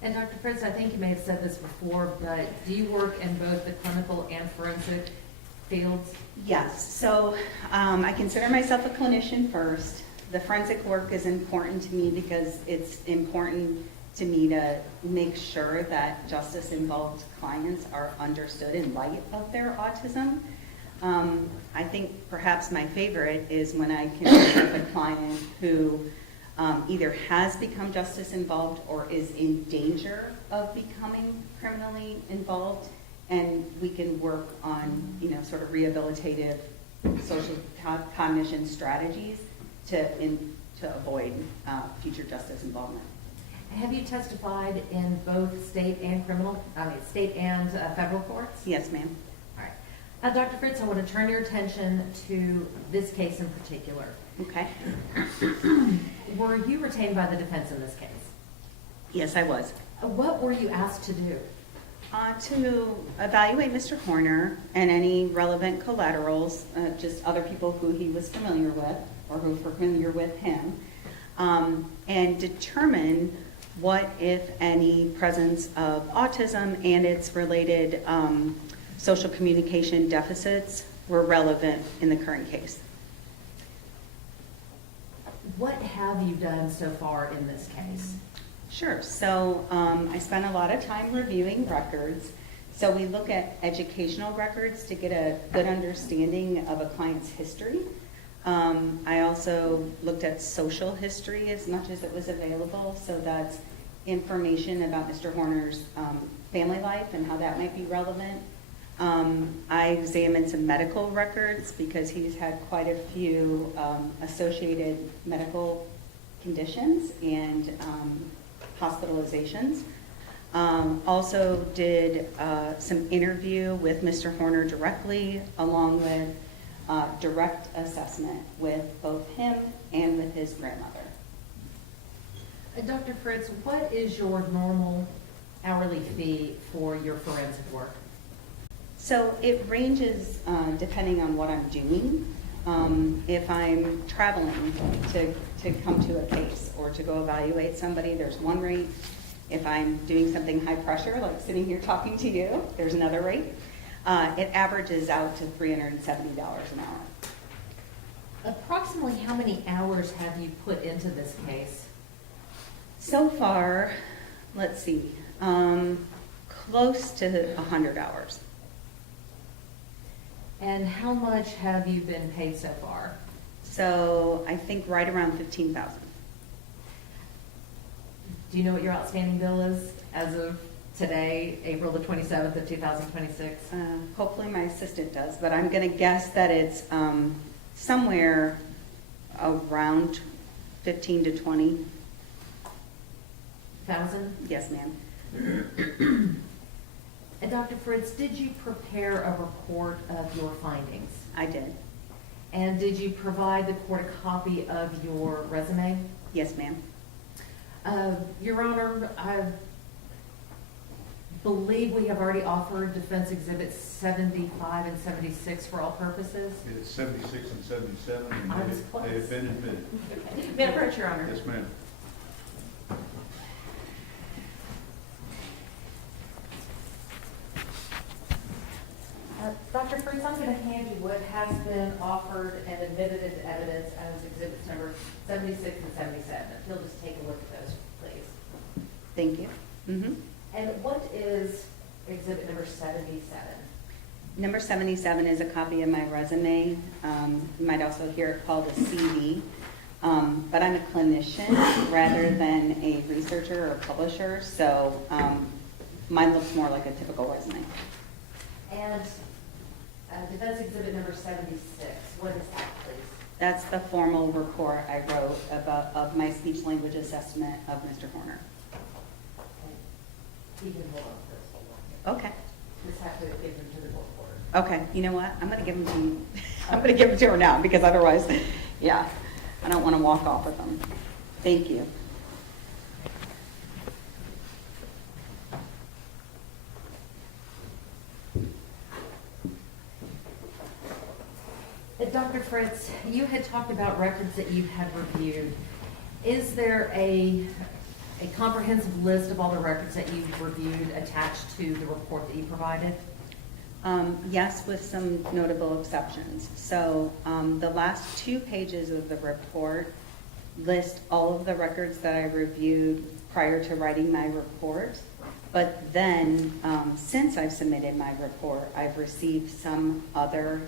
And Dr. Fritz, I think you may have said this before, but do you work in both the clinical and forensic fields? Yes, so I consider myself a clinician first. The forensic work is important to me because it's important to me to make sure that justice-involved clients are understood in light of their autism. I think perhaps my favorite is when I can work with a client who either has become justice-involved or is in danger of becoming criminally involved, and we can work on, sort of rehabilitative social cognition strategies to avoid future justice involvement. Have you testified in both state and federal courts? Yes, ma'am. All right. Dr. Fritz, I want to turn your attention to this case in particular. Okay. Were you retained by the defense in this case? Yes, I was. What were you asked to do? To evaluate Mr. Horner and any relevant collaterals, just other people who he was familiar with or who were familiar with him, and determine what, if any, presence of autism and its related social communication deficits were relevant in the current case. what have you done so far in this case? Sure. So I spent a lot of time reviewing records. So we look at educational records to get a good understanding of a client's history. I also looked at social history as much as it was available. So that's information about Mr. Horner's family life and how that might be relevant. I examined some medical records because he's had quite a few associated medical conditions and hospitalizations. Also did some interview with Mr. Horner directly, along with direct assessment with both him and with his grandmother. Dr. Fritz, what is your normal hourly fee for your forensic work? So it ranges depending on what I'm doing. If I'm traveling to come to a case or to go evaluate somebody, there's one rate. If I'm doing something high pressure, like sitting here talking to you, there's another rate. It averages out to $370 an hour. Approximately how many hours have you put into this case? So far, let's see, close to 100 hours. And how much have you been paid so far? So I think right around 15,000. Do you know what your outstanding bill is as of today, April the 27th of 2026? Hopefully my assistant does, but I'm going to guess that it's somewhere around 15 to 20. 1,000? Yes, ma'am. And Dr. Fritz, did you prepare a report of your findings? I did. And did you provide the court a copy of your resume? Yes, ma'am. Your Honor, I believe we have already offered Defense Exhibits 75 and 76 for all purposes. It's 76 and 77, and I was close. they have been admitted. May I approach, Your Honor? Yes, ma'am. Dr. Fritz, I'm going to hand you what has been offered and admitted into evidence as exhibits number 76 and 77. If you'll just take a look at those, please. Thank you. And what is exhibit number 77? Number 77 is a copy of my resume. You might also hear it called a CV. But I'm a clinician rather than a researcher or publisher, so mine looks more like a typical resume. And defense exhibit number 76, what is that, please? That's the formal report I wrote of my speech language assessment of Mr. Horner. You can hold on for this one. Okay. Just have to give them to the court reporter. Okay, you know what? I'm going to give them to you. I'm going to give them to her now because otherwise, yeah, I don't want to walk off with them. Thank you. Dr. Fritz, you had talked about records that you had reviewed. Is there a comprehensive list of all the records that you've reviewed attached to the report that you provided? Yes, with some notable exceptions. So the last 2 pages of the report list all of the records that I reviewed prior to writing my report. But then, since I've submitted my report, I've received some other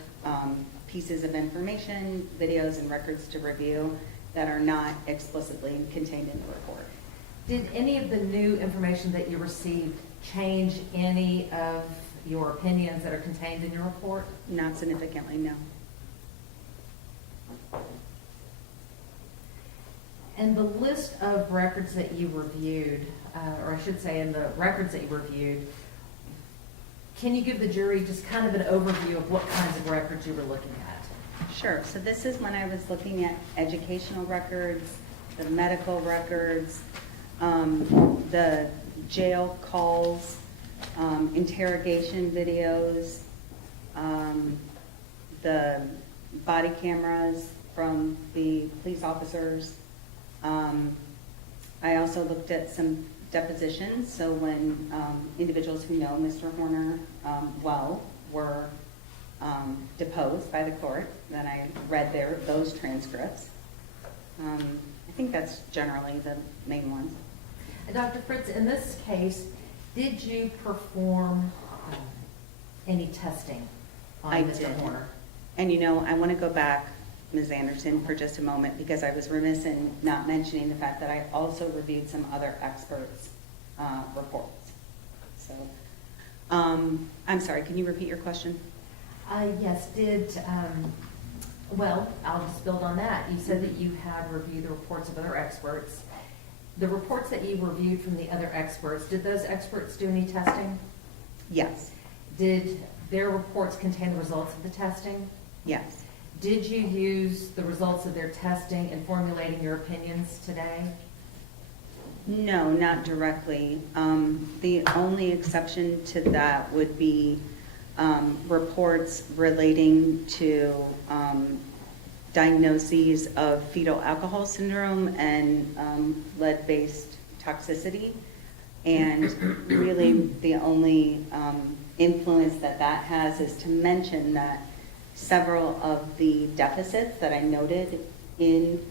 pieces of information, videos, and records to review that are not explicitly contained in the report. Did any of the new information that you received change any of your opinions that are contained in your report? Not significantly, no. And the list of records that you reviewed, or I should say in the records that you reviewed, can you give the jury just kind of an overview of what kinds of records you were looking at? Sure. So this is when I was looking at educational records, the medical records, the jail calls, interrogation videos, the body cameras from the police officers. I also looked at some depositions, so when individuals who know Mr. Horner well were deposed by the court, then I read those transcripts. I think that's generally the main ones. And Dr. Fritz, in this case, did you perform any testing on I Mr. did. Horner? And I want to go back, Ms. Anderson, for just a moment, because I was remiss in not mentioning the fact that I also reviewed some other experts' reports. So, I'm sorry, can you repeat your question? Yes, well, I'll just build on that. You said that you had reviewed the reports of other experts. The reports that you reviewed from the other experts, did those experts do any testing? Yes, Did their reports contain the results of the testing? yes. Did you use the results of their testing in formulating your opinions today? No, not directly. The only exception to that would be reports relating to diagnoses of fetal alcohol syndrome and lead-based toxicity. And really, the only influence that that has is to mention that several of the deficits that I noted in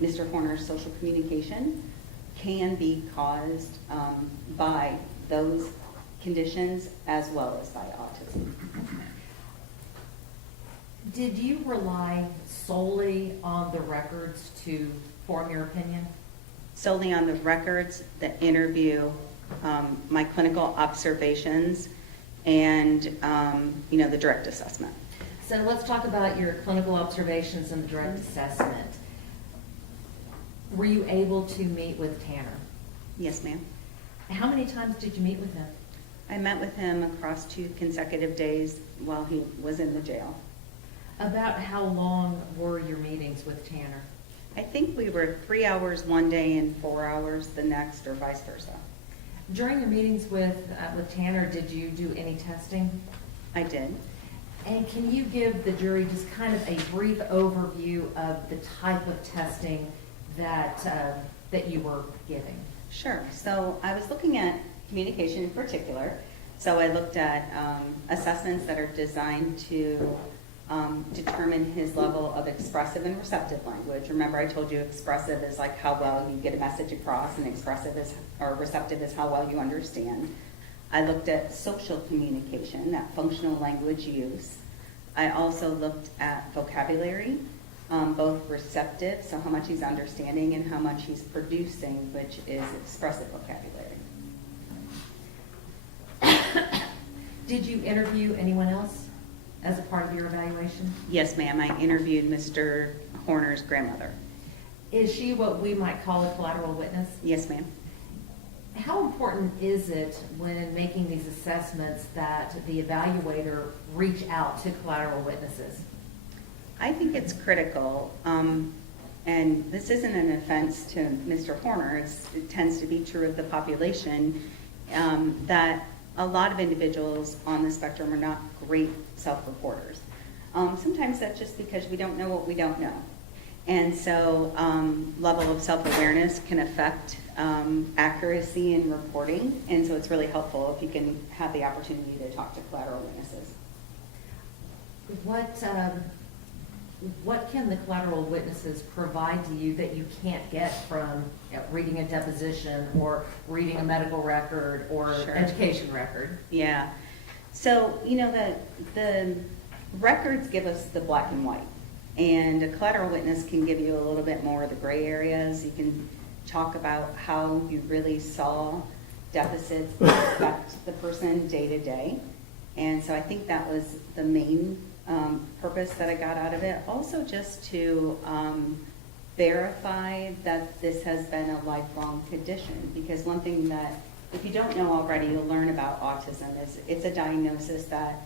Mr. Horner's social communication can be caused by those conditions as well as by autism. Did you rely solely on the records to form your opinion? Solely on the records, the interview, my clinical observations, and the direct assessment. So let's talk about your clinical observations and the direct assessment. Were you able to meet with Tanner? Yes, ma'am. How many times did you meet with him? I met with him across 2 consecutive days while he was in the jail. About how long were your meetings with Tanner? I think we were 3 hours one day and 4 hours the next, or vice versa. During your meetings with Tanner, did you do any testing? I did. And can you give the jury just kind of a brief overview of the type of testing that you were giving? Sure. So I was looking at communication in particular. So I looked at assessments that are designed to determine his level of expressive and receptive language. Remember, I told you expressive is like how well you get a message across, and receptive is how well you understand. I looked at social communication, that functional language use. I also looked at vocabulary, both receptive, so how much he's understanding, and how much he's producing, which is expressive vocabulary. Did you interview anyone else as a part of your evaluation? Yes, ma'am. I interviewed Mr. Horner's grandmother. Is she what we might call a collateral witness? Yes, ma'am. How important is it when making these assessments that the evaluator reach out to collateral witnesses? I think it's critical, and this isn't an offense to Mr. Horner. It tends to be true of the population, that a lot of individuals on the spectrum are not great self-reporters. Sometimes that's just because we don't know what we don't know. And so level of self-awareness can affect accuracy in reporting, and so it's really helpful if you can have the opportunity to talk to collateral witnesses. What can the collateral witnesses provide to you that you can't get from reading a deposition or reading a medical record or Sure. education record? Yeah. So, the records give us the black and white, and a collateral witness can give you a little bit more of the gray areas. You can talk about how you really saw deficits affect the person day to day. And so I think that was the main purpose that I got out of it. Also just to verify that this has been a lifelong condition, because one thing that, if you don't know already, you'll learn about autism is it's a diagnosis that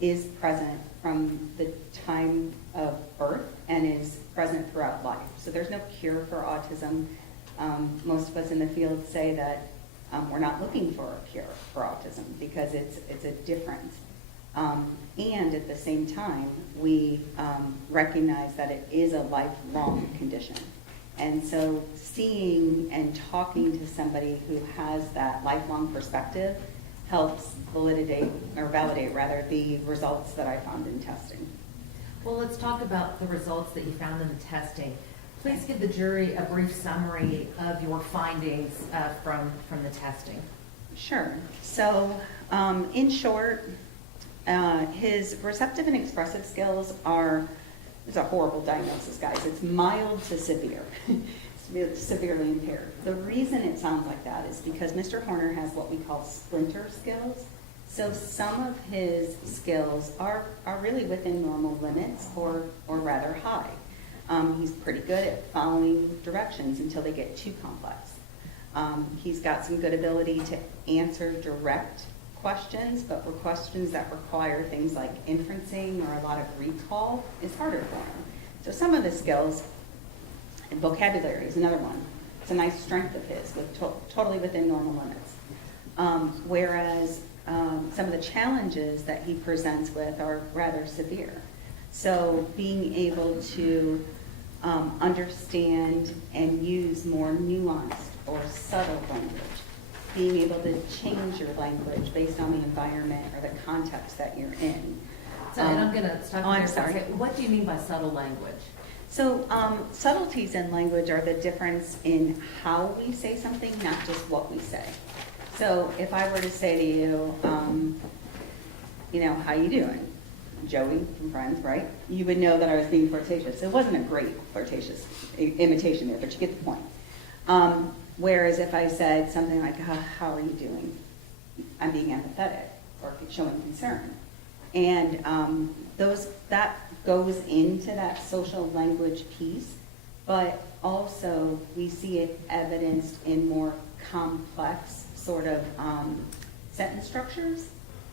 is present from the time of birth and is present throughout life. So there's no cure for autism. Most of us in the field say that we're not looking for a cure for autism because it's a difference. And at the same time, we recognize that it is a lifelong condition. And so seeing and talking to somebody who has that lifelong perspective helps validate the results that I found in testing. Well, let's talk about the results that you found in the testing. Please give the jury a brief summary of your findings from the testing. Sure. So, in short, his receptive and expressive skills it's a horrible diagnosis, guys. It's mild to severe. It's severely impaired. The reason it sounds like that is because Mr. Horner has what we call splinter skills. So some of his skills are really within normal limits or rather high. He's pretty good at following directions until they get too complex. He's got some good ability to answer direct questions, but for questions that require things like inferencing or a lot of recall is harder for him. So some of the skills, and vocabulary is another one. It's a nice strength of his, totally within normal limits. Whereas some of the challenges that he presents with are rather severe. So being able to understand and use more nuanced or subtle language, being able to change your language based on the environment or the context that you're in. So, and I'm going to stop you I'm there for a sorry. second. What do you mean by subtle language? So subtleties in language are the difference in how we say something, not just what we say. So if I were to say to you, how you doing? Joey from Friends, right? You would know that I was being flirtatious. It wasn't a great flirtatious imitation there, but you get the point. Whereas if I said something like, how are you doing? I'm being empathetic or showing concern. And that goes into that social language piece, but also we see it evidenced in more complex sort of sentence structures.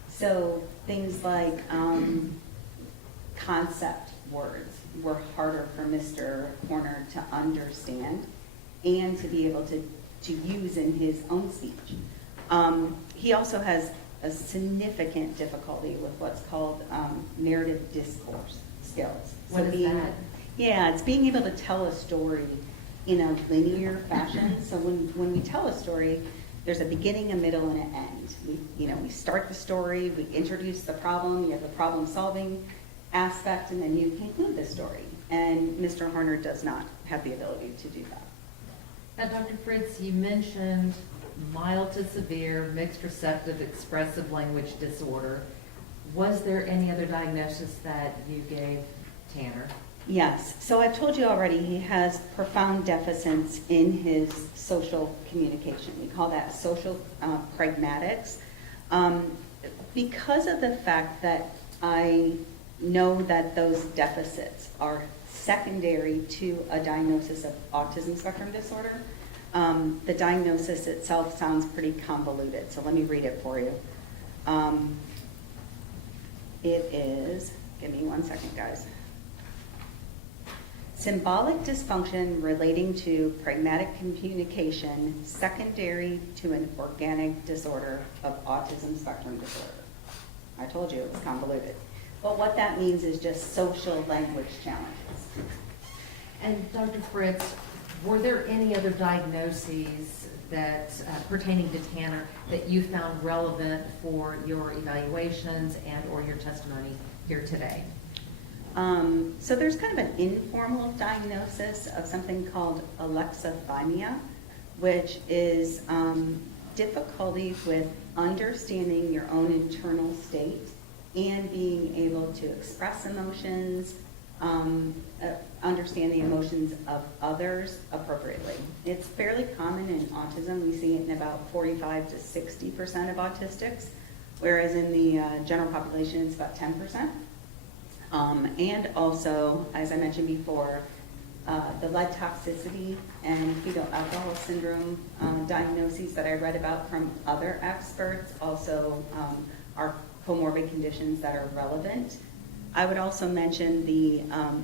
So things like concept words were harder for Mr. Horner to understand and to be able to use in his own speech. He also has a significant difficulty with what's called narrative discourse skills. What is that? Yeah, it's being able to tell a story in a linear fashion. So when we tell a story, there's a beginning, a middle, and an end. We start the story, we introduce the problem, you have the problem-solving aspect, and then you conclude the story. And Mr. Horner does not have the ability to do that. Now, Dr. Fritz, you mentioned mild to severe mixed receptive expressive language disorder. Was there any other diagnosis that you gave Tanner? Yes. So I've told you already, he has profound deficits in his social communication. We call that social pragmatics. Because of the fact that I know that those deficits are secondary to a diagnosis of autism spectrum disorder, the diagnosis itself sounds pretty convoluted. So let me read it for you. It is, give me 1 second, guys. Symbolic dysfunction relating to pragmatic communication secondary to an organic disorder of autism spectrum disorder. I told you it was convoluted. But what that means is just social language challenges. And Dr. Fritz, were there any other diagnoses that pertaining to Tanner that you found relevant for your evaluations and or your testimony here today? So there's kind of an informal diagnosis of something called alexithymia, which is difficulty with understanding your own internal state and being able to express emotions, understand the emotions of others appropriately. It's fairly common in autism. We see it in about 45 to 60% of autistics, whereas in the general population it's about 10%. And also, as I mentioned before, the lead toxicity and fetal alcohol syndrome diagnoses that I read about from other experts also are comorbid conditions that are relevant. I would also mention the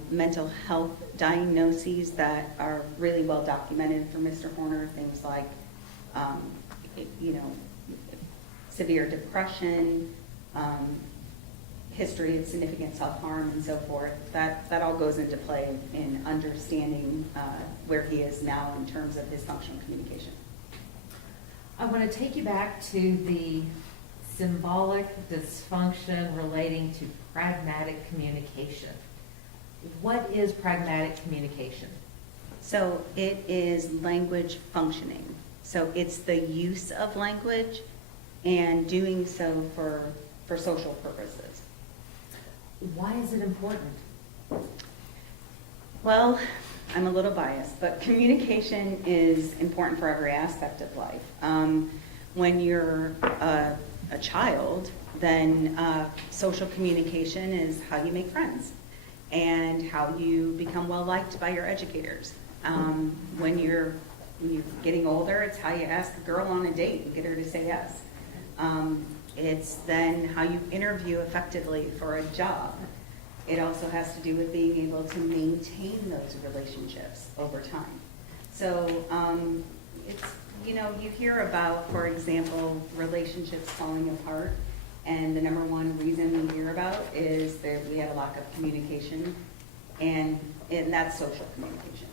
mental health diagnoses that are really well documented for Mr. Horner, things like, severe depression, history of significant self-harm and so forth. That all goes into play in understanding where he is now in terms of his functional communication. I want to take you back to the symbolic dysfunction relating to pragmatic communication. What is pragmatic communication? So it is language functioning. So it's the use of language and doing so for social purposes. Why is it important? Well, I'm a little biased, but communication is important for every aspect of life. When you're a child, then social communication is how you make friends and how you become well-liked by your educators. When you're getting older, it's how you ask a girl on a date and get her to say yes. It's then how you interview effectively for a job. It also has to do with being able to maintain those relationships over time. So it's, you hear about, for example, relationships falling apart, and the number one reason we hear about is that we have a lack of communication, and that's social communication.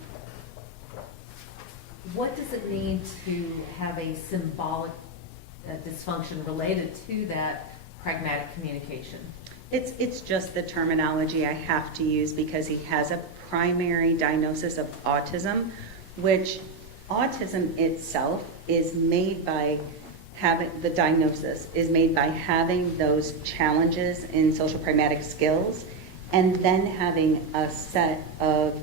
What does it mean to have a symbolic dysfunction related to that pragmatic communication? It's just the terminology I have to use because he has a primary diagnosis of autism, which autism itself is made by the diagnosis is made by having those challenges in social pragmatic skills and then having a set of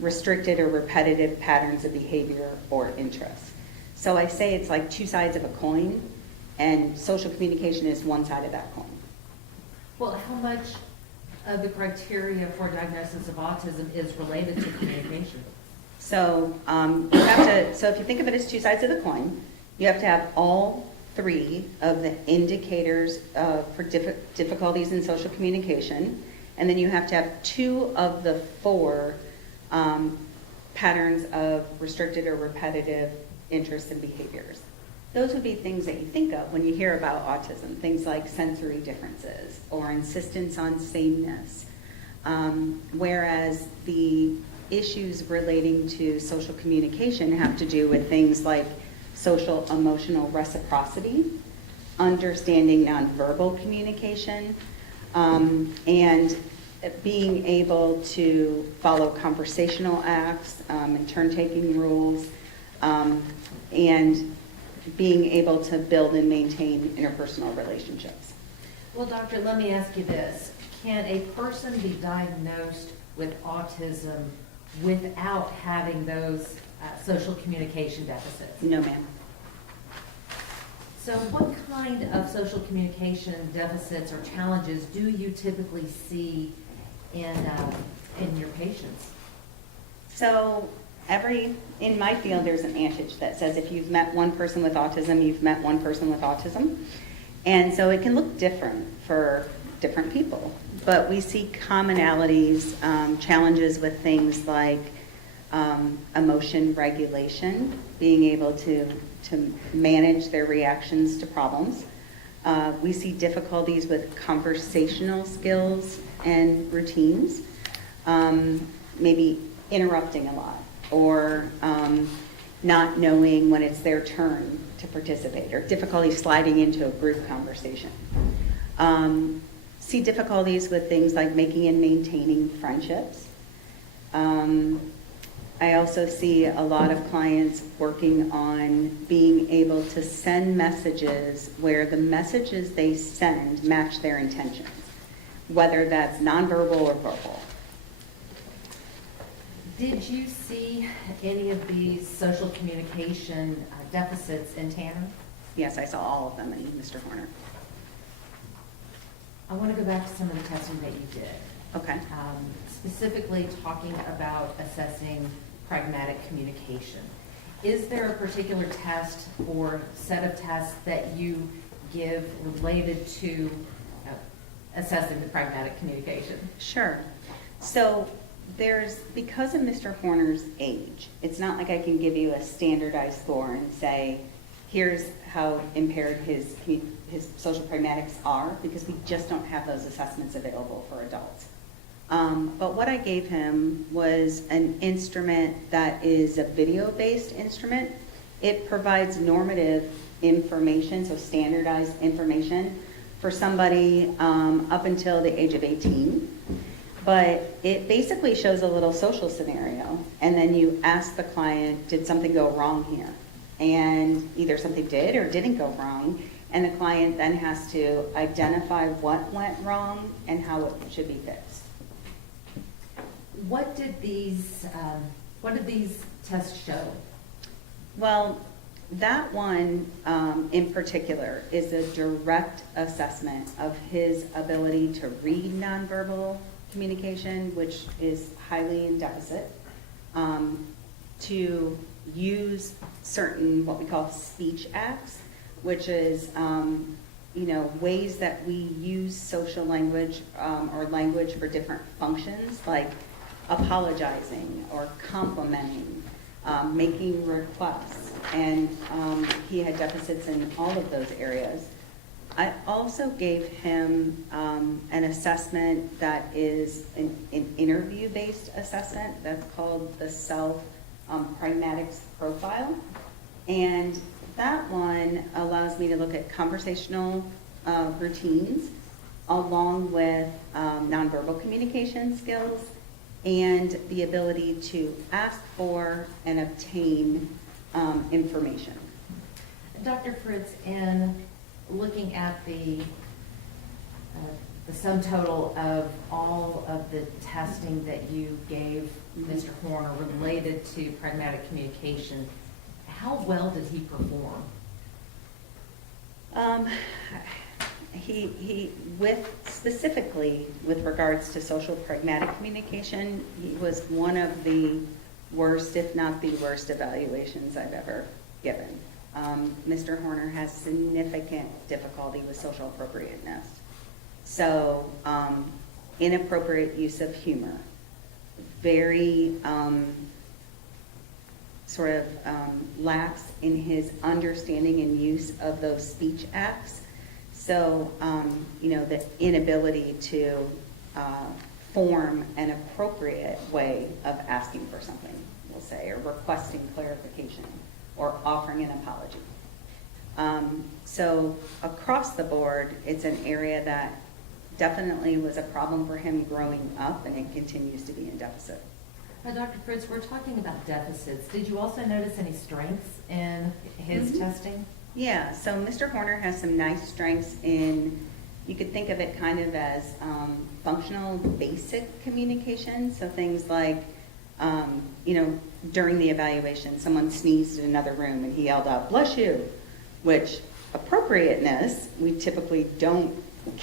restricted or repetitive patterns of behavior or interests. So I say it's like two sides of a coin, and social communication is one side of that coin. Well, how much of the criteria for diagnosis of autism is related to communication? So you have to. So if you think of it as two sides of the coin, you have to have all three of the indicators for difficulties in social communication, and then you have to have two of the four patterns of restricted or repetitive interests and behaviors. Those would be things that you think of when you hear about autism, things like sensory differences or insistence on sameness, whereas the issues relating to social communication have to do with things like social emotional reciprocity, understanding nonverbal communication, and being able to follow conversational acts and turn-taking rules, and being able to build and maintain interpersonal relationships. Well, doctor, let me ask you this. Can a person be diagnosed with autism without having those social communication deficits? No, ma'am. So what kind of social communication deficits or challenges do you typically see in your patients? So in my field, there's an adage that says if you've met one person with autism, you've met one person with autism. And so it can look different for different people. But we see commonalities, challenges with things like emotion regulation, being able to manage their reactions to problems. We see difficulties with conversational skills and routines, maybe interrupting a lot, or not knowing when it's their turn to participate, or difficulty sliding into a group conversation. See difficulties with things like making and maintaining friendships. I also see a lot of clients working on being able to send messages where the messages they send match their intentions, whether that's nonverbal or verbal. Did you see any of these social communication deficits in Tanner? Yes, I saw all of them in Mr. Horner. I want to go back to some of the testing that you did. Okay. Specifically talking about assessing pragmatic communication. Is there a particular test or set of tests that you give related to assessing the pragmatic communication? Sure. So because of Mr. Horner's age, it's not like I can give you a standardized score and say, here's how impaired his social pragmatics are, because we just don't have those assessments available for adults. But what I gave him was an instrument that is a video-based instrument. It provides normative information, so standardized information, for somebody up until the age of 18. But it basically shows a little social scenario, and then you ask the client, did something go wrong here? And either something did or didn't go wrong, and the client then has to identify what went wrong and how it should be fixed. What did these tests show? Well, that one in particular is a direct assessment of his ability to read nonverbal communication, which is highly in deficit, to use certain what we call speech acts, which is ways that we use social language or language for different functions, like apologizing or complimenting, making requests, and he had deficits in all of those areas. I also gave him an assessment that is an interview-based assessment that's called the self-pragmatics profile, and that one allows me to look at conversational routines along with nonverbal communication skills and the ability to ask for and obtain information. Dr. Fritz, in looking at the sum total of all of the testing that you gave Mr. Horner related to pragmatic communication, how well did he perform? Specifically with regards to social pragmatic communication, he was one of the worst, if not the worst, evaluations I've ever given. Mr. Horner has significant difficulty with social appropriateness. So, inappropriate use of humor, very lax in his understanding and use of those speech acts. So, the inability to form an appropriate way of asking for something, we'll say, or requesting clarification, or offering an apology. So across the board, it's an area that definitely was a problem for him growing up, and it continues to be in deficit. Dr. Fritz, we're talking about deficits. Did you also notice any strengths in his testing? Yeah, so Mr. Horner has some nice strengths in, you could think of it kind of as functional basic communication. So things like, during the evaluation, someone sneezed in another room and he yelled out, "Bless you," which appropriateness, we typically don't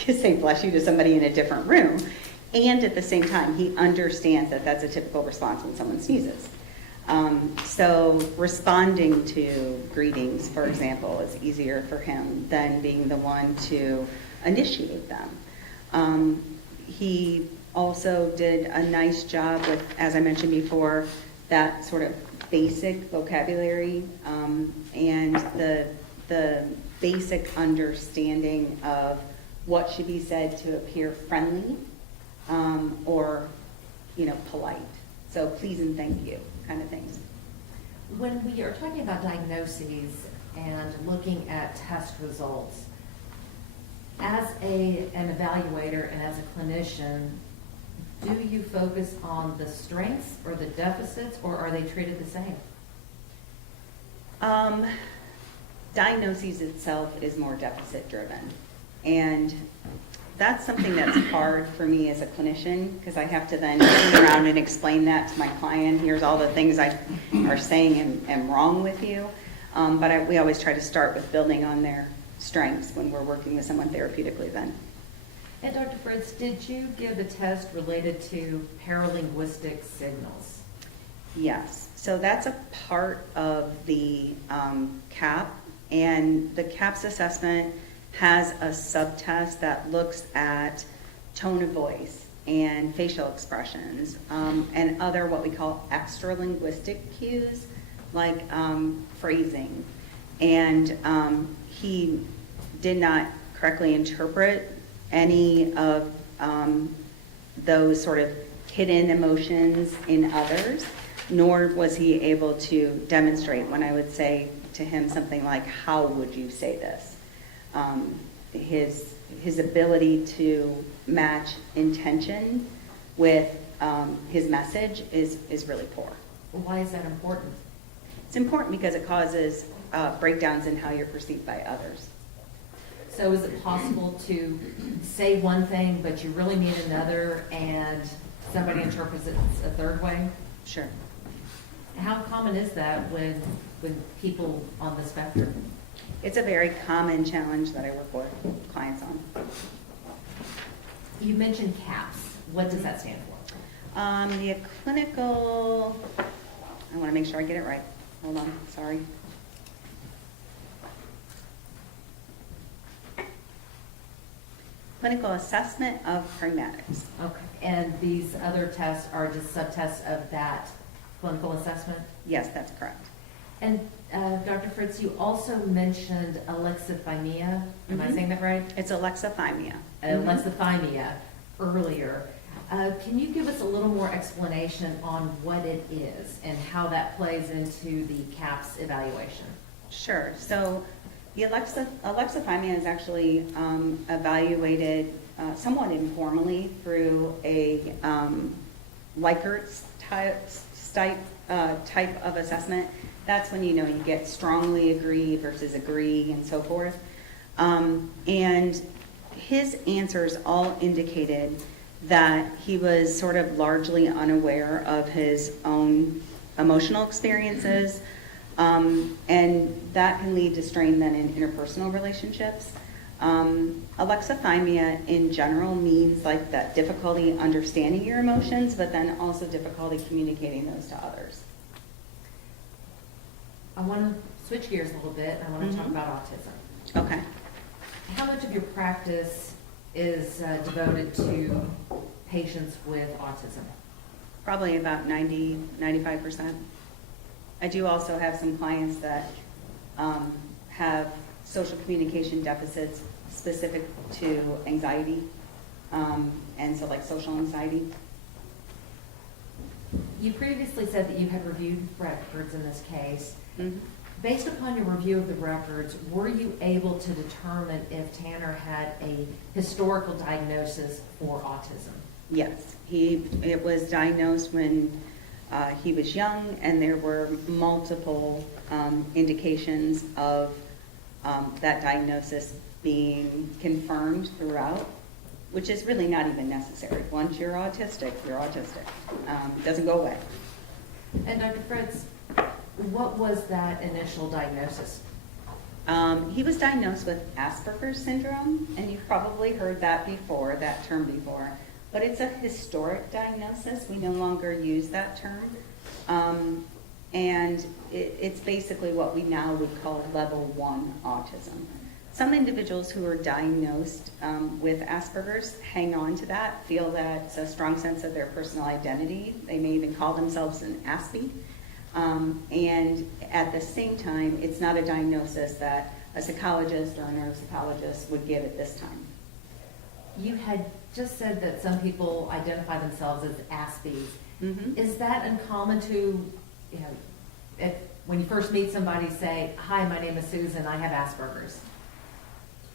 say bless you to somebody in a different room. And at the same time, he understands that that's a typical response when someone sneezes. So responding to greetings, for example, is easier for him than being the one to initiate them. He also did a nice job with, as I mentioned before, that sort of basic vocabulary and the basic understanding of what should be said to appear friendly or polite. So please and thank you kind of things. When we are talking about diagnoses and looking at test results, as an evaluator and as a clinician, do you focus on the strengths or the deficits, or are they treated the same? Diagnoses itself is more deficit driven, and that's something that's hard for me as a clinician, because I have to then turn around and explain that to my client. Here's all the things I are saying am wrong with you, but we always try to start with building on their strengths when we're working with someone therapeutically then. And Dr. Fritz, did you give a test related to paralinguistic signals? Yes. So that's a part of the CAP, and the CAPS assessment has a subtest that looks at tone of voice and facial expressions and other what we call extra linguistic cues like phrasing. And he did not correctly interpret any of those sort of hidden emotions in others, nor was he able to demonstrate when I would say to him something like, "How would you say this?" His ability to match intention with his message is really poor. Why is that important? It's important because it causes breakdowns in how you're perceived by others. So is it possible to say one thing, but you really mean another, and somebody interprets it a third way? Sure. How common is that with people on the spectrum? It's a very common challenge that I work with clients on. You mentioned CAPS. What does that stand for? The clinical, I want to make sure I get it right. Hold on, sorry. Clinical assessment of pragmatics. Okay. And these other tests are just subtests of that clinical assessment? Yes, that's correct. And Dr. Fritz, you also mentioned alexithymia. Am I Mhm. saying that right? It's alexithymia. Alexithymia earlier. Can you give us a little more explanation on what it is and how that plays into the CAPS evaluation? Sure. So the alexithymia is actually evaluated somewhat informally through a Likert type of assessment. That's when you get strongly agree versus agree and so forth. And his answers all indicated that he was sort of largely unaware of his own emotional experiences, and that can lead to strain then in interpersonal relationships. Alexithymia in general means like that difficulty understanding your emotions, but then also difficulty communicating those to others. I want to switch gears a little bit. I want to talk Mhm. about autism. Okay. How much of your practice is devoted to patients with autism? Probably about 95%. I do also have some clients that have social communication deficits specific to anxiety, and so like social anxiety. You previously said that you had reviewed records in this case. Mhm. Based upon your review of the records, were you able to determine if Tanner had a historical diagnosis for autism? Yes, it was diagnosed when he was young, and there were multiple indications of that diagnosis being confirmed throughout, which is really not even necessary. Once you're autistic, you're autistic. It doesn't go away. And Dr. Fritz, what was that initial diagnosis? He was diagnosed with Asperger's syndrome, and you've probably heard that term before, but it's a historic diagnosis. We no longer use that term. And it's basically what we now would call level 1 autism. Some individuals who are diagnosed with Asperger's hang on to that, feel that it's a strong sense of their personal identity. They may even call themselves an Aspie. And at the same time, it's not a diagnosis that a psychologist or a neuropsychologist would give at this time. You had just said that some people identify themselves as Aspies. Mhm. Is that uncommon to, when you first meet somebody, say, "Hi, my name is Susan, I have Asperger's"?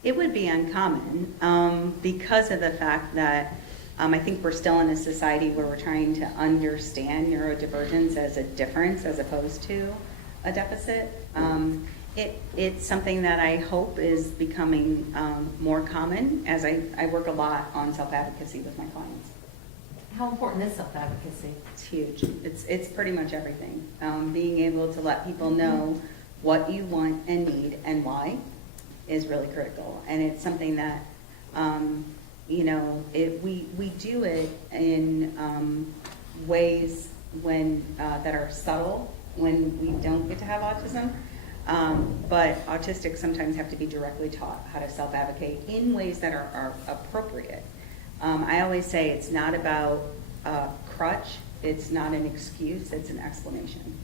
It would be uncommon because of the fact that I think we're still in a society where we're trying to understand neurodivergence as a difference as opposed to a deficit. It's something that I hope is becoming more common as I work a lot on self-advocacy with my clients. How important is self-advocacy? It's huge. It's pretty much everything. Being able to let people know what you want and need and why is really critical. And it's something that, we do it in ways that are subtle when we don't get to have autism. But autistics sometimes have to be directly taught how to self-advocate in ways that are appropriate. I always say it's not about a crutch, it's not an excuse, it's an explanation.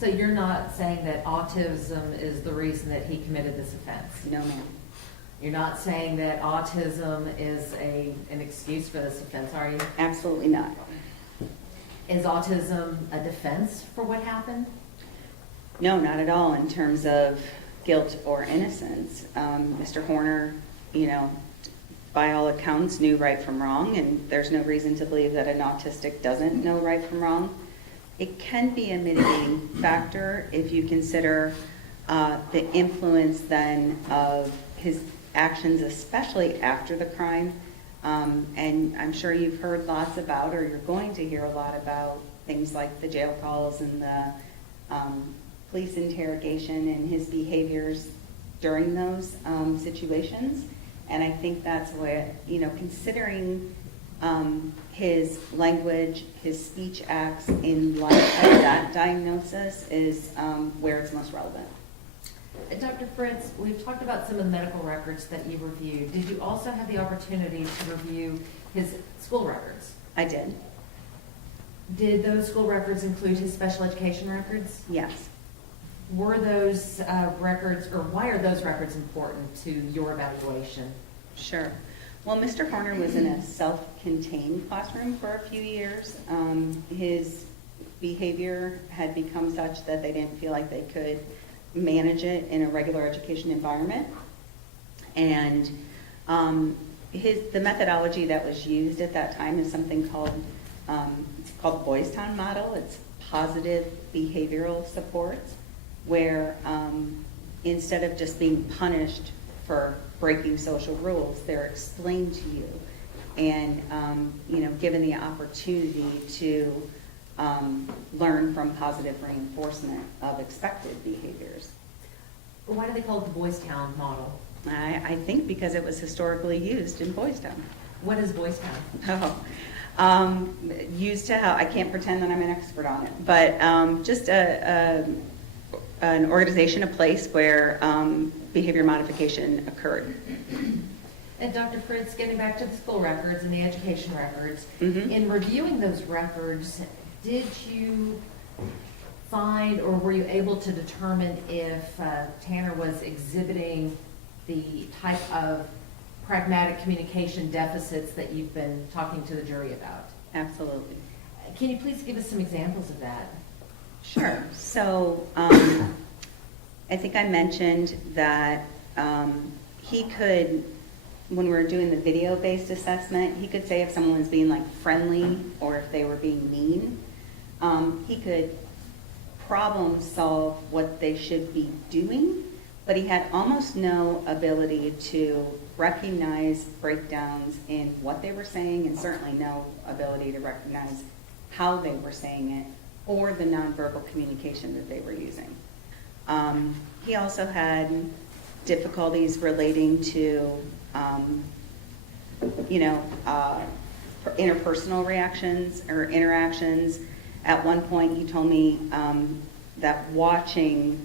So you're not saying that autism is the reason that he committed this offense? No, ma'am. You're not saying that autism is an excuse for this offense, are you? Absolutely not. Is autism a defense for what happened? No, not at all in terms of guilt or innocence. Mr. Horner, by all accounts, knew right from wrong, and there's no reason to believe that an autistic doesn't know right from wrong. It can be a mitigating factor if you consider the influence then of his actions, especially after the crime. And I'm sure you've heard lots about, or you're going to hear a lot about, things like the jail calls and the police interrogation and his behaviors during those situations. And I think that's where, considering his language, his speech acts in light of that diagnosis is where it's most relevant. Dr. Fritz, we've talked about some of the medical records that you reviewed. Did you also have the opportunity to review his school records? I did. Did those school records include his special education records? Yes. Were those records, or why are those records important to your evaluation? Sure. Well, Mr. Horner was in a self-contained classroom for a few years. His behavior had become such that they didn't feel like they could manage it in a regular education environment. And the methodology that was used at that time is something called, it's called the Boys Town model. It's positive behavioral supports, where instead of just being punished for breaking social rules, they're explained to you and given the opportunity to learn from positive reinforcement of expected behaviors. Why do they call it the Boys Town model? I think because it was historically used in Boys Town. What is Boys Town? Used to how, I can't pretend that I'm an expert on it, but just an organization, a place where behavior modification occurred. And Dr. Fritz, getting back to the school records and the education records, Mhm. in reviewing those records, did you find, or were you able to determine if Tanner was exhibiting the type of pragmatic communication deficits that you've been talking to the jury about? Absolutely. Can you please give us some examples of that? Sure. So I think I mentioned that he could, when we were doing the video-based assessment, he could say if someone was being like friendly or if they were being mean. He could problem solve what they should be doing, but he had almost no ability to recognize breakdowns in what they were saying, and certainly no ability to recognize how they were saying it or the nonverbal communication that they were using. He also had difficulties relating to, interpersonal reactions or interactions. At one point, he told me that watching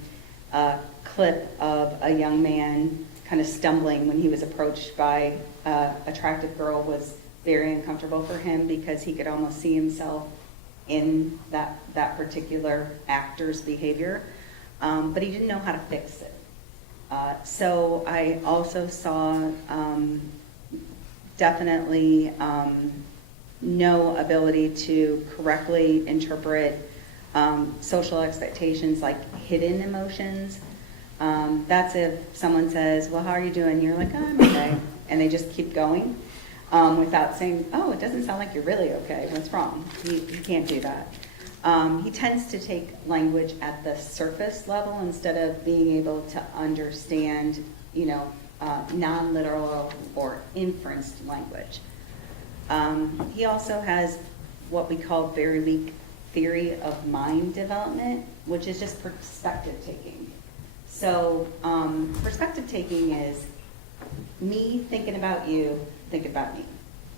a clip of a young man kind of stumbling when he was approached by an attractive girl was very uncomfortable for him because he could almost see himself in that particular actor's behavior, but he didn't know how to fix it. So I also saw definitely no ability to correctly interpret social expectations like hidden emotions. That's if someone says, well, how are you doing? You're like, oh, I'm okay. And they just keep going without saying, oh, it doesn't sound like you're really okay. What's wrong? You can't do that. He tends to take language at the surface level instead of being able to understand, non-literal or inferenced language. He also has what we call very weak theory of mind development, which is just perspective taking. So perspective taking is me thinking about you, thinking about me.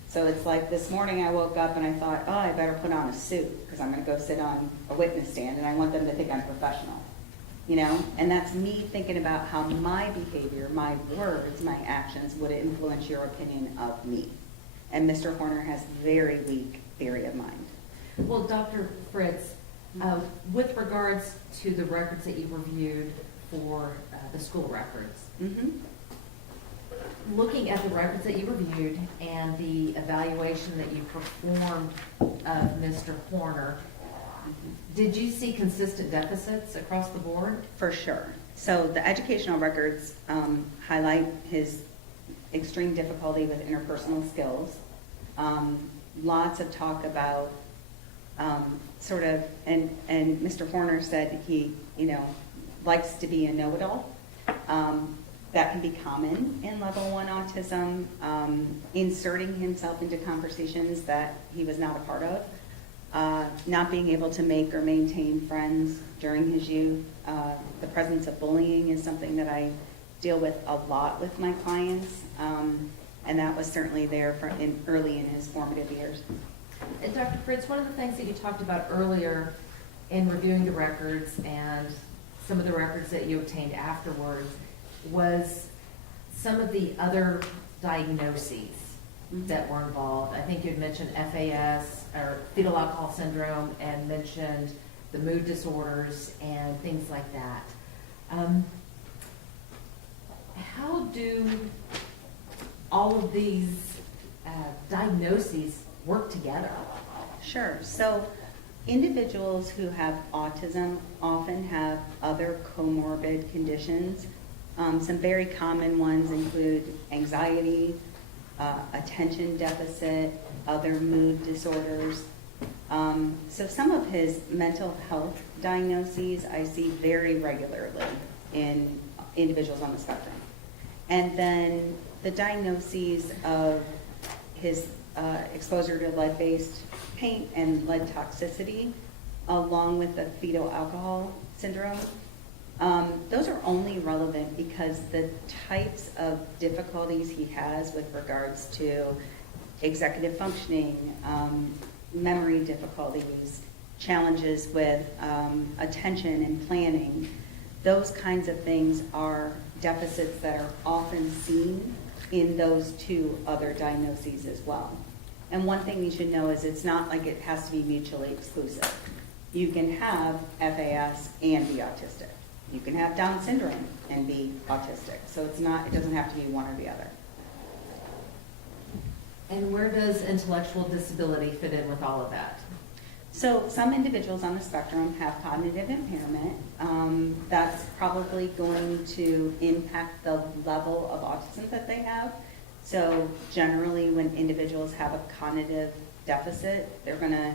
So it's like this morning I woke up and I thought, oh, I better put on a suit because I'm going to go sit on a witness stand and I want them to think I'm professional. And that's me thinking about how my behavior, my words, my actions would influence your opinion of me. And Mr. Horner has very weak theory of mind. Well, Dr. Fritz, with regards to the records that you reviewed for the school records, Mm-hmm. looking at the records that you reviewed and the evaluation that you performed of Mr. Horner, did you see consistent deficits across the board? For sure. So the educational records highlight his extreme difficulty with interpersonal skills. Lots of talk about sort of, and Mr. Horner said he, likes to be a know-it-all. That can be common in level 1 autism, inserting himself into conversations that he was not a part of, not being able to make or maintain friends during his youth. The presence of bullying is something that I deal with a lot with my clients, and that was certainly there early in his formative years. And Dr. Fritz, one of the things that you talked about earlier in reviewing the records and some of the records that you obtained afterwards was some of the other diagnoses that were involved. I think you had mentioned FAS, or fetal alcohol syndrome, and mentioned the mood disorders and things like that. How do all of these diagnoses work together? Sure. So individuals who have autism often have other comorbid conditions. Some very common ones include anxiety, attention deficit, other mood disorders. So some of his mental health diagnoses I see very regularly in individuals on the spectrum. And then the diagnoses of his exposure to lead-based paint and lead toxicity, along with the fetal alcohol syndrome, those are only relevant because the types of difficulties he has with regards to executive functioning, memory difficulties, challenges with attention and planning, those kinds of things are deficits that are often seen in those 2 other diagnoses as well. And one thing you should know is it's not like it has to be mutually exclusive. You can have FAS and be autistic. You can have Down syndrome and be autistic. So it doesn't have to be one or the other. And where does intellectual disability fit in with all of that? So some individuals on the spectrum have cognitive impairment. That's probably going to impact the level of autism that they have. So generally when individuals have a cognitive deficit, they're going to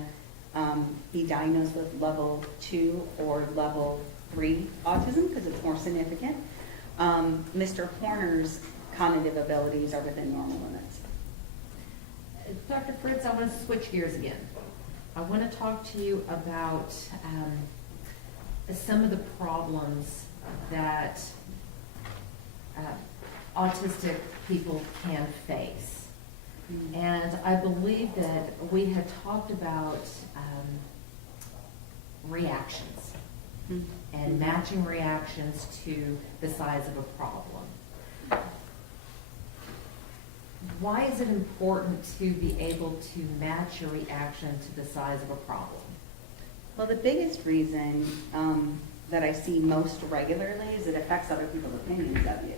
be diagnosed with level 2 or level 3 autism because it's more significant. Mr. Horner's cognitive abilities are within normal limits. Dr. Fritz, I want to switch gears again. I want to talk to you about some of the problems that autistic people can face. And I believe that we had talked about reactions and matching reactions to the size of a problem. Why is it important to be able to match your reaction to the size of a problem? Well, the biggest reason that I see most regularly is it affects other people's opinions of you.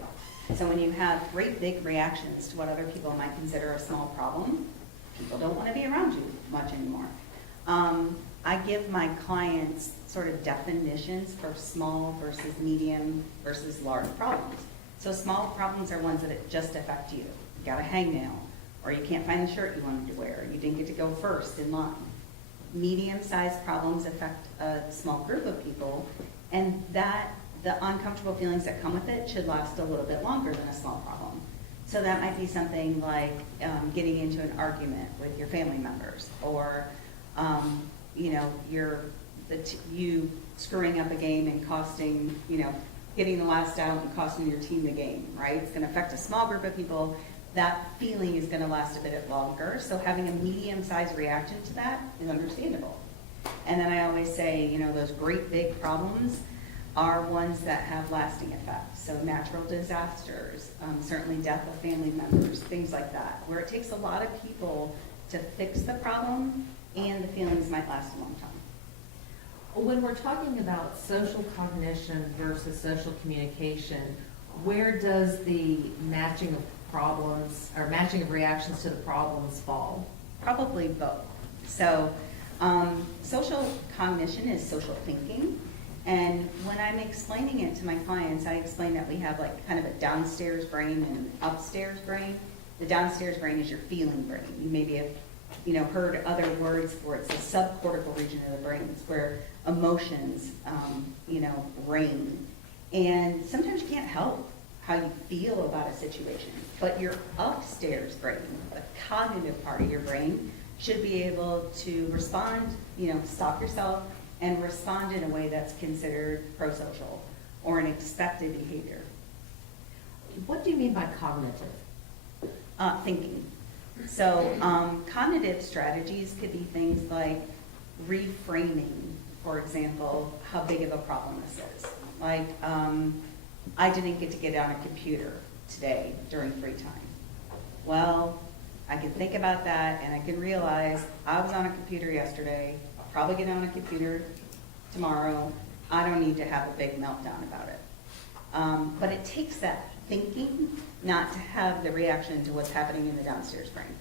So when you have great big reactions to what other people might consider a small problem, people don't want to be around you much anymore. I give my clients sort of definitions for small versus medium versus large problems. So small problems are ones that just affect you. You got a hangnail, or you can't find the shirt you wanted to wear, you didn't get to go first in line. Medium-sized problems affect a small group of people, and that the uncomfortable feelings that come with it should last a little bit longer than a small problem. So that might be something like getting into an argument with your family members, or you screwing up a game and costing, getting the last out and costing your team the game, right? It's going to affect a small group of people. That feeling is going to last a bit longer. So having a medium-sized reaction to that is understandable. And then I always say, those great big problems are ones that have lasting effects. So natural disasters, certainly death of family members, things like that, where it takes a lot of people to fix the problem and the feelings might last a long time. When we're talking about social cognition versus social communication, where does the matching of problems or matching of reactions to the problems fall? Probably both. So social cognition is social thinking, And when I'm explaining it to my clients, I explain that we have like kind of a downstairs brain and an upstairs brain. The downstairs brain is your feeling brain. You maybe have, heard other words for it. It's the subcortical region of the brain. It's where emotions, reign. And sometimes you can't help how you feel about a situation. But your upstairs brain, the cognitive part of your brain, should be able to respond, stop yourself, and respond in a way that's considered prosocial or an expected behavior. What do you mean by cognitive? Thinking. So cognitive strategies could be things like reframing, for example, how big of a problem this is. Like, I didn't get to get on a computer today during free time. Well, I can think about that and I can realize I was on a computer yesterday, I'll probably get on a computer tomorrow. I don't need to have a big meltdown about it. But it takes that thinking not to have the reaction to what's happening in the downstairs brain.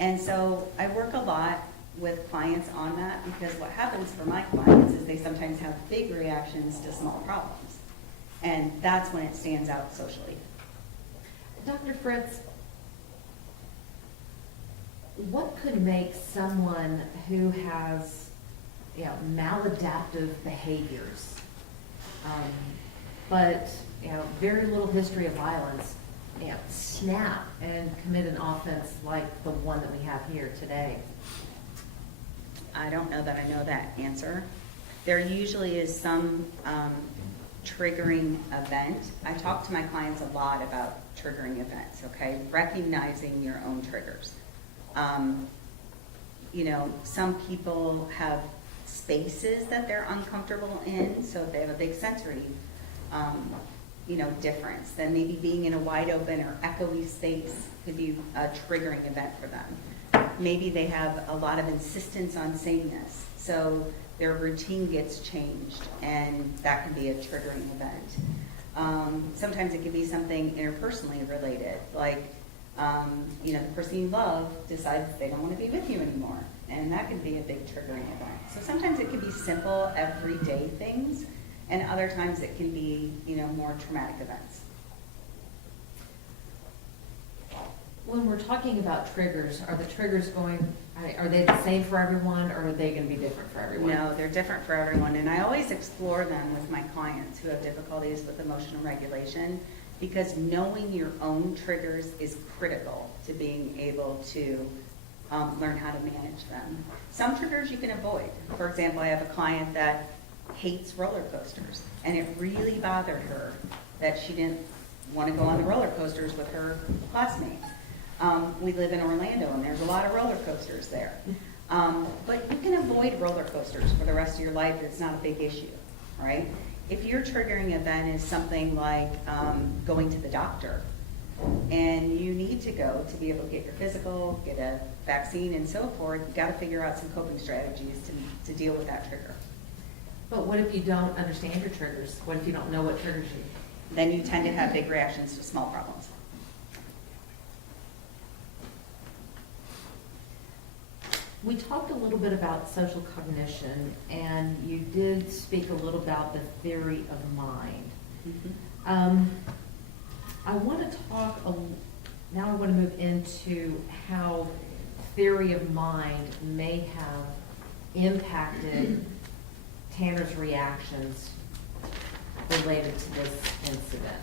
And so I work a lot with clients on that because what happens for my clients is they sometimes have big reactions to small problems. And that's when it stands out socially. Dr. Fritz, what could make someone who has, maladaptive behaviors, but, very little history of violence, snap and commit an offense like the one that we have here today? I don't know that I know that answer. There usually is some triggering event. I talk to my clients a lot about triggering events, okay? Recognizing your own triggers. Some people have spaces that they're uncomfortable in, so if they have a big sensory, difference, then maybe being in a wide open or echoey space could be a triggering event for them. Maybe they have a lot of insistence on sameness, so their routine gets changed, and that can be a triggering event. Sometimes it can be something interpersonally related, like the person you love decides they don't want to be with you anymore, and that can be a big triggering event. So sometimes it can be simple, everyday things, and other times it can be, more traumatic events. When we're talking about triggers, are the triggers are they the same for everyone, or are they going to be different for everyone? No, they're different for everyone, and I always explore them with my clients who have difficulties with emotional regulation, because knowing your own triggers is critical to being able to learn how to manage them. Some triggers you can avoid. For example, I have a client that hates roller coasters, and it really bothered her that she didn't want to go on the roller coasters with her classmates. We live in Orlando, and there's a lot of roller coasters there. But you can avoid roller coasters for the rest of your life. It's not a big issue, right? If your triggering event is something like going to the doctor, and you need to go to be able to get your physical, get a vaccine, and so forth, you've got to figure out some coping strategies to deal with that trigger. But what if you don't understand your triggers? What if you don't know what triggers you? Then you tend to have big reactions to small problems. We talked a little bit about social cognition, and you did speak a little about the theory of mind. Mm-hmm. I want to talk, now I want to move into how theory of mind may have impacted Tanner's reactions related to this incident.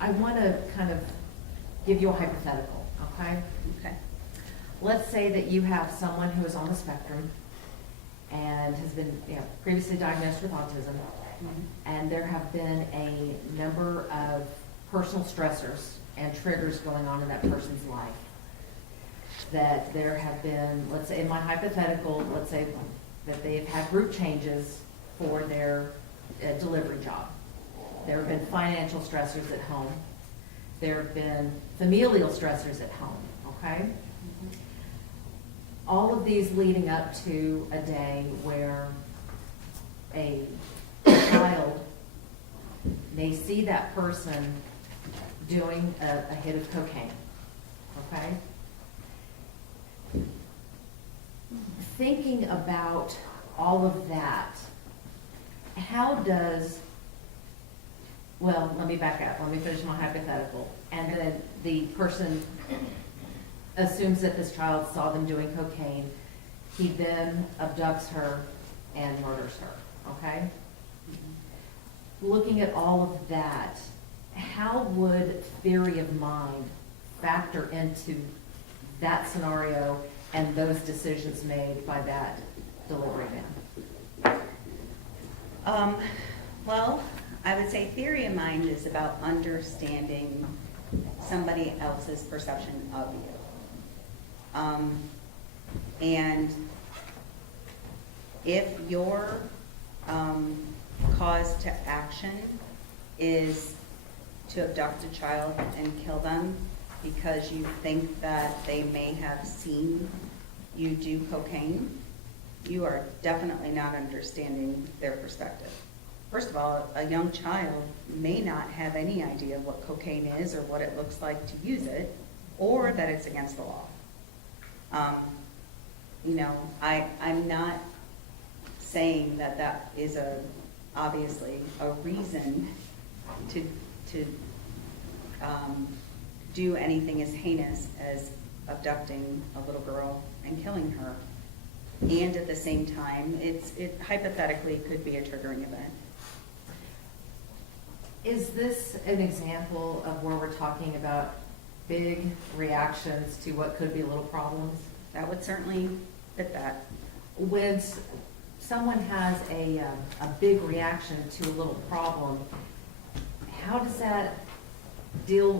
I want to kind of give you a hypothetical, okay? Okay. Let's say that you have someone who is on the spectrum and has been previously diagnosed with autism, and there have been a number of personal stressors and triggers going on in that person's life. That there have been, let's say in my hypothetical, let's say that they've had group changes for their delivery job. There have been financial stressors at home. There have been familial stressors at home, okay? All of these leading up to a day where a child may see that person doing a hit of cocaine, okay? Thinking about all of that, how does, well, let me back up, let me finish my hypothetical. And then the person assumes that this child saw them doing cocaine. He then abducts her and murders her, okay? Looking at all of that, how would theory of mind factor into that scenario and those decisions made by that delivery man? Well, I would say theory of mind is about understanding somebody else's perception of you. And if your cause to action is to abduct a child and kill them because you think that they may have seen you do cocaine, you are definitely not understanding their perspective. First of all, a young child may not have any idea what cocaine is or what it looks like to use it, or that it's against the law. I'm not saying that that is obviously a reason to do anything as heinous as abducting a little girl and killing her. And at the same time, it hypothetically could be a triggering event. Is this an example of where we're talking about big reactions to what could be little problems? That would certainly fit that. When someone has a big reaction to a little problem, how does that deal,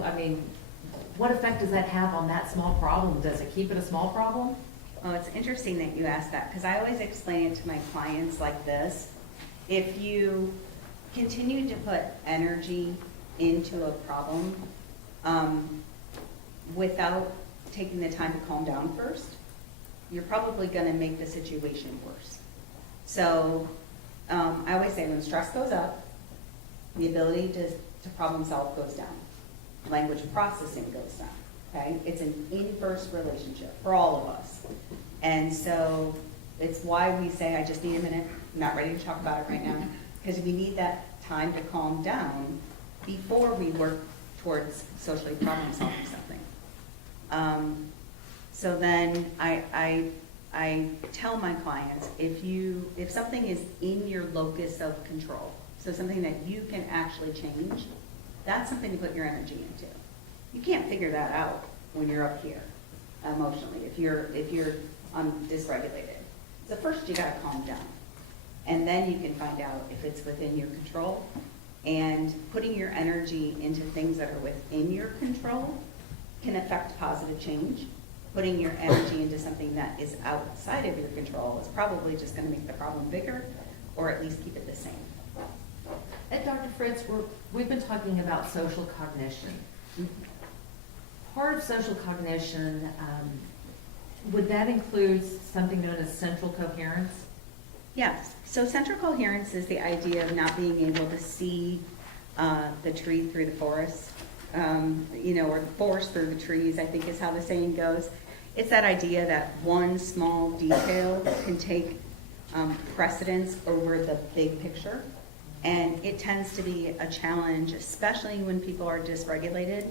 what effect does that have on that small problem? Does it keep it a small problem? Well, it's interesting that you asked that, because I always explain it to my clients like this. If you continue to put energy into a problem without taking the time to calm down first, you're probably going to make the situation worse. So I always say when stress goes up, the ability to problem solve goes down. Language processing goes down. Okay? It's an inverse relationship for all of us. And so it's why we say, I just need a minute, I'm not ready to talk about it right now, because we need that time to calm down before we work towards socially problem solving something. So then I tell my clients, if something is in your locus of control, so something that you can actually change, that's something to put your energy into. You can't figure that out when you're up here emotionally, if you're dysregulated. So first you gotta calm down. And then you can find out if it's within your control. And putting your energy into things that are within your control can affect positive change. Putting your energy into something that is outside of your control is probably just gonna make the problem bigger, or at least keep it the same. And Dr. Fritz, we've been talking about social cognition. Part of social cognition, would that include something known as central coherence? Yes. So central coherence is the idea of not being able to see the tree through the forest, or the forest through the trees, I think is how the saying goes. It's that idea that one small detail can take precedence over the big picture. And it tends to be a challenge, especially when people are dysregulated.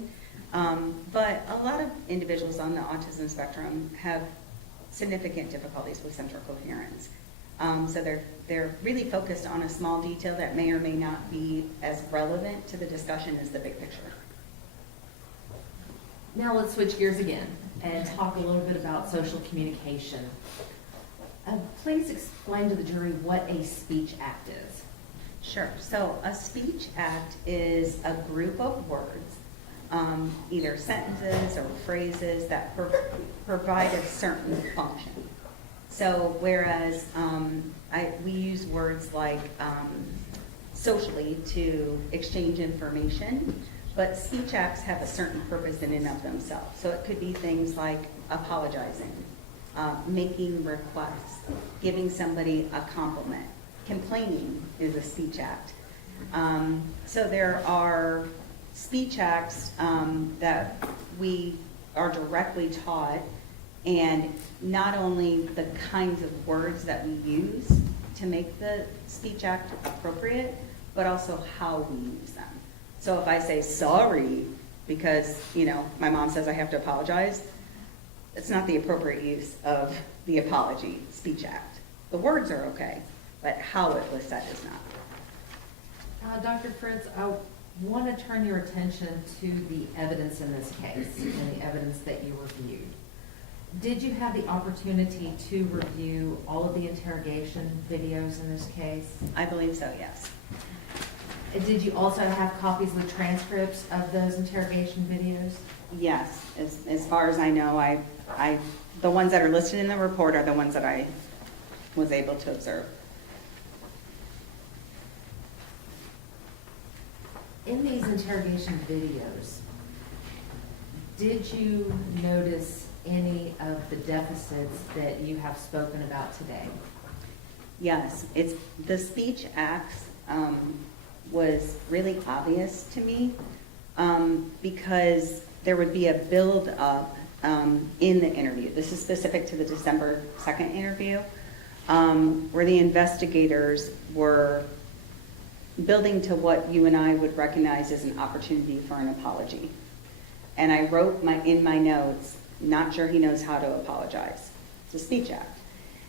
But a lot of individuals on the autism spectrum have significant difficulties with central coherence. So they're really focused on a small detail that may or may not be as relevant to the discussion as the big picture. Now let's switch gears again and talk a little bit about social communication. Please explain to the jury what a speech act is. Sure. So a speech act is a group of words, either sentences or phrases that provide a certain function. So whereas we use words like socially to exchange information, but speech acts have a certain purpose in and of themselves. So it could be things like apologizing, making requests, giving somebody a compliment. Complaining is a speech act. So there are speech acts that we are directly taught, and not only the kinds of words that we use, to make the speech act appropriate, but also how we use them. So if I say sorry because, my mom says I have to apologize, it's not the appropriate use of the apology speech act. The words are okay, but how it was said is not. Dr. Fritz, I want to turn your attention to the evidence in this case and the evidence that you reviewed. Did you have the opportunity to review all of the interrogation videos in this case? I believe so, yes. Did you also have copies of the transcripts of those interrogation videos? Yes, as far as I know, the ones that are listed in the report are the ones that I was able to observe. In these interrogation videos, did you notice any of the deficits that you have spoken about today? Yes, the speech acts was really obvious to me because there would be a build up in the interview. This is specific to the December 2nd interview, where the investigators were building to what you and I would recognize as an opportunity for an apology. And I wrote in my notes, not sure he knows how to apologize. It's a speech act.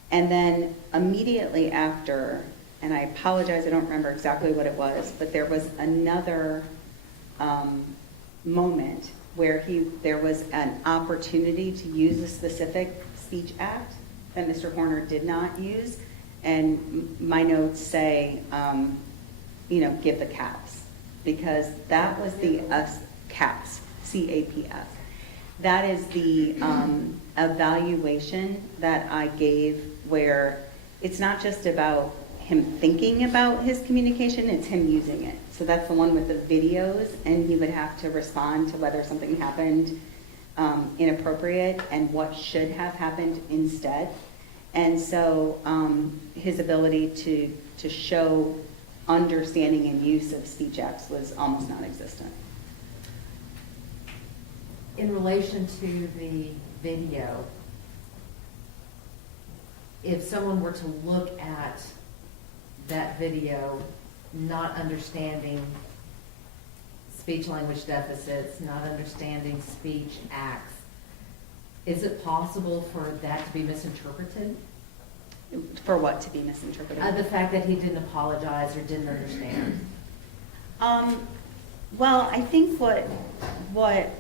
And then immediately after, and I apologize, I don't remember exactly what it was, but there was another moment where there was an opportunity to use a specific speech act that Mr. Horner did not use. And my notes say, give the caps, because that was the caps, C-A-P-S. That is the evaluation that I gave, where it's not just about him thinking about his communication, it's him using it. So that's the one with the videos, and he would have to respond to whether something happened inappropriate and what should have happened instead. And so his ability to show understanding and use of speech acts was almost non-existent. In relation to the video, if someone were to look at that video, not understanding speech language deficits, not understanding speech acts, is it possible for that to be misinterpreted? For what to be misinterpreted? The fact that he didn't apologize or didn't understand. Well, I think what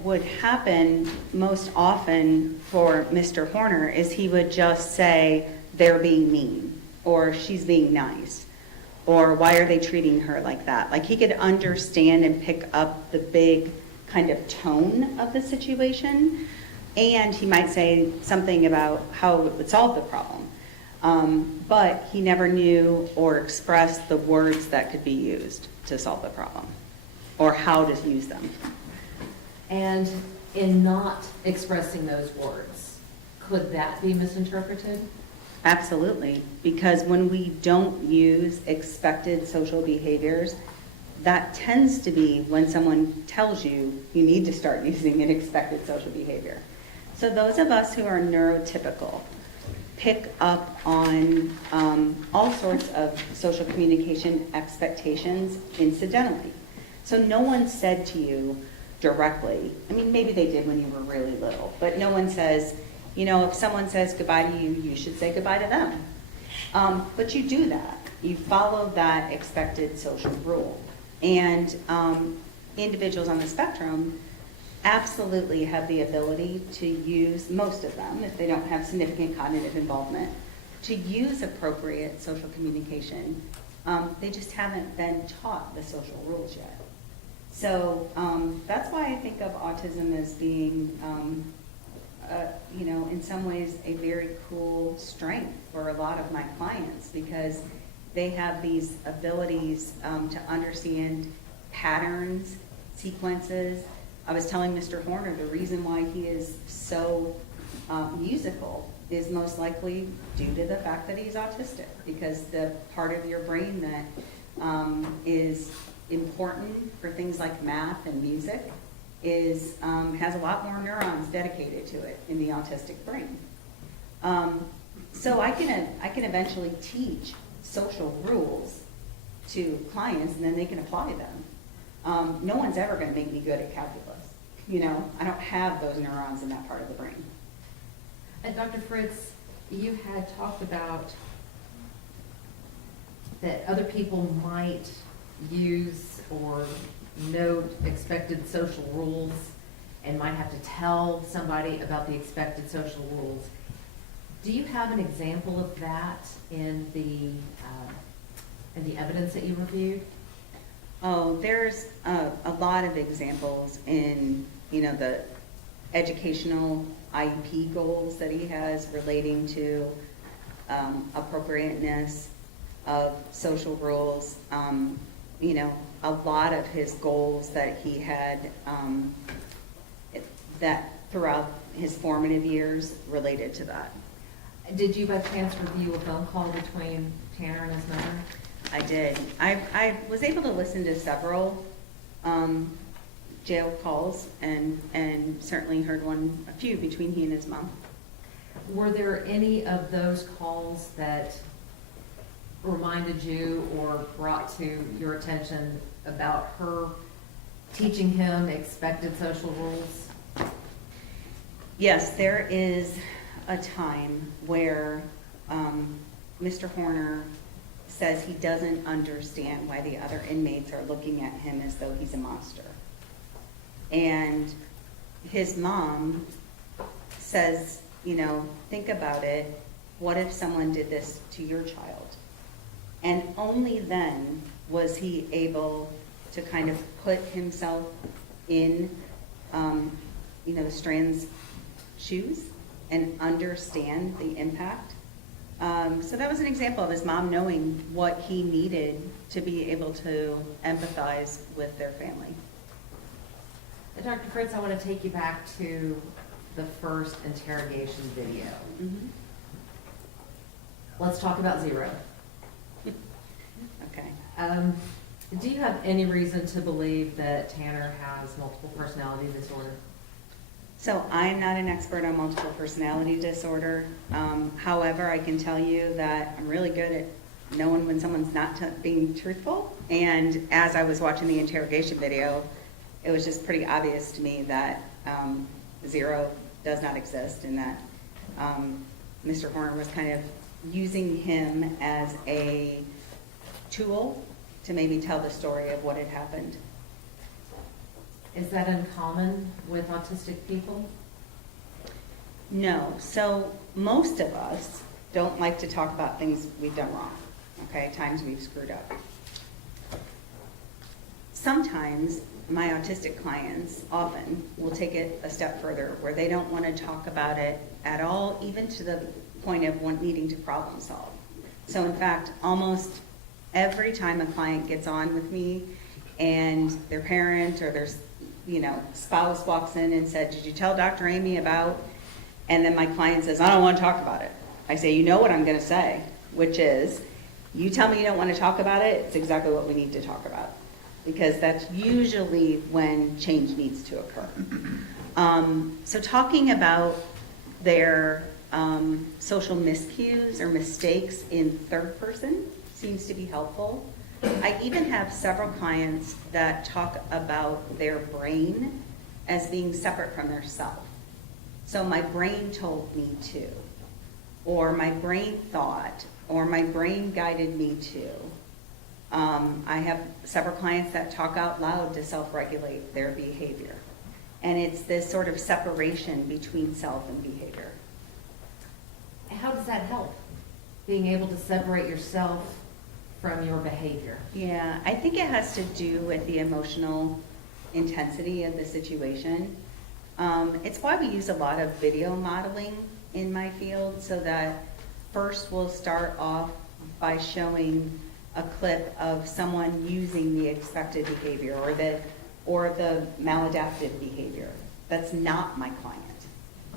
would happen most often for Mr. Horner is he would just say, they're being mean, or she's being nice, or why are they treating her like that? Like, he could understand and pick up the big kind of tone of the situation, and he might say something about how it would solve the problem. But he never knew or expressed the words that could be used to solve the problem, or how to use them. And in not expressing those words, could that be misinterpreted? Absolutely, because when we don't use expected social behaviors, that tends to be when someone tells you you need to start using an expected social behavior. So those of us who are neurotypical pick up on all sorts of social communication expectations incidentally. So no one said to you directly, I mean, maybe they did when you were really little, but no one says, if someone says goodbye to you, you should say goodbye to them. But you do that. You follow that expected social rule. And individuals on the spectrum absolutely have the ability to use, most of them, if they don't have significant cognitive involvement, to use appropriate social communication. They just haven't been taught the social rules yet. So that's why I think of autism as being, in some ways, a very cool strength for a lot of my clients, because they have these abilities to understand patterns, sequences. I was telling Mr. Horner the reason why he is so musical is most likely due to the fact that he's autistic, because the part of your brain that is important for things like math and music has a lot more neurons dedicated to it in the autistic brain. So I can eventually teach social rules to clients, and then they can apply them. No one's ever going to make me good at calculus. You know, I don't have those neurons in that part of the brain. And Dr. Fritz, you had talked about that other people might use or note expected social rules and might have to tell somebody about the expected social rules. Do you have an example of that in the evidence that you reviewed? Oh, there's a lot of examples in, you know, the educational IEP goals that he has relating to appropriateness of social rules. You know, a lot of his goals that he had that throughout his formative years related to that. Did you by chance review a phone call between Tanner and his mother? I did. I was able to listen to several jail calls and certainly heard a few between he and his mom. Were there any of those calls that reminded you or brought to your attention about her teaching him expected social rules? Yes, there is a time where Mr. Horner says he doesn't understand why the other inmates are looking at him as though he's a monster. And his mom says, you know, think about it. What if someone did this to your child? And only then was he able to kind of put himself in, you know, Strand's shoes and understand the impact. So that was an example of his mom knowing what he needed to be able to empathize with their family. Dr. Fritz, I want to take you back to the first interrogation video. Mm-hmm. Let's talk about 0. Okay. Do you have any reason to believe that Tanner has multiple personality disorder? So I'm not an expert on multiple personality disorder. However, I can tell you that I'm really good at knowing when someone's not being truthful. And as I was watching the interrogation video, it was just pretty obvious to me that 0 does not exist, and that Mr. Horner was kind of using him as a tool to maybe tell the story of what had happened. Is that uncommon with autistic people? No. So most of us don't like to talk about things we've done wrong, okay, times we've screwed up. Sometimes my autistic clients often will take it a step further where they don't want to talk about it at all, even to the point of needing to problem solve. So in fact, almost every time a client gets on with me and their parent or their spouse walks in and said, did you tell Dr. Amy about, and then my client says, I don't want to talk about it. I say, you know what I'm going to say, which is, you tell me you don't want to talk about it, it's exactly what we need to talk about. Because that's usually when change needs to occur. So talking about their social miscues or mistakes in third person seems to be helpful. I even have several clients that talk about their brain as being separate from their self. So my brain told me to, or my brain thought, or my brain guided me to. I have several clients that talk out loud to self-regulate their behavior. And it's this sort of separation between self and behavior. How does that help? Being able to separate yourself from your behavior? Yeah, I think it has to do with the emotional intensity of the situation. It's why we use a lot of video modeling in my field, so that first we'll start off by showing a clip of someone using the expected behavior or the maladaptive behavior that's not my client,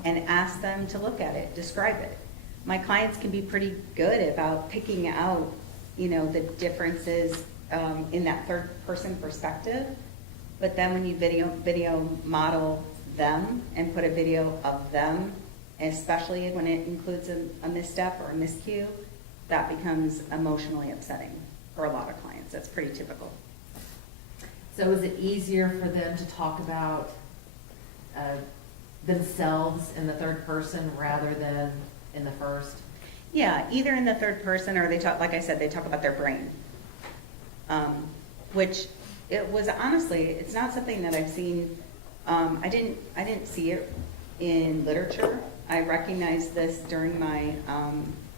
and ask them to look at it, describe it. My clients can be pretty good about picking out, the differences in that third person perspective, but then when you video model them and put a video of them, especially when it includes a misstep or a miscue, that becomes emotionally upsetting for a lot of clients. That's pretty typical. So is it easier for them to talk about themselves in the third person rather than in the first? Yeah, either in the third person or they talk, like I said, they talk about their brain. Which it was honestly, it's not something that I've seen, I didn't see it in literature. I recognized this during my,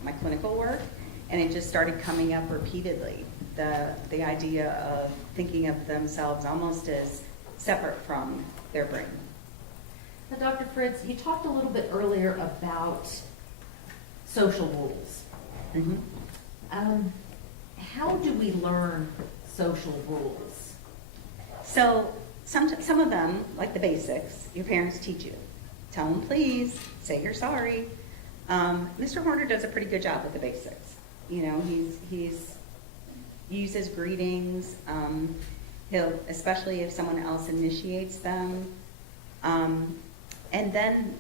my clinical work, and it just started coming up repeatedly. The idea of thinking of themselves almost as separate from their brain. Now, Dr. Fritz, you talked a little bit earlier about social rules. Mm-hmm. How do we learn social rules? So some of them, like the basics, your parents teach you. Tell them please, say you're sorry. Mr. Horner does a pretty good job with the basics. You know, he's uses greetings. He'll, especially if someone else initiates them. And then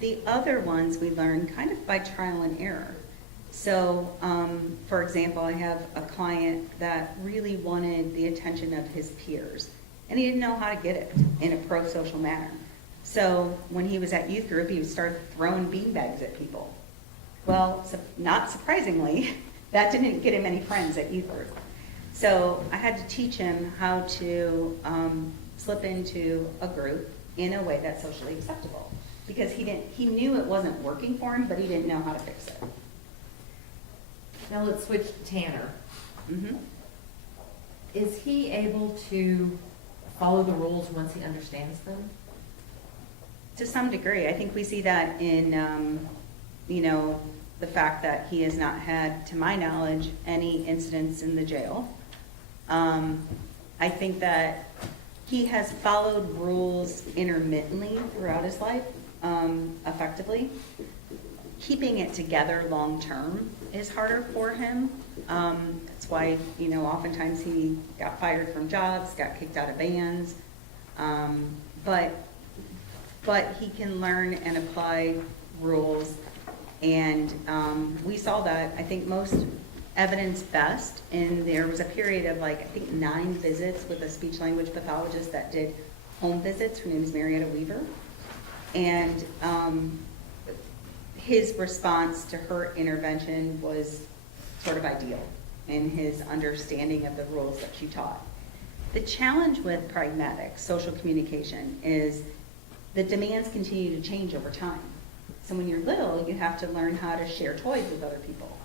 the other ones we learn kind of by trial and error. So, for example, I have a client that really wanted the attention of his peers, and he didn't know how to get it in a pro-social manner. So when he was at youth group, he would start throwing beanbags at people. Well, not surprisingly, that didn't get him any friends at youth group. So I had to teach him how to slip into a group in a way that's socially acceptable, because he knew it wasn't working for him, but he didn't know how to fix it. Now let's switch to Tanner. Mm-hmm. Is he able to follow the rules once he understands them? To some degree. I think we see that in, you know, the fact that he has not had, to my knowledge, any incidents in the jail. I think that he has followed rules intermittently throughout his life, effectively. Keeping it together long-term is harder for him. That's why, you know, oftentimes he got fired from jobs, got kicked out of bands. But he can learn and apply rules. And we saw that, I think, most evidence best. And there was a period of, like, I think 9 visits with a speech language pathologist that did home visits. Her name is Marietta Weaver. And his response to her intervention was sort of ideal in his understanding of the rules that she taught. The challenge with pragmatic social communication is the demands continue to change over time. So when you're little, you have to learn how to share toys with other people.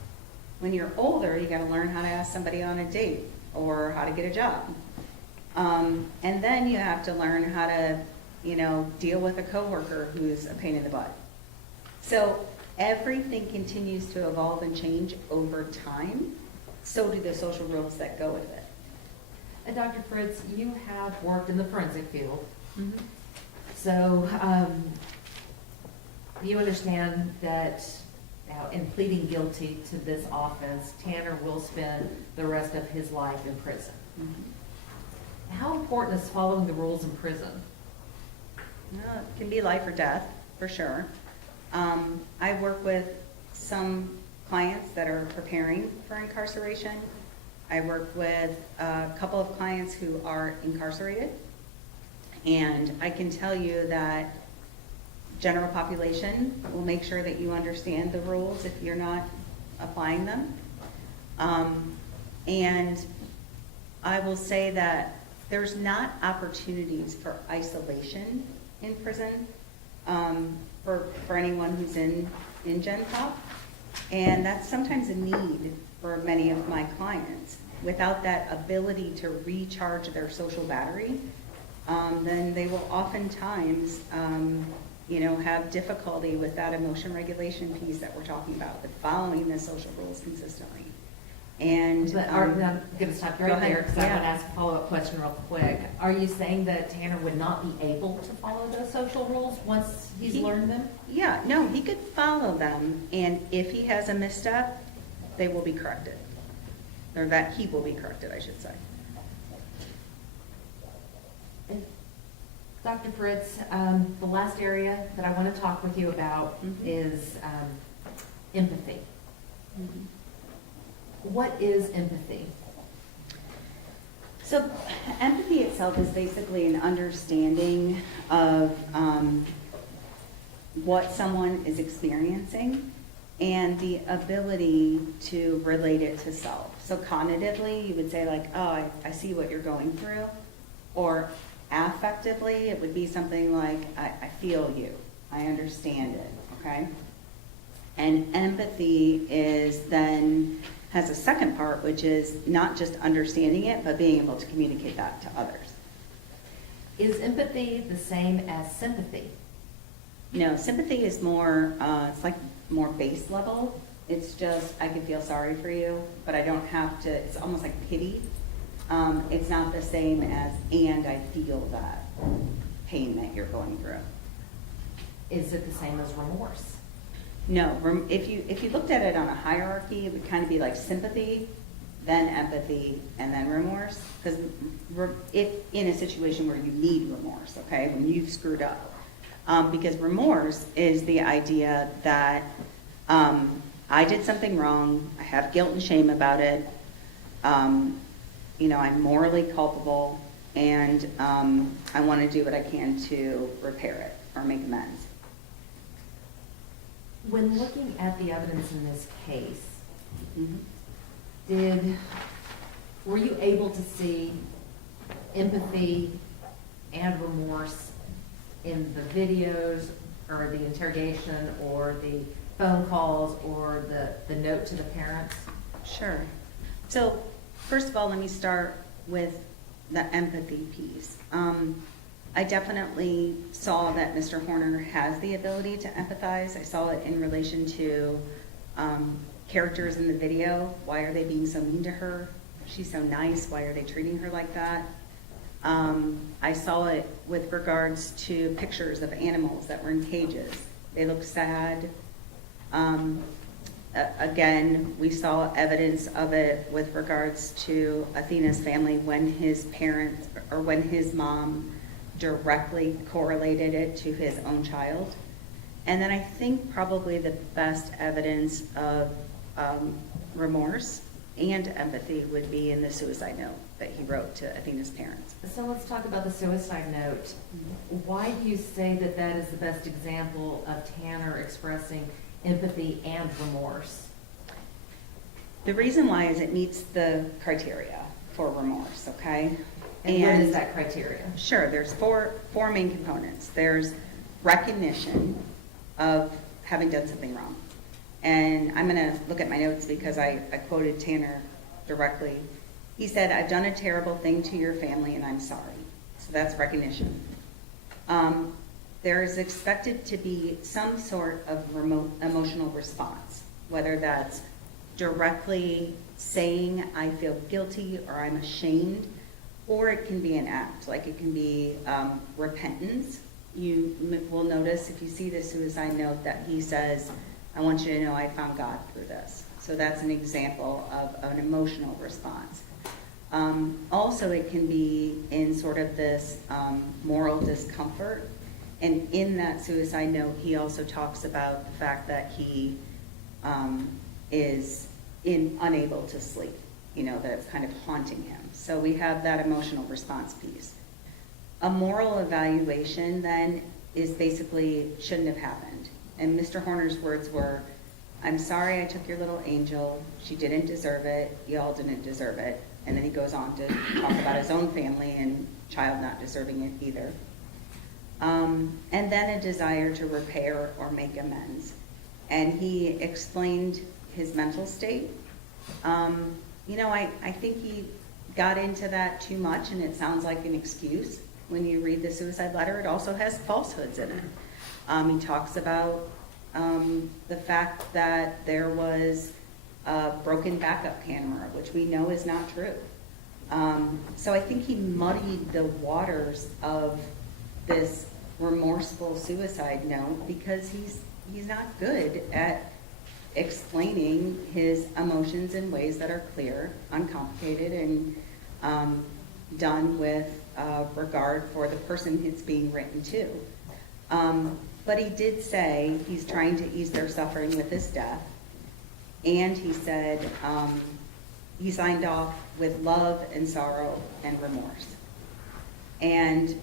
When you're older, you got to learn how to ask somebody on a date or how to get a job. And then you have to learn how to, you know, deal with a coworker who's a pain in the butt. So everything continues to evolve and change over time. So do the social rules that go with it. And Dr. Fritz, you have worked in the forensic field. Mm-hmm. So you understand that in pleading guilty to this offense, Tanner will spend the rest of his life in prison. Mm-hmm. How important is following the rules in prison? Well, it can be life or death, for sure. I work with some clients that are preparing for incarceration. I work with a couple of clients who are incarcerated. And I can tell you that general population will make sure that you understand the rules if you're not applying them. And I will say that there's not opportunities for isolation in prison for anyone who's in Gen Pop. And that's sometimes a need for many of my clients. Without that ability to recharge their social battery, then they will oftentimes, you know, have difficulty with that emotion regulation piece that we're talking about, with following the social rules consistently. And But I'm going to stop you right ahead. there because I Yeah. want to ask a follow-up question real quick. Are you saying that Tanner would not be able to follow those social rules once he's learned them? Yeah, no, he could follow them, and if he has a misstep, they will be corrected. Or that he will be corrected, I should say. And Dr. Fritz, the last area that I want to talk with you about Mhm. is empathy. Mhm. What is empathy? So empathy itself is basically an understanding of what someone is experiencing and the ability to relate it to self. So cognitively, you would say like, oh, I see what you're going through. Or affectively, it would be something like, I feel you, I understand it, okay? And empathy has a second part, which is not just understanding it, but being able to communicate that to others. Is empathy the same as sympathy? No, sympathy is more, it's like more base level. It's just, I can feel sorry for you, but I don't have to, it's almost like pity. It's not the same as, and I feel that pain that you're going through. Is it the same as remorse? No, if you looked at it on a hierarchy, it would kind of be like sympathy, then empathy, and then remorse. Because if in a situation where you need remorse, okay, when you've screwed up. Because remorse is the idea that I did something wrong, I have guilt and shame about it, I'm morally culpable, and I want to do what I can to repair it or make amends. When looking at the evidence in this case, Mm-hmm. were you able to see empathy and remorse in the videos or the interrogation or the phone calls or the note to the parents? Sure. So first of all, let me start with the empathy piece. I definitely saw that Mr. Horner has the ability to empathize. I saw it in relation to characters in the video. Why are they being so mean to her? She's so nice. Why are they treating her like that? I saw it with regards to pictures of animals that were in cages. They looked sad. Again, we saw evidence of it with regards to Athena's family when his parents or when his mom directly correlated it to his own child. And then I think probably the best evidence of remorse and empathy would be in the suicide note that he wrote to Athena's parents. So let's talk about the suicide note. Why do you say that that is the best example of Tanner expressing empathy and remorse? The reason why is it meets the criteria for remorse, okay? And what is that criteria? Sure, there's four main components. There's recognition of having done something wrong. And I'm going to look at my notes because I quoted Tanner directly. He said, I've done a terrible thing to your family and I'm sorry. So that's recognition. There is expected to be some sort of emotional response, whether that's directly saying I feel guilty or I'm ashamed, or it can be an act, like it can be repentance. You will notice if you see the suicide note that he says, I want you to know I found God through this. So that's an example of an emotional response. Also, it can be in sort of this moral discomfort. And in that suicide note, he also talks about the fact that he is unable to sleep, that it's kind of haunting him. So we have that emotional response piece. A moral evaluation then is basically shouldn't have happened. And Mr. Horner's words were, I'm sorry I took your little angel. She didn't deserve it. Y'all didn't deserve it. And then he goes on to talk about his own family and child not deserving it either. And then a desire to repair or make amends. And he explained his mental state. I think he got into that too much, and it sounds like an excuse. When you read the suicide letter, it also has falsehoods in it. He talks about the fact that there was a broken backup camera, which we know is not true. So I think he muddied the waters of this remorseful suicide note because he's not good at explaining his emotions in ways that are clear, uncomplicated, and done with regard for the person it's being written to. But he did say he's trying to ease their suffering with his death. And he said he signed off with love and sorrow and remorse. And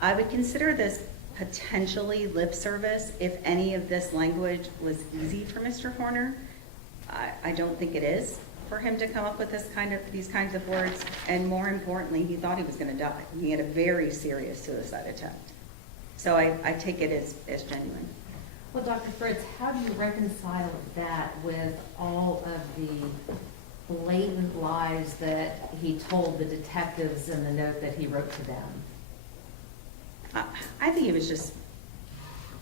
I would consider this potentially lip service if any of this language was easy for Mr. Horner. I don't think it is for him to come up with these kinds of words. And more importantly, he thought he was going to die. He had a very serious suicide attempt. So I take it as genuine. Well, Dr. Fritz, how do you reconcile that with all of the blatant lies that he told the detectives in the note that he wrote to them? I think he was just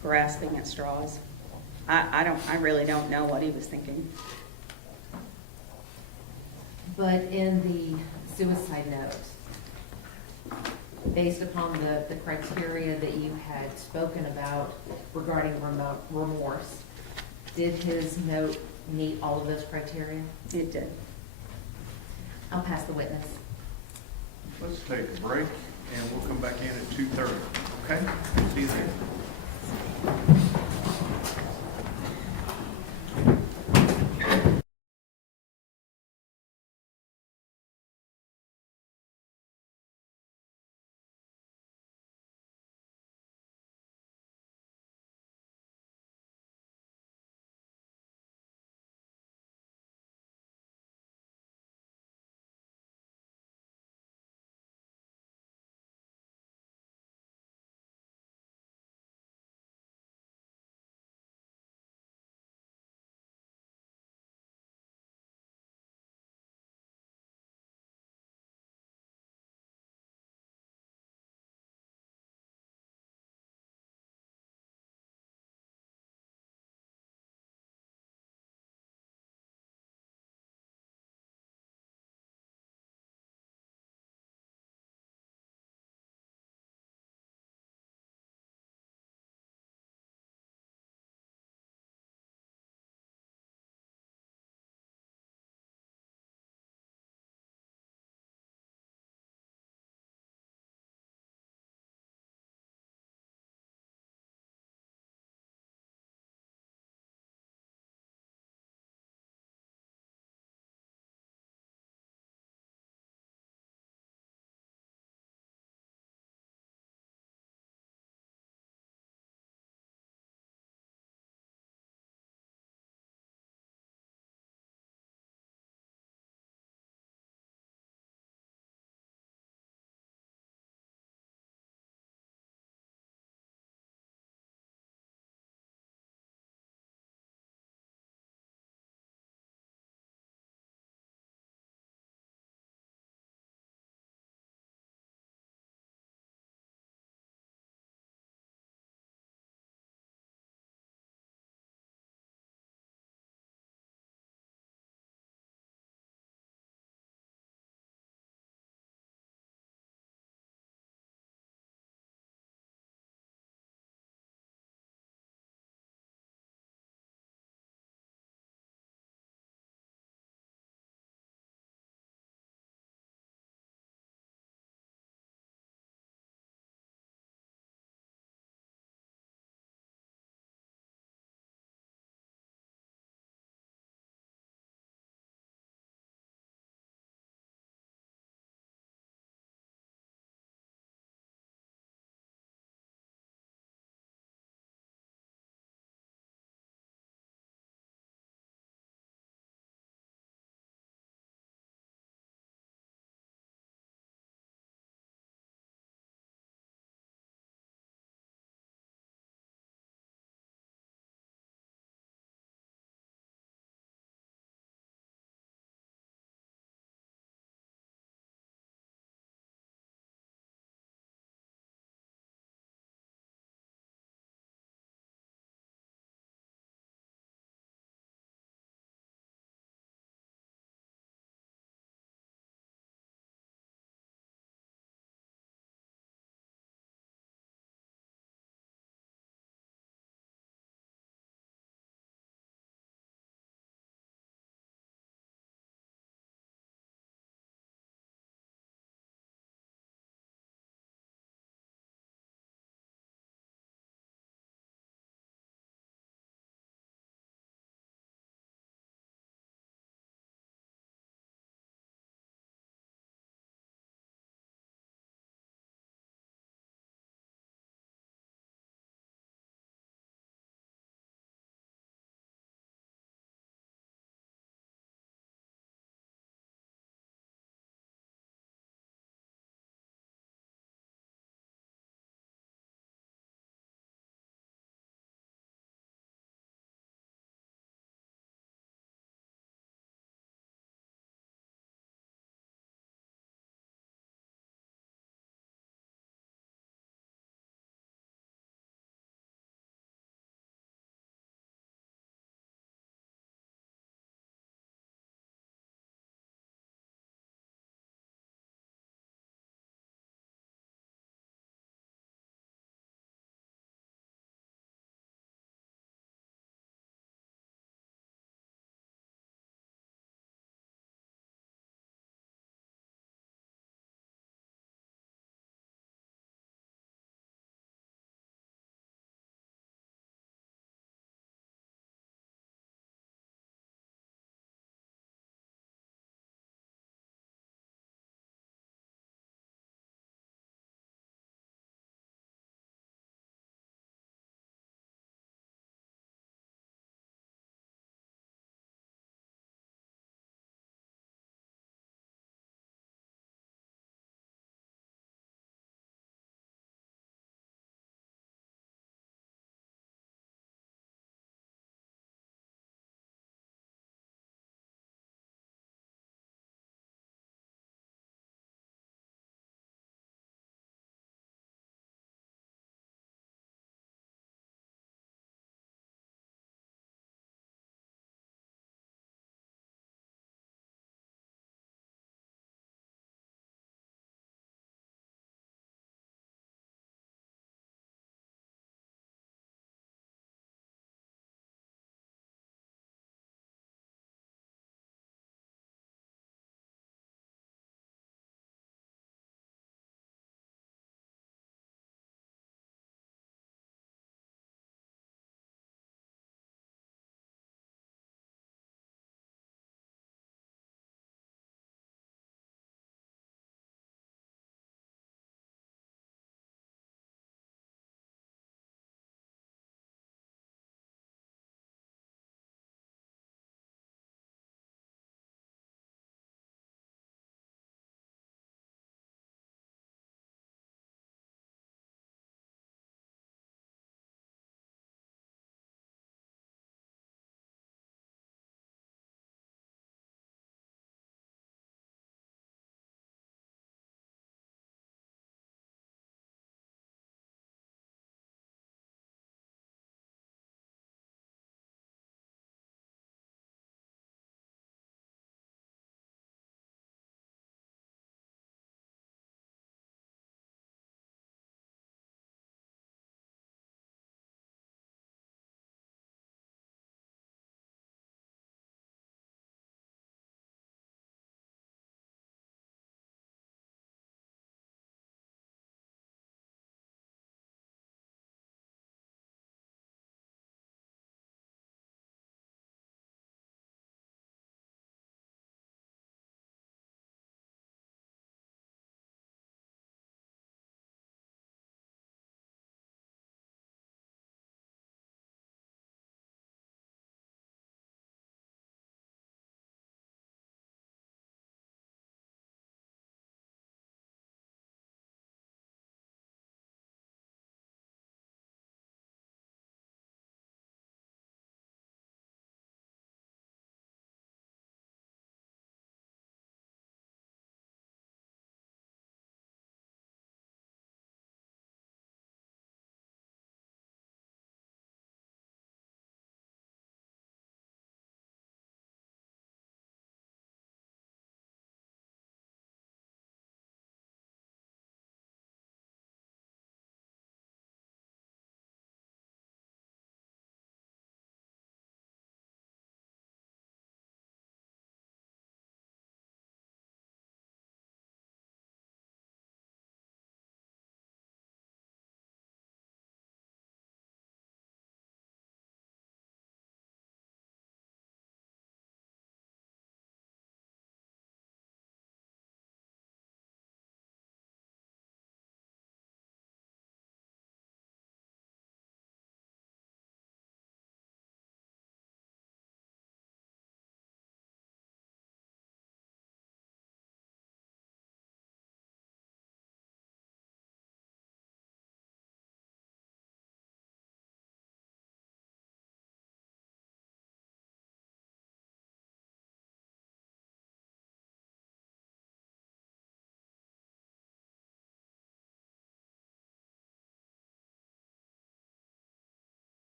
grasping at straws. I really don't know what he was thinking. But in the suicide note, based upon the criteria that you had spoken about regarding remorse, did his note meet all of those criteria? It did. I'll pass the witness. Let's take a break, and we'll come back in at 2:30, okay? See you then.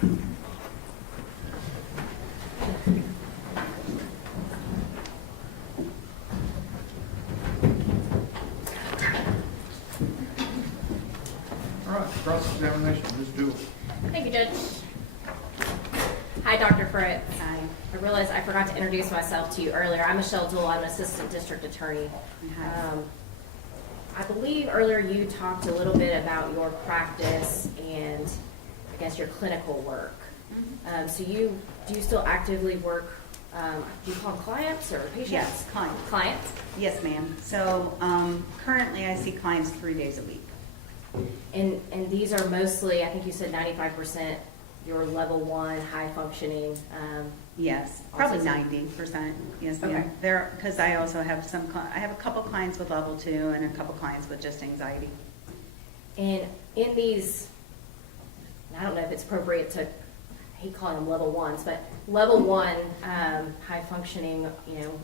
All right, cross-examination, Ms. Jewell. Thank you, Judge. Hi, Dr. Fritz. Hi. I realized I forgot to introduce myself to you earlier. I'm Michelle Duell. I'm an assistant district attorney. I believe earlier you talked a little bit about your practice and I guess your clinical work. So do you still actively work, do you call them clients or patients? Yes, clients. Clients? Yes, ma'am. So currently I see clients 3 days a week. And these are mostly, I think you said 95% your level 1 high functioning. Yes, probably Autism. 90%. Yes, Okay. ma'am. There, because I also have I have a couple clients with level 2 and a couple clients with just anxiety. And in these, I don't know if it's appropriate to, I hate calling them level 1s, but level 1 high functioning,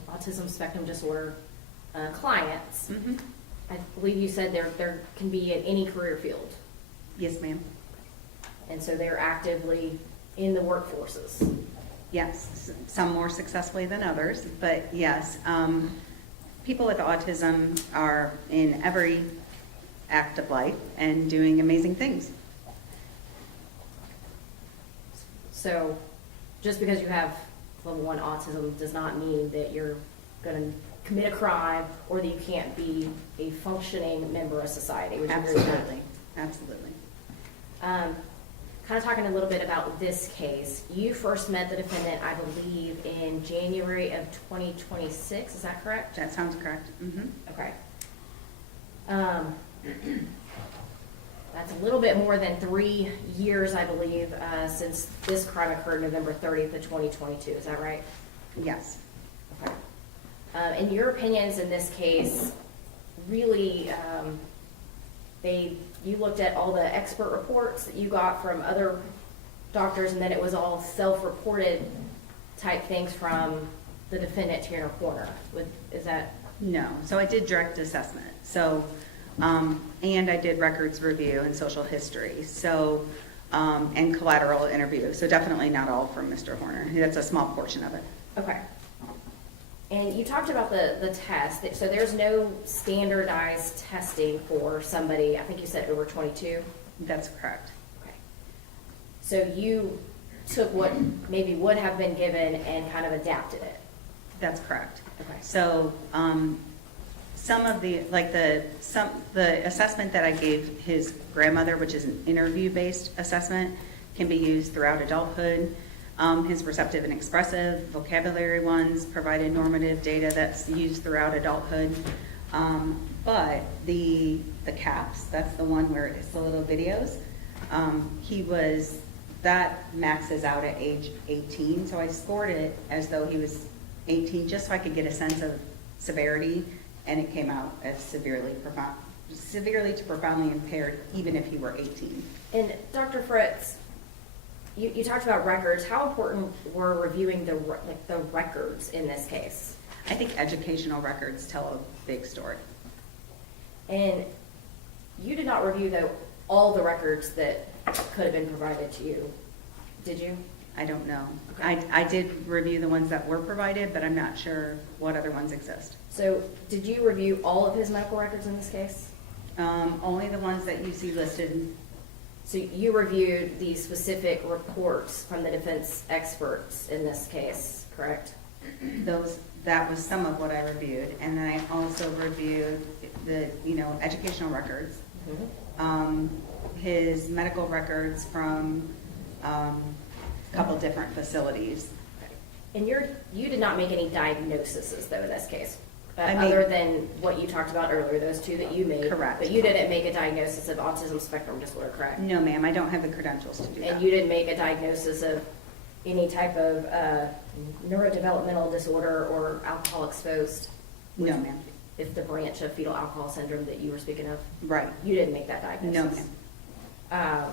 autism spectrum disorder clients, Mhm. I believe you said there can be in any career field. Yes, ma'am. And so they're actively in the workforces. Yes, some more successfully than others, but yes, people with autism are in every act of life and doing amazing things. So just because you have level 1 autism does not mean that you're going to commit a crime or that you can't be a functioning member of society. Would you agree with that? Absolutely, absolutely. Kind of talking a little bit about this case. You first met the defendant, I believe, in January of 2026. Is that correct? That sounds correct. Mhm. Okay. That's a little bit more than 3 years, I believe, since this crime occurred November 30th of 2022. Is that right? Yes. Okay. And your opinions in this case, really, you looked at all the expert reports that you got from other doctors, and then it was all self-reported type things from the defendant to your corner. Is that? No, so I did direct assessment, so, and I did records review and social history, so, and collateral interview, so definitely not all from Mr. Horner. That's a small portion of it. Okay. And you talked about the test. So there's no standardized testing for somebody, I think you said over 22? That's correct. Okay. So you took what maybe would have been given and kind of adapted it? That's correct. Okay. So, some of the, like the assessment that I gave his grandmother, which is an interview-based assessment, can be used throughout adulthood. His receptive and expressive vocabulary ones provided normative data that's used throughout adulthood. But the CAPS, that's the one where it's the little videos, that maxes out at age 18. So I scored it as though he was 18, just so I could get a sense of severity, and it came out as severely to profoundly impaired, even if he were 18. And Dr. Fritz, you talked about records. How important were reviewing the records in this case? I think educational records tell a big story. And you did not review all the records that could have been provided to you, did you? I don't know. Okay. I did review the ones that were provided, but I'm not sure what other ones exist. So did you review all of his medical records in this case? Only the ones that you see listed. So you reviewed the specific reports from the defense experts in this case, correct? That was some of what I reviewed, and then I also reviewed the educational records, his medical records from a couple different facilities. And you did not make any diagnoses though in this case, I other than what you talked about earlier, those two that you made. Correct. But you didn't make a diagnosis of autism spectrum disorder, correct? No, ma'am, I don't have the credentials to do that. And you didn't make a diagnosis of any type of neurodevelopmental disorder or alcohol exposed? No, ma'am. If the branch of fetal alcohol syndrome that you were speaking of? Right. You didn't make that diagnosis? No, ma'am.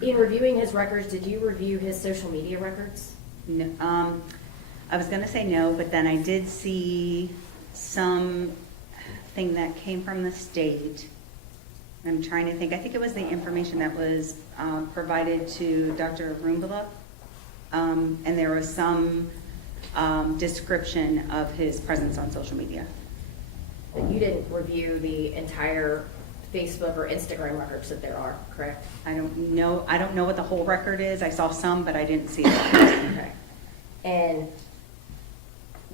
In reviewing his records, did you review his social media records? No, I was going to say no, but then I did see something that came from the state I'm trying to think, I think it was the information that was provided to Dr. Roombala. And there was some description of his presence on social media. But you didn't review the entire Facebook or Instagram records that there are, correct? I don't know what the whole record is. I saw some, but I didn't see it. Okay. And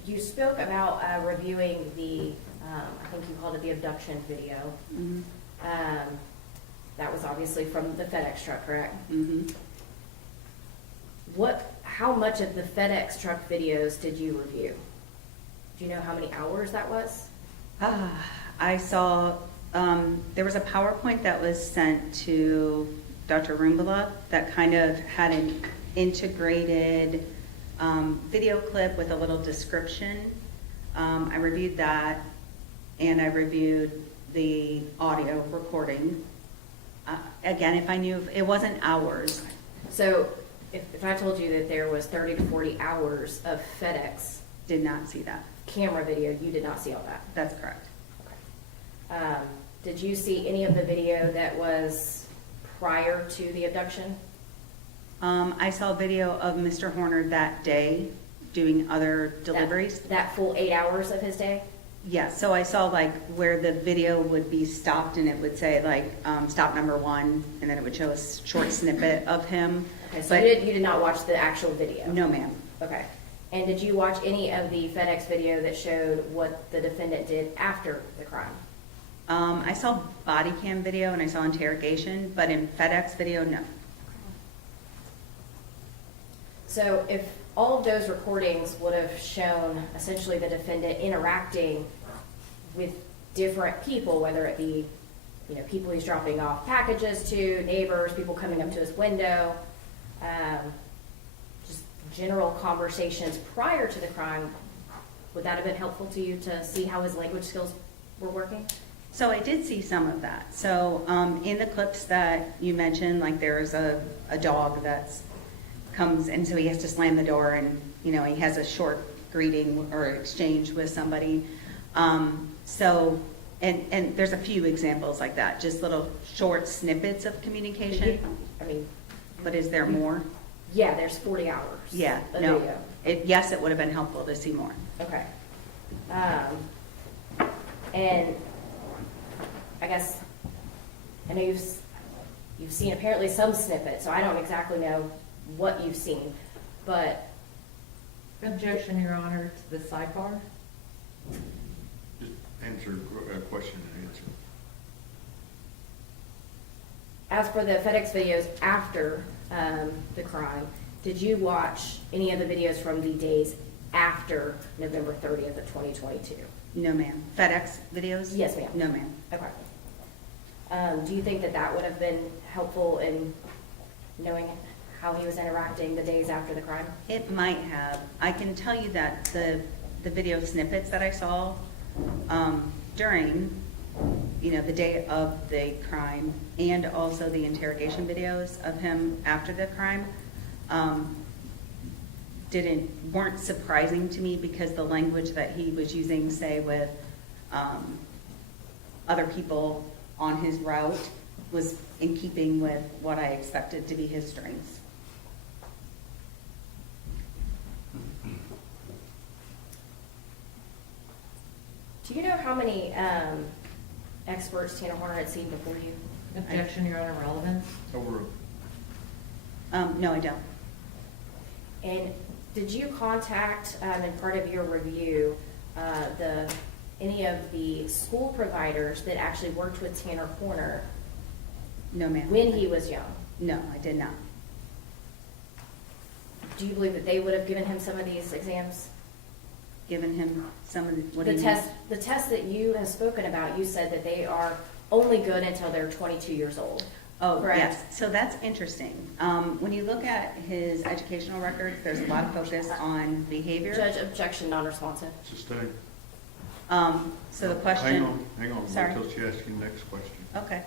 you spoke about reviewing the, I think you called it the abduction video. Mhm. That was obviously from the FedEx truck, correct? Mhm. How much of the FedEx truck videos did you review? Do you know how many hours that was? I saw, there was a PowerPoint that was sent to Dr. Roombala that kind of had an integrated video clip with a little description. I reviewed that, and I reviewed the audio recording. Again, if I knew, it wasn't hours. So if I told you that there was 30 to 40 hours of FedEx Did not see that. camera video, you did not see all that? That's correct. Did you see any of the video that was prior to the abduction? I saw video of Mr. Horner that day doing other deliveries. That full 8 hours of his day? Yeah, so I saw like where the video would be stopped and it would say like stop number 1, and then it would show a short snippet of him. Okay, so But- you did not watch the actual video? No, ma'am. Okay. And did you watch any of the FedEx video that showed what the defendant did after the crime? I saw body cam video and I saw interrogation, but in FedEx video, no. So if all of those recordings would have shown essentially the defendant interacting with different people, whether it be, people he's dropping off packages to, neighbors, people coming up to his window, just general conversations prior to the crime, would that have been helpful to you to see how his language skills were working? So I did see some of that. So in the clips that you mentioned, like there's a dog that's comes, and so he has to slam the door, and he has a short greeting or exchange with somebody. So and there's a few examples like that, just little short snippets of communication. I mean, But is there more? yeah, there's 40 hours Yeah, of no. video. Yes, it would have been helpful to see more. Okay. And I guess, I know you've seen apparently some snippets, so I don't exactly know what you've seen, but Objection, Your Honor, to the sidebar. Just answer a question and answer. as for the FedEx videos after the crime, did you watch any of the videos from the days after November 30th of 2022? No, ma'am. FedEx videos? Yes, ma'am. No, ma'am. Okay. Do you think that that would have been helpful in knowing how he was interacting the days after the crime? It might have. I can tell you that the video snippets that I saw during, the day of the crime, and also the interrogation videos of him after the crime, weren't surprising to me, because the language that he was using, say with other people on his route, was in keeping with what I expected to be his strengths. Do you know how many experts Tanner Horner had seen before you? Objection, Your Honor, relevance. Over. No, I don't. And did you contact, in part of your review, any of the school providers that actually worked with Tanner Horner No, ma'am. when he was young? No, I did not. Do you believe that they would have given him some of these exams? Given him some of the, what do The you mean? test that you have spoken about, you said that they are only good until they're 22 years old. Oh, correct? yes. So that's interesting. When you look at his educational records, there's a lot of focus on behavior. Judge, objection, non-responsive. Sustain. So the question. Hang on, Sorry. wait till she asks you the next question. Okay.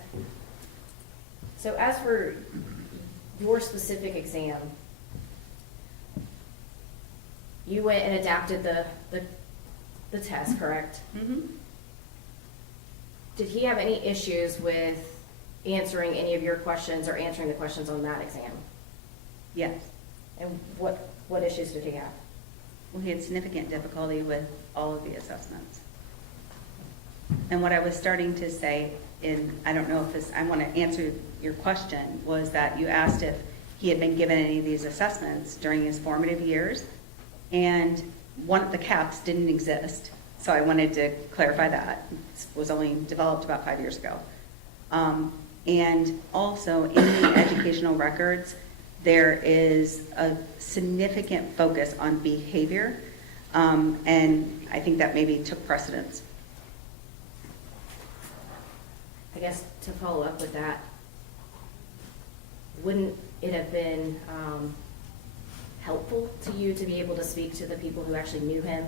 So as for your specific exam, you went and adapted the test, correct? Mm-hmm. Did he have any issues with answering any of your questions or answering the questions on that exam? Yes. And what issues did he have? We had significant difficulty with all of the assessments. And what I was starting to say, I don't know if this, I want to answer your question, was that you asked if he had been given any of these assessments during his formative years, and one of the caps didn't exist. So I wanted to clarify that. It was only developed about 5 years ago. And also in the educational records, there is a significant focus on behavior, and I think that maybe took precedence. I guess to follow up with that, wouldn't it have been helpful to you to be able to speak to the people who actually knew him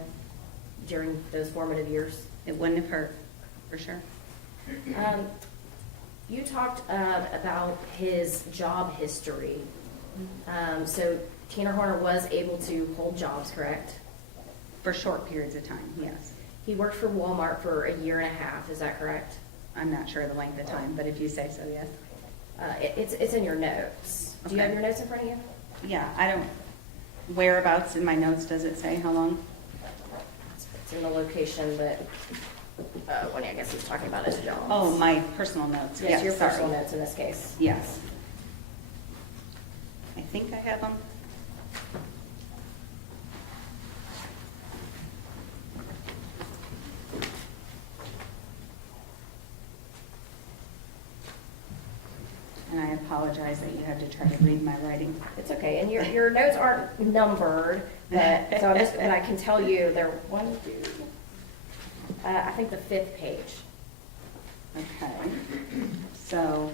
during those formative years? It wouldn't have hurt, for sure. You talked about his job history. So Tanner Horner was able to hold jobs, correct? For short periods of time, yes. He worked for Walmart for a year and a half, is that correct? I'm not sure the length of time, but if you say so, yes. It's in your notes. Do you Okay. have your notes in front of you? Yeah, I don't, whereabouts in my notes does it say how long? It's in the location that, when I guess he's talking about his job. Oh, my personal notes. Yes, your sorry. personal notes in this case. Yes. I think I have them. And I apologize that you had to try to read my writing. It's okay, and your notes aren't numbered, but I can tell you they're I think the 5th page. Okay, so,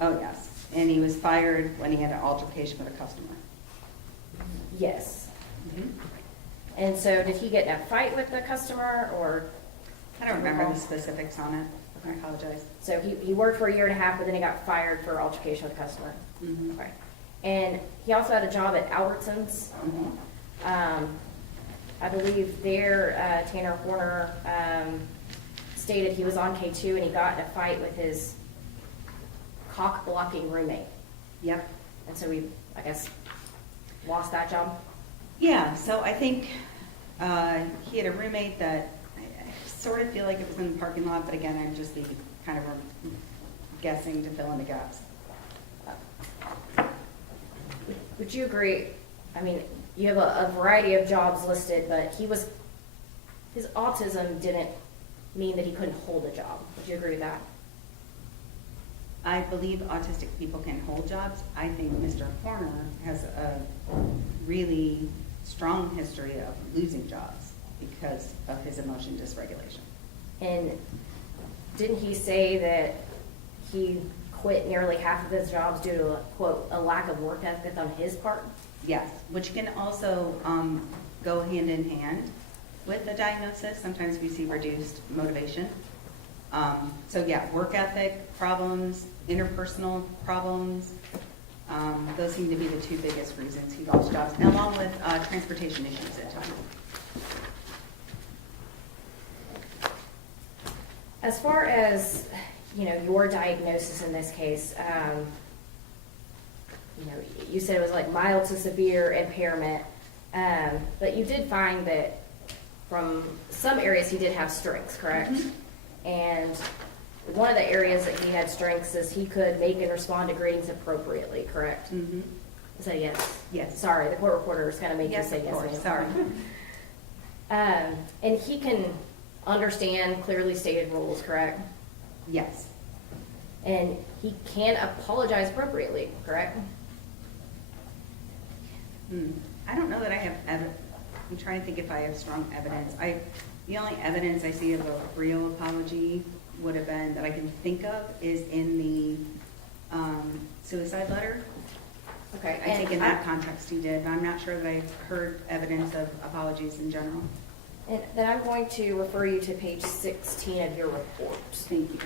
oh, yes, and he was fired when he had an altercation with a customer. Yes. And so did he get in a fight with the customer, or? I don't remember the specifics on it. I apologize. So he worked for a year and a half, but then he got fired for altercation with a customer. Mhm. Okay. And he also had a job at Albertsons. Mhm. I believe there, Tanner Horner stated he was on K2 and he got in a fight with his cock-blocking roommate. Yep. And so we, I guess, lost that job. Yeah, so I think he had a roommate that I sort of feel like it was in the parking lot, but again, I'd just be kind of guessing to fill in the gaps. Would you agree? I mean, you have a variety of jobs listed, but his autism didn't mean that he couldn't hold a job. Would you agree with that? I believe autistic people can hold jobs. I think Mr. Horner has a really strong history of losing jobs because of his emotion dysregulation. And didn't he say that he quit nearly half of his jobs due to, quote, a lack of work ethic on his part? Yes, which can also go hand in hand with the diagnosis. Sometimes we see reduced motivation. So yeah, work ethic problems, interpersonal problems, those seem to be the two biggest reasons he lost jobs, and along with transportation issues at times. As far as, your diagnosis in this case, you said it was like mild to severe impairment, but you did find that from some areas he did have strengths, correct? Mm-hmm. And one of the areas that he had strengths is he could make and respond to greetings appropriately, correct? Mm-hmm. Is that a yes? Yes. Sorry, the court reporter is going to make Yes, you say of yes. course. ma'am. Sorry. And he can understand clearly stated rules, correct? Yes. And he can apologize appropriately, correct? I don't know that I have I'm trying to think if I have strong evidence. The only evidence I see of a real apology would have been, that I can think of, is in the suicide letter. Okay. I think in that context he did, but I'm not sure that I've heard evidence of apologies in general. And then I'm going to refer you to page 16 of your report. Thank you.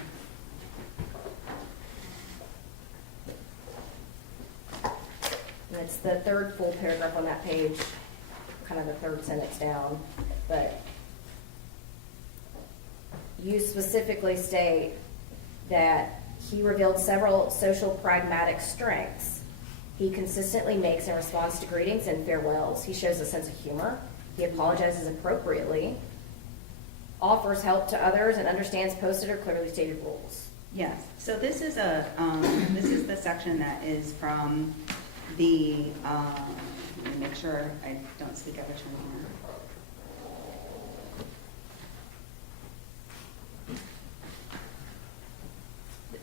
And it's the third full paragraph on that page, kind of the third sentence down. But you specifically state that he revealed several social pragmatic strengths. He consistently makes in response to greetings and farewells. He shows a sense of humor. He apologizes appropriately, offers help to others, and understands posted or clearly stated rules. Yes, so this is this is the section that is from the, let me make sure I don't speak out of turn here.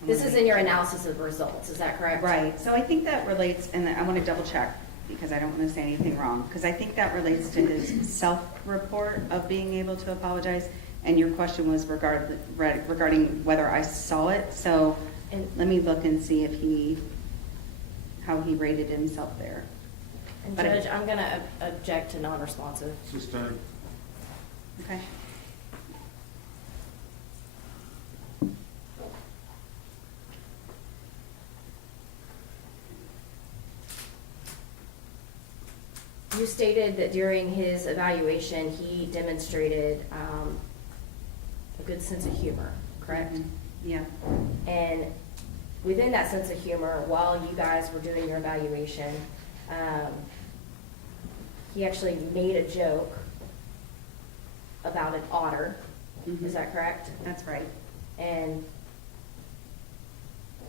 This is in your analysis of results, is that correct? Right, so I think that relates, and I want to double check because I don't want to say anything wrong, because I think that relates to his self-report of being able to apologize, and your question was regarding whether I saw it, so let me look and see if how he rated himself there. And But Judge, I'm going to object to non-responsive. Sustained. Okay. You stated that during his evaluation, he demonstrated a good sense of humor, correct? Mhm. Yeah. And within that sense of humor, while you guys were doing your evaluation, he actually made a joke about an otter. Mhm. Is that correct? That's right. And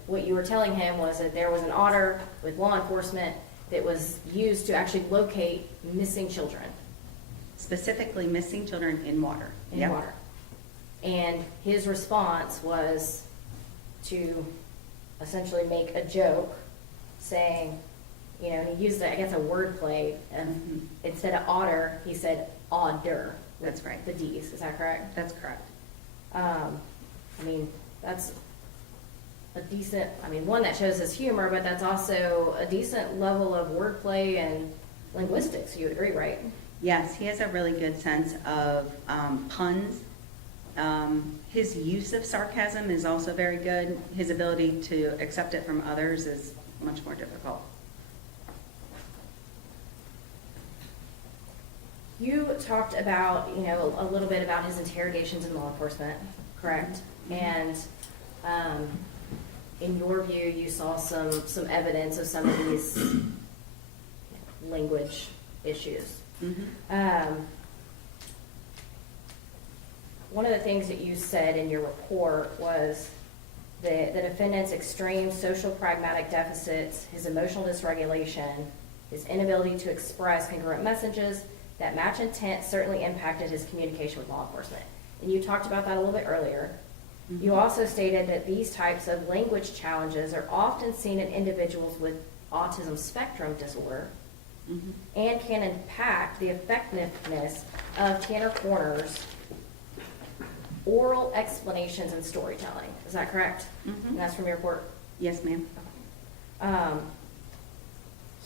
what you were telling him was that there was an otter with law enforcement that was used to actually locate missing children Specifically missing children in water. in Yep. water. And his response was to essentially make a joke saying, you know, he used, I guess, a wordplay. Mhm. Instead of otter, he said odder. with That's right. The D's, is that correct? That's correct. I mean, that's a decent, one that shows his humor, but that's also a decent level of wordplay and linguistics, you would agree, right? Yes, he has a really good sense of puns. His use of sarcasm is also very good. His ability to accept it from others is much more difficult. You talked about, a little bit about his interrogations in law enforcement, correct? And in your view, you saw some evidence of some of these language issues. Mhm. One of the things that you said in your report was the defendant's extreme social pragmatic deficits, his emotional dysregulation, his inability to express congruent messages that match intent certainly impacted his communication with law enforcement. And you talked about that a little bit earlier. You also stated that these types of language challenges are often seen in individuals with autism spectrum disorder Mhm. and can impact the effectiveness of Tanner Corner's oral explanations and storytelling. Is that correct? Mhm. And that's from your report? Yes, ma'am.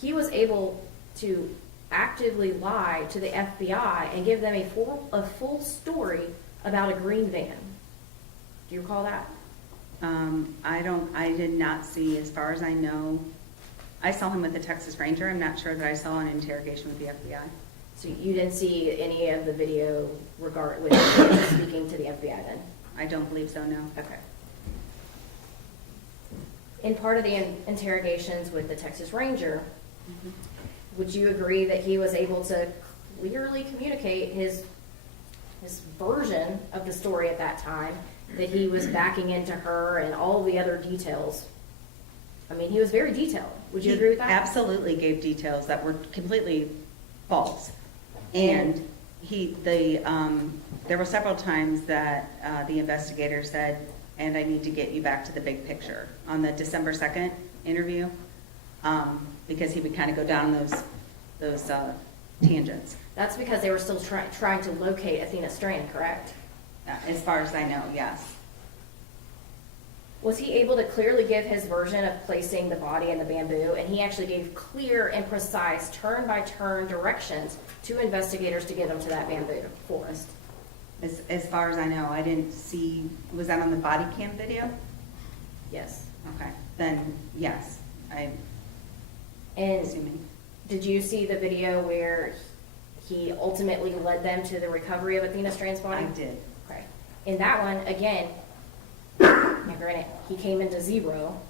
He was able to actively lie to the FBI and give them a full story about a green van. Do you recall that? I did not see, as far as I know, I saw him with the Texas Ranger. I'm not sure that I saw an interrogation with the FBI. So you didn't see any of the video with speaking to the FBI then? I don't believe so, no. Okay. In part of the interrogations with the Texas Ranger, would you agree that he was able to clearly communicate his version of the story at that time, that he was backing into her and all the other details? He was very detailed. Would you agree with that? He absolutely gave details that were completely false. And there were several times that the investigator said, and I need to get you back to the big picture, on the December 2nd interview, because he would kind of go down those tangents. That's because they were still trying to locate Athena Strand, correct? As far as I know, yes. Was he able to clearly give his version of placing the body in the bamboo? And he actually gave clear and precise turn-by-turn directions to investigators to get them to that bamboo forest. As far as I know, I didn't see, was that on the body cam video? Yes. Okay, then yes, I'm And assuming. did you see the video where he ultimately led them to the recovery of Athena Strand's body? I did. Okay. In that one, again, now granted, he came into 0,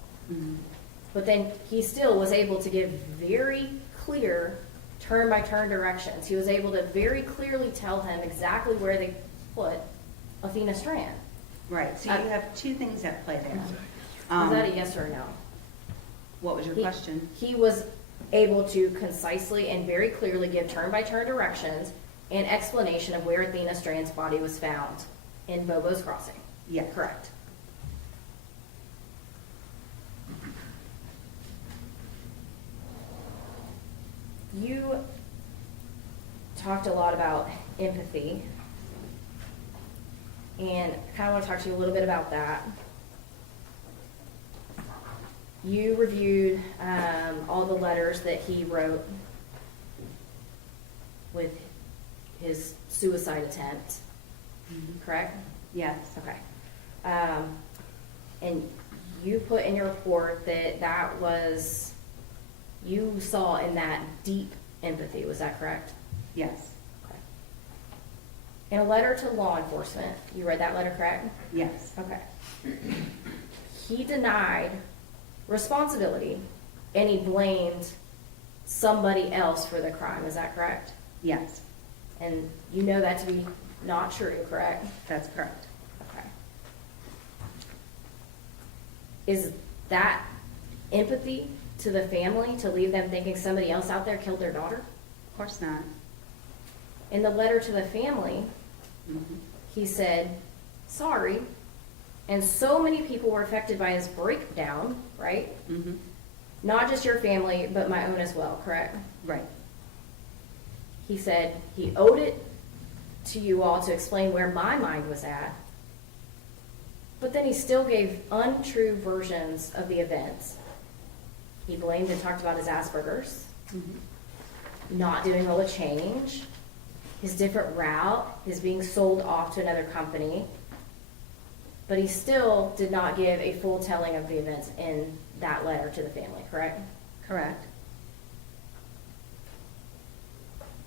but then he still was able to give very clear turn-by-turn directions. He was able to very clearly tell him exactly where they put Athena Strand. Right, so you have two things at play there. Was that a yes or a no? What was your question? He was able to concisely and very clearly give turn-by-turn directions and explanation of where Athena Strand's body was found in Bobo's Crossing. Yeah. Correct. You talked a lot about empathy, and I kind of want to talk to you a little bit about that. You reviewed all the letters that he wrote with his suicide attempt, correct? Yes. Okay. And you put in your report that that was, you saw in that deep empathy, was that correct? Yes. Okay. In a letter to law enforcement, you read that letter, correct? Yes. Okay. He denied responsibility and he blamed somebody else for the crime, is that correct? Yes. And you know that to be not true, correct? That's correct. Okay. Is that empathy to the family to leave them thinking somebody else out there killed their daughter? Of course not. In the letter to the family, Mhm. he said, sorry, and so many people were affected by his breakdown, right? Mhm. Not just your family, but my own as well, correct? Right. He said he owed it to you all to explain where my mind was at, but then he still gave untrue versions of the events. He blamed and talked about his Asperger's, not doing well with change, his different route, his being sold off to another company, but he still did not give a full telling of the events in that letter to the family, correct? Correct.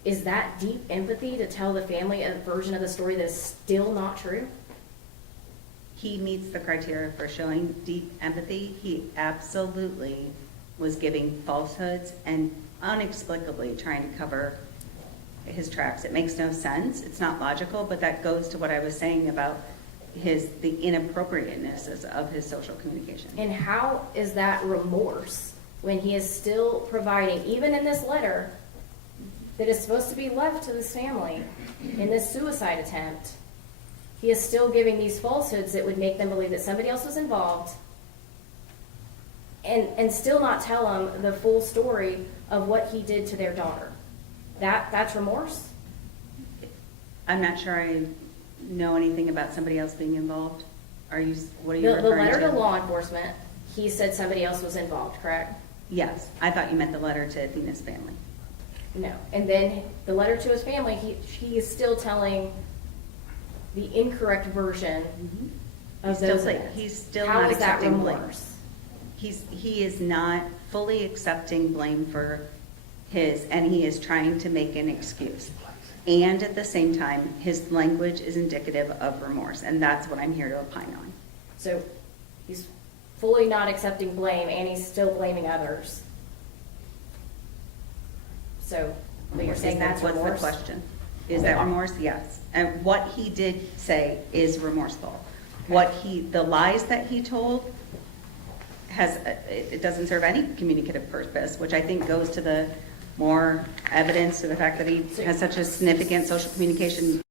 Is that deep empathy to tell the family a version of the story that is still not true? He meets the criteria for showing deep empathy. He absolutely was giving falsehoods and inexplicably trying to cover his tracks. It makes no sense. It's not logical, but that goes to what I was saying about the inappropriatenesses of his social communication. And how is that remorse when he is still providing, even in this letter that is supposed to be left to this family in this suicide attempt, he is still giving these falsehoods that would make them believe that somebody else was involved and still not tell them the full story of what he did to their daughter. That's remorse? I'm not sure I know anything about somebody else being involved. What are you The referring letter to? to law enforcement, he said somebody else was involved, correct? Yes, I thought you meant the letter to Athena's family. No. And then the letter to his family, he is still telling the incorrect version of those events. He's still How not is that accepting blame. remorse? He is not fully accepting blame for and he is trying to make an excuse. And at the same time, his language is indicative of remorse, and that's what I'm here to opine on. So he's fully not accepting blame and he's still blaming others. So, but you're saying that's What's remorse? the question? Is that remorse? Yes. And what he did say is remorseful. The lies that he told it doesn't serve any communicative purpose, which I think goes to the more evidence to the fact that he has such a significant social communication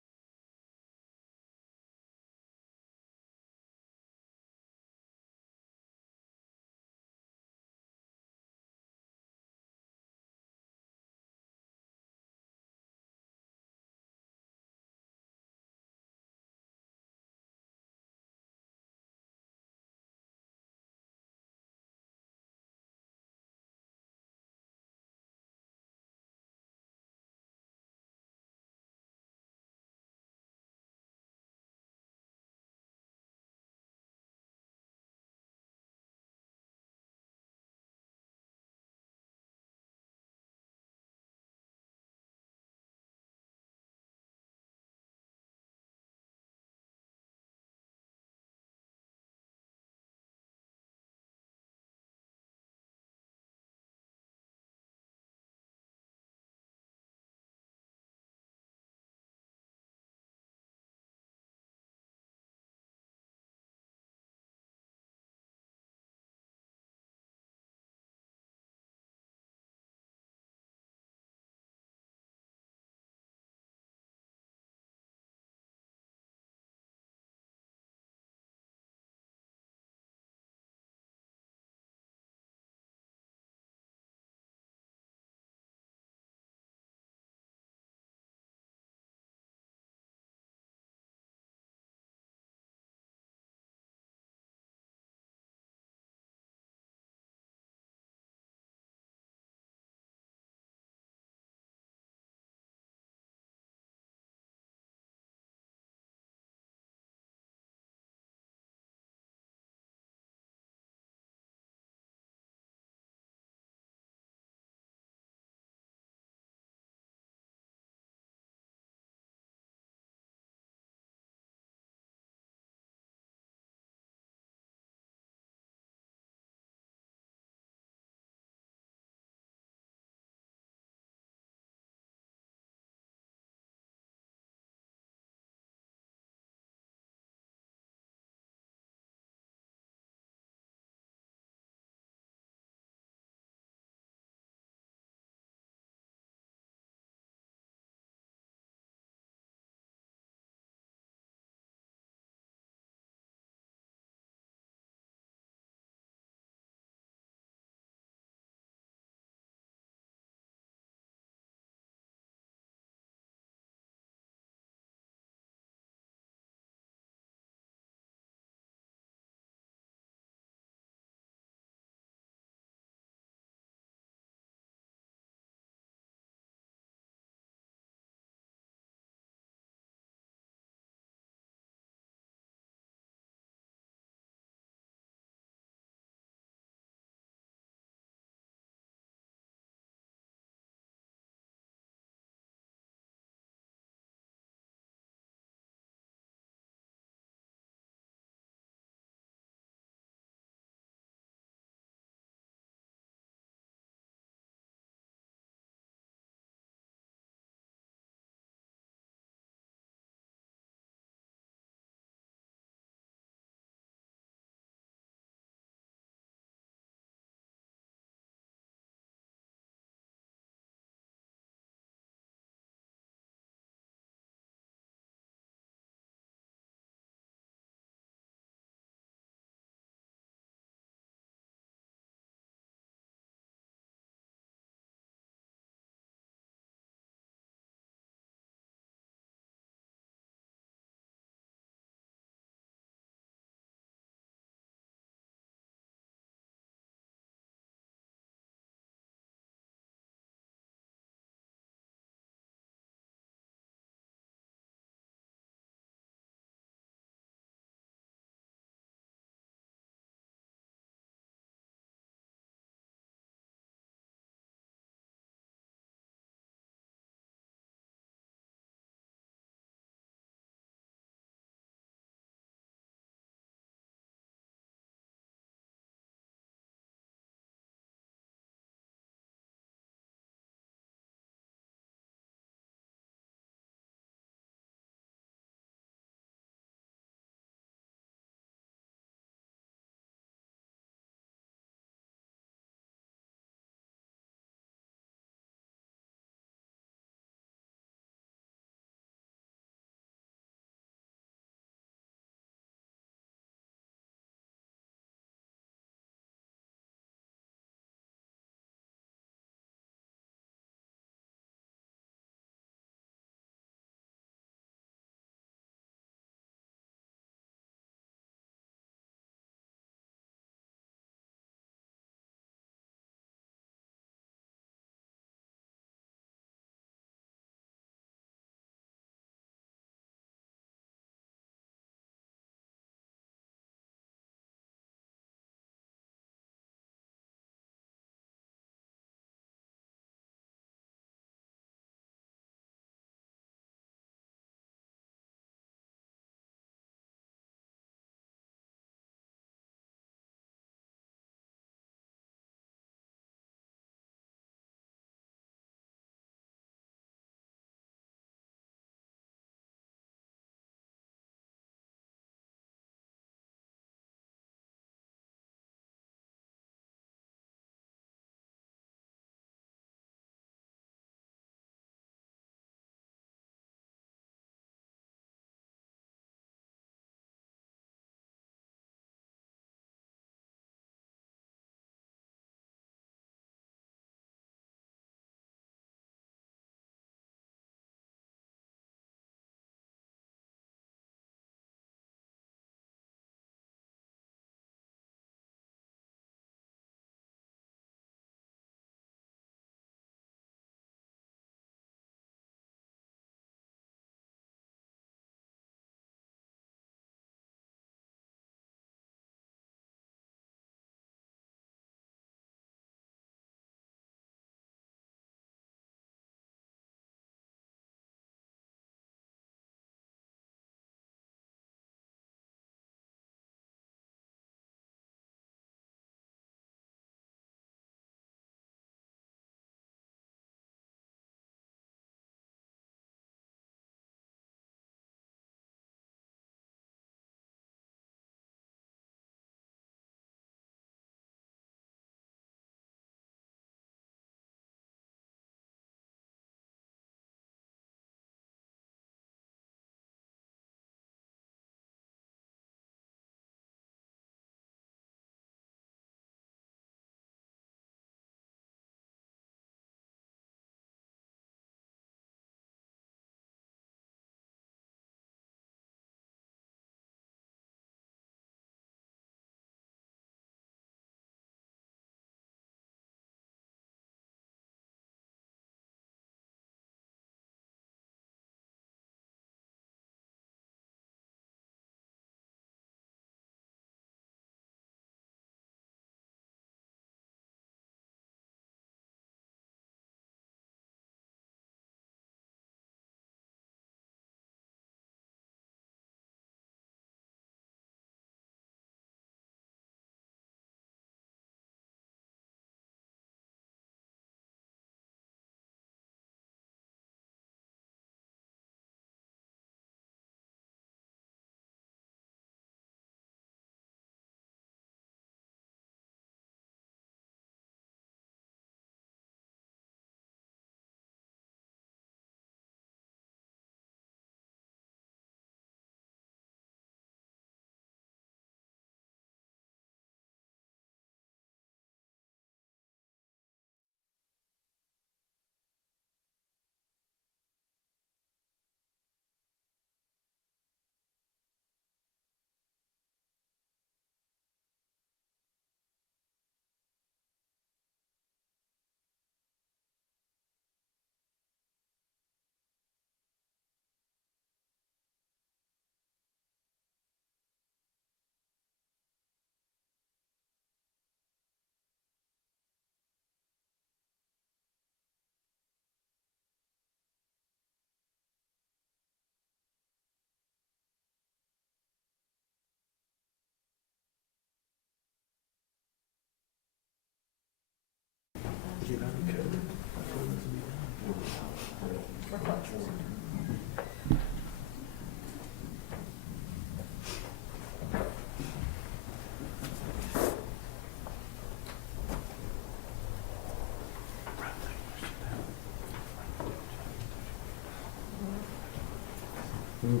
Thank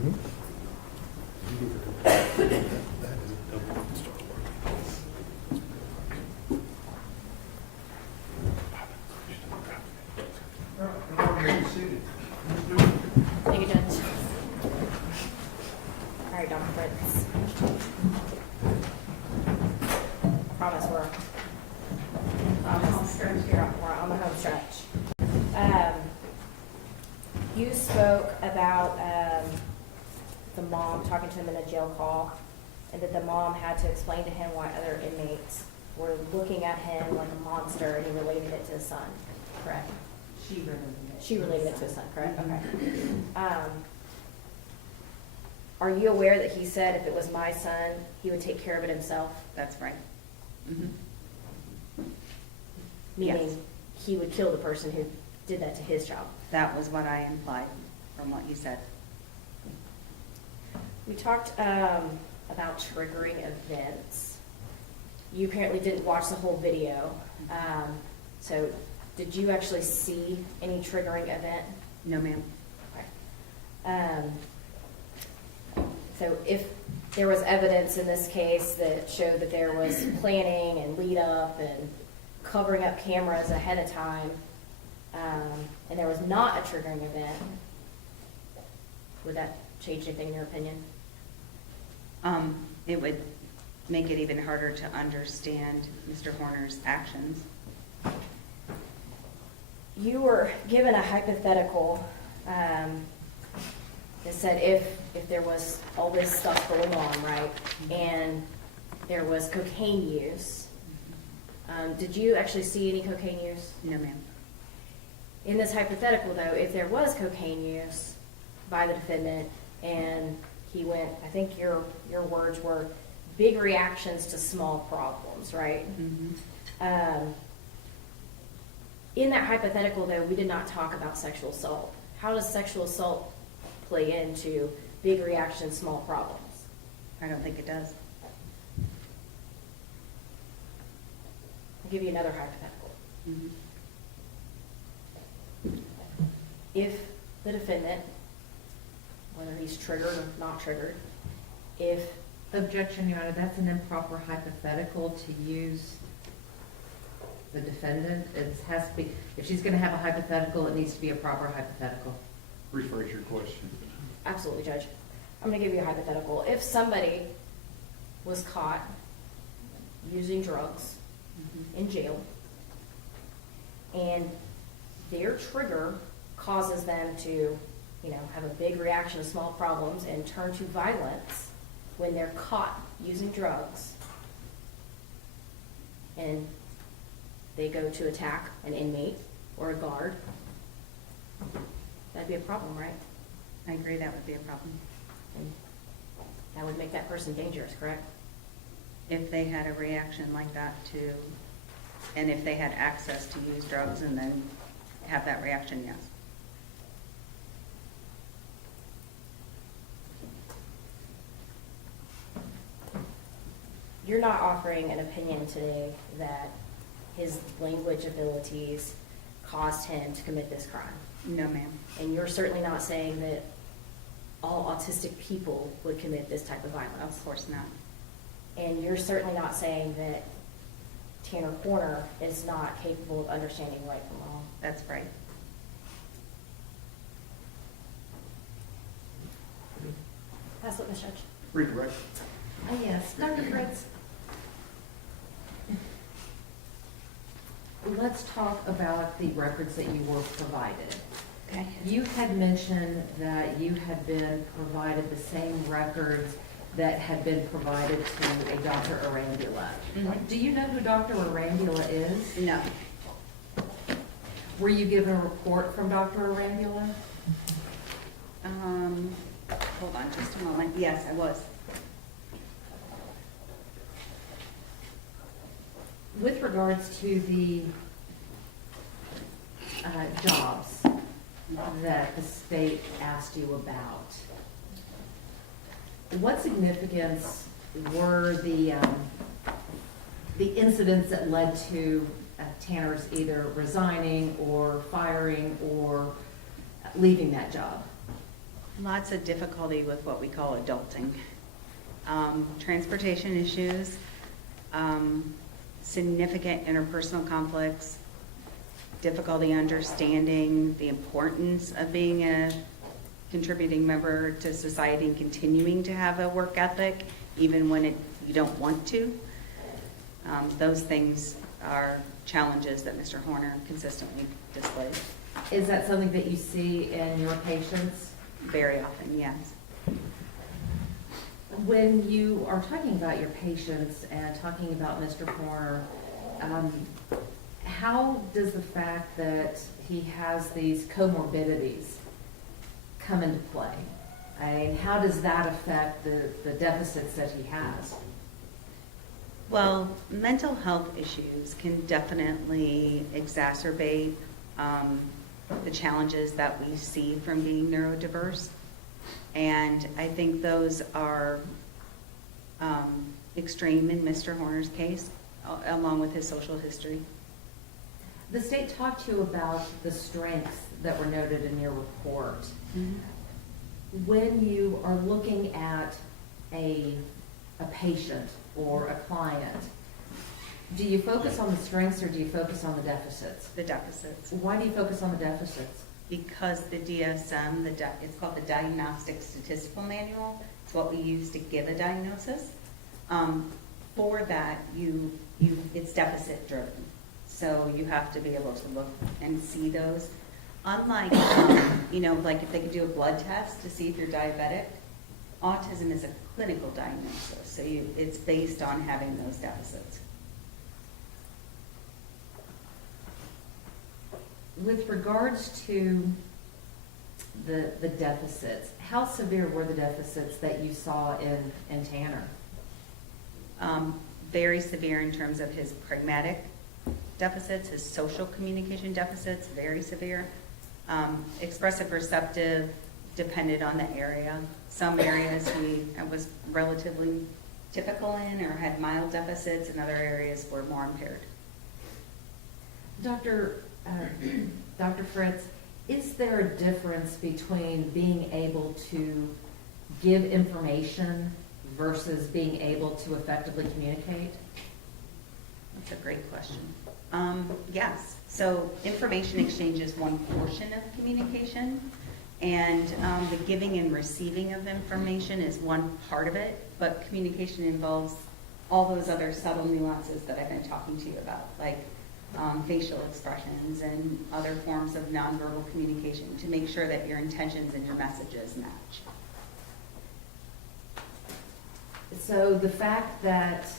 you, Judge. All right, Dr. Fritz. Promise we're on the home stretch. You spoke about the mom talking to him in a jail call, and that the mom had to explain to him why other inmates were looking at him like a monster, and he related it to his son, correct? She related it to his son, correct? Okay. Are you aware that he said if it was my son, he would take care of it himself? That's right. Mhm. Meaning Yes. he would kill the person who did that to his job. That was what I implied from what you said. We talked about triggering events. You apparently didn't watch the whole video. So did you actually see any triggering event? No, ma'am. Okay. So if there was evidence in this case that showed that there was planning and lead up and covering up cameras ahead of time, and there was not a triggering event, would that change anything in your opinion? It would make it even harder to understand Mr. Horner's actions. You were given a hypothetical that said if there was all this stuff going on, right, and there was cocaine use. Did you actually see any cocaine use? No, ma'am. In this hypothetical, though, if there was cocaine use by the defendant and he went, I think your words were big reactions to small problems, right? Mm-hmm. In that hypothetical, though, we did not talk about sexual assault. How does sexual assault play into big reactions, small problems? I don't think it does. I'll give you another hypothetical. Mm-hmm. If the defendant, whether he's triggered or not triggered, if Objection, Your Honor, that's an improper hypothetical to use the defendant. It has to be, if she's gonna have a hypothetical, it needs to be a proper hypothetical. Rephrase your question. absolutely, Judge, I'm gonna give you a hypothetical. If somebody was caught using drugs in jail, and their trigger causes them to, have a big reaction to small problems and turn to violence when they're caught using drugs, and they go to attack an inmate or a guard, that'd be a problem, right? I agree that would be a problem. And that would make that person dangerous, correct? If they had a reaction like that to, and if they had access to use drugs and then have that reaction, yes. You're not offering an opinion today that his language abilities caused him to commit this crime. No, ma'am. And you're certainly not saying that all autistic people would commit this type of violence. Of course not. And you're certainly not saying that Tanner Horner is not capable of understanding right from wrong. That's right. That's what, Ms. Judge. Redirect. Yes, Dr. Fritz. Let's talk about the records that you were provided. Okay. You had mentioned that you had been provided the same records that had been provided to a Dr. Arandula. Mhm. Do you know who Dr. Arandula is? No. Were you given a report from Dr. Arandula? Hold on just a moment. Yes, I was. With regards to the jobs that the state asked you about, what significance were the incidents that led to Tanner's either resigning or firing or leaving that job? Lots of difficulty with what we call adulting. Transportation issues, significant interpersonal conflicts, difficulty understanding the importance of being a contributing member to society and continuing to have a work ethic, even when you don't want to. Those things are challenges that Mr. Horner consistently displays. Is that something that you see in your patients? Very often, yes. When you are talking about your patients and talking about Mr. Horner, how does the fact that he has these comorbidities come into play? I mean, how does that affect the deficits that he has? Well, mental health issues can definitely exacerbate the challenges that we see from being neurodiverse. And I think those are extreme in Mr. Horner's case, along with his social history. The state talked to you about the strengths that were noted in your report. When you are looking at a patient or a client, do you focus on the strengths or do you focus on the deficits? The deficits. Why do you focus on the deficits? Because the DSM, it's called the Diagnostic Statistical Manual. It's what we use to give a diagnosis. For that, it's deficit driven. So you have to be able to look and see those. Unlike, like if they could do a blood test to see if you're diabetic, autism is a clinical diagnosis. So it's based on having those deficits. With regards to the deficits, how severe were the deficits that you saw in Tanner? Very severe in terms of his pragmatic deficits, his social communication deficits, very severe. Expressive receptive depended on the area. Some areas I was relatively typical in or had mild deficits, and other areas were more impaired. Dr. Fritz, is there a difference between being able to give information versus being able to effectively communicate? That's a great question. Yes. So information exchange is one portion of communication, and the giving and receiving of information is one part of it, but communication involves all those other subtle nuances that I've been talking to you about, like facial expressions and other forms of nonverbal communication to make sure that your intentions and your messages match. So the fact that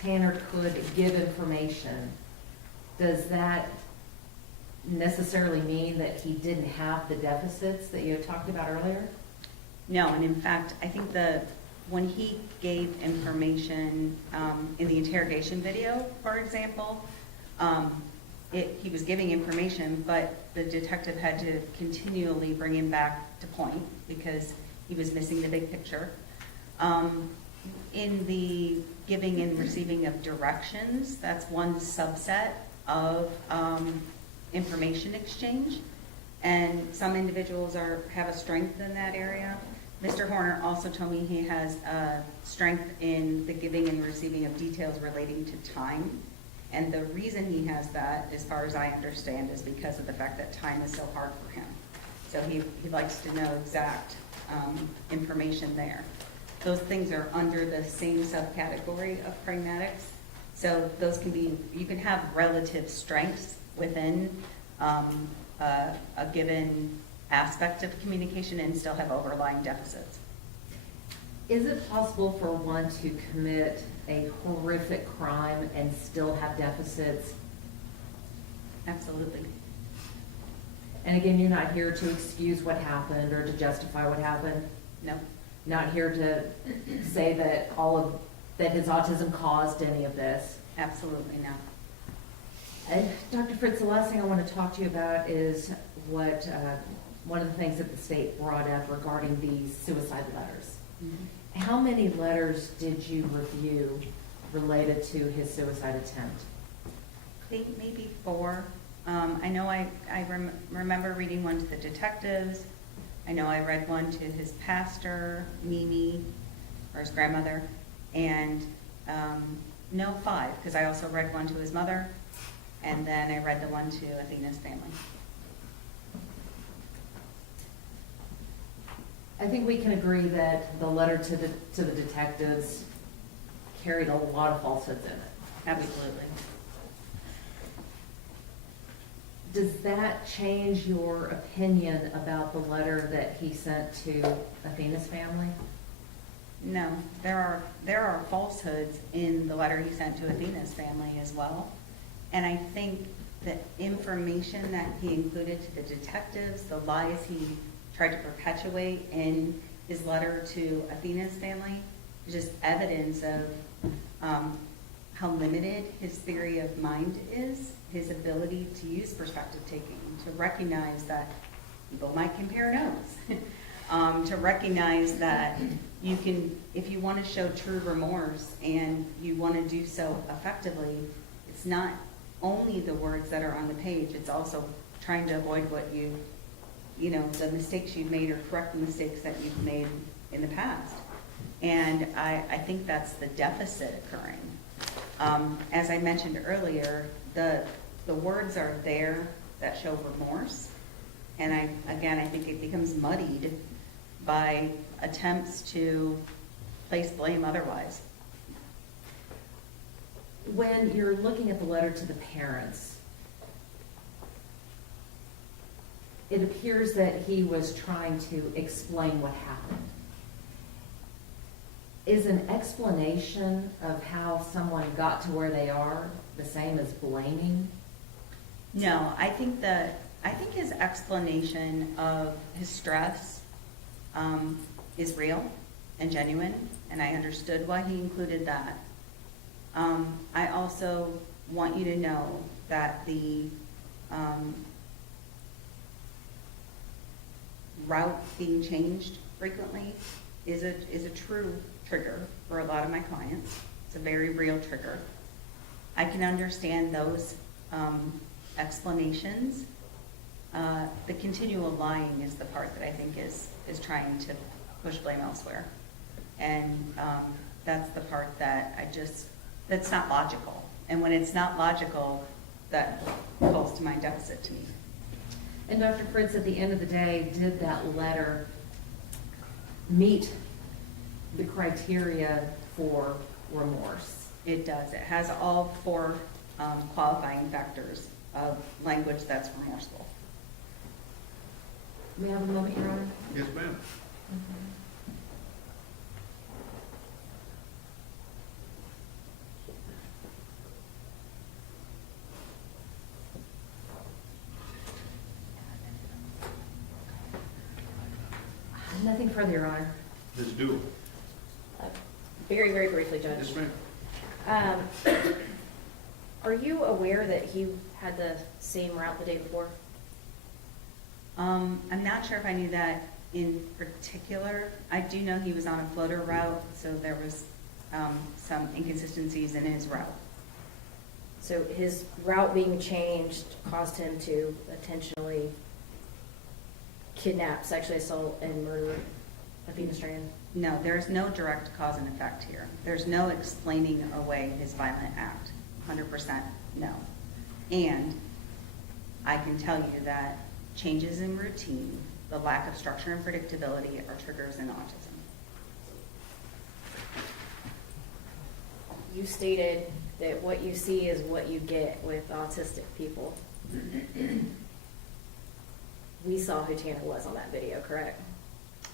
Tanner could give information, does that necessarily mean that he didn't have the deficits that you had talked about earlier? No, and in fact, I think when he gave information in the interrogation video, for example, he was giving information, but the detective had to continually bring him back to point because he was missing the big picture. In the giving and receiving of directions, that's one subset of information exchange, and some individuals have a strength in that area. Mr. Horner also told me he has a strength in the giving and receiving of details relating to time, and the reason he has that, as far as I understand, is because of the fact that time is so hard for him. So he likes to know exact information there. Those things are under the same subcategory of pragmatics. So those you can have relative strengths within a given aspect of communication and still have overlying deficits. Is it possible for one to commit a horrific crime and still have deficits? Absolutely. And again, you're not here to excuse what happened or to justify what happened? No. Not here to say that that his autism caused any of this? Absolutely not. And Dr. Fritz, the last thing I want to talk to you about is one of the things that the state brought up regarding these suicide letters. Mm-hmm. How many letters did you review related to his suicide attempt? I think maybe 4. I know I remember reading one to the detectives. I know I read one to his pastor, Mimi, or his grandmother, and no, 5, because I also read one to his mother, and then I read the one to Athena's family. I think we can agree that the letter to the detectives carried a lot of falsehoods in it. Absolutely. Does that change your opinion about the letter that he sent to Athena's family? No, there are falsehoods in the letter he sent to Athena's family as well. And I think the information that he included to the detectives, the lies he tried to perpetuate in his letter to Athena's family, is just evidence of how limited his theory of mind is, his ability to use perspective taking, to recognize that people might compare notes, to recognize that you can, if you want to show true remorse and you want to do so effectively, it's not only the words that are on the page, it's also trying to avoid what the mistakes you've made or correct the mistakes that you've made in the past. And I think that's the deficit occurring. As I mentioned earlier, the words are there that show remorse. And I think it becomes muddied by attempts to place blame otherwise. When you're looking at the letter to the parents, it appears that he was trying to explain what happened. Is an explanation of how someone got to where they are the same as blaming? No, I think his explanation of his stress is real and genuine, and I understood why he included that. I also want you to know that the route being changed frequently is a true trigger for a lot of my clients. It's a very real trigger. I can understand those explanations. The continual lying is the part that I think is trying to push blame elsewhere. And that's the part that that's not logical. And when it's not logical, that calls to mind deficit to me. And Dr. Fritz, at the end of the day, did that letter meet the criteria for remorse? It does. It has all 4 qualifying factors of language that's remorseful. May I have a moment, Your Honor? Yes, ma'am. Nothing further, Your Honor. Ms. Dooley. Very, very briefly, Judge. Yes, ma'am. Are you aware that he had the same route the day before? I'm not sure if I knew that in particular. I do know he was on a floater route, so there was some inconsistencies in his route. So his route being changed caused him to intentionally kidnap, sexually assault, and murder Athena Strand? No, there's no direct cause and effect here. There's no explaining away his violent act. 100% no. And I can tell you that changes in routine, the lack of structure and predictability are triggers in autism. You stated that what you see is what you get with autistic people. We saw who Tanner was on that video, correct?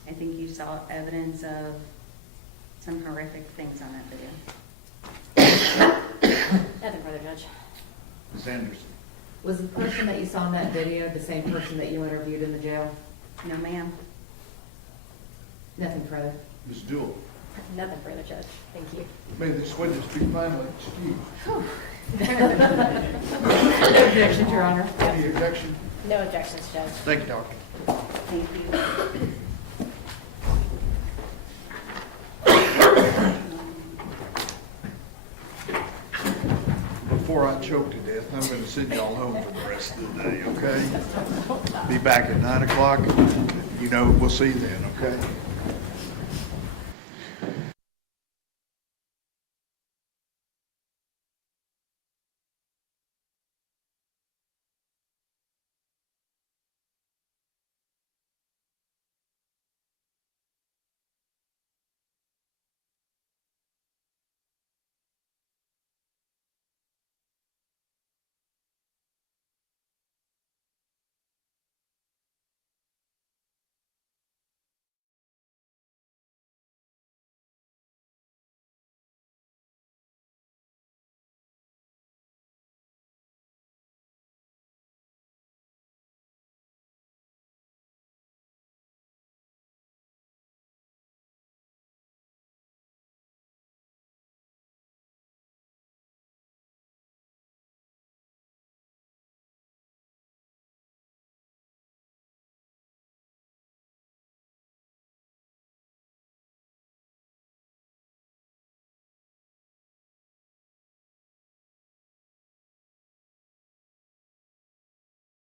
I think you saw evidence of some horrific things on that video. Nothing further, Judge. Ms. Anderson. Was the person that you saw in that video the same person that you interviewed in the jail? No, ma'am. Nothing further. Ms. Dooley. Nothing further, Judge. Thank you. May this witness be finally excused. No objection, Your Honor. Any objection? No objections, Judge. Thank you, Doctor. Thank you. before I choke to death, and I'm gonna send y'all home for the rest of the day, okay? Be back at 9 o'clock. You know, we'll see you then, okay?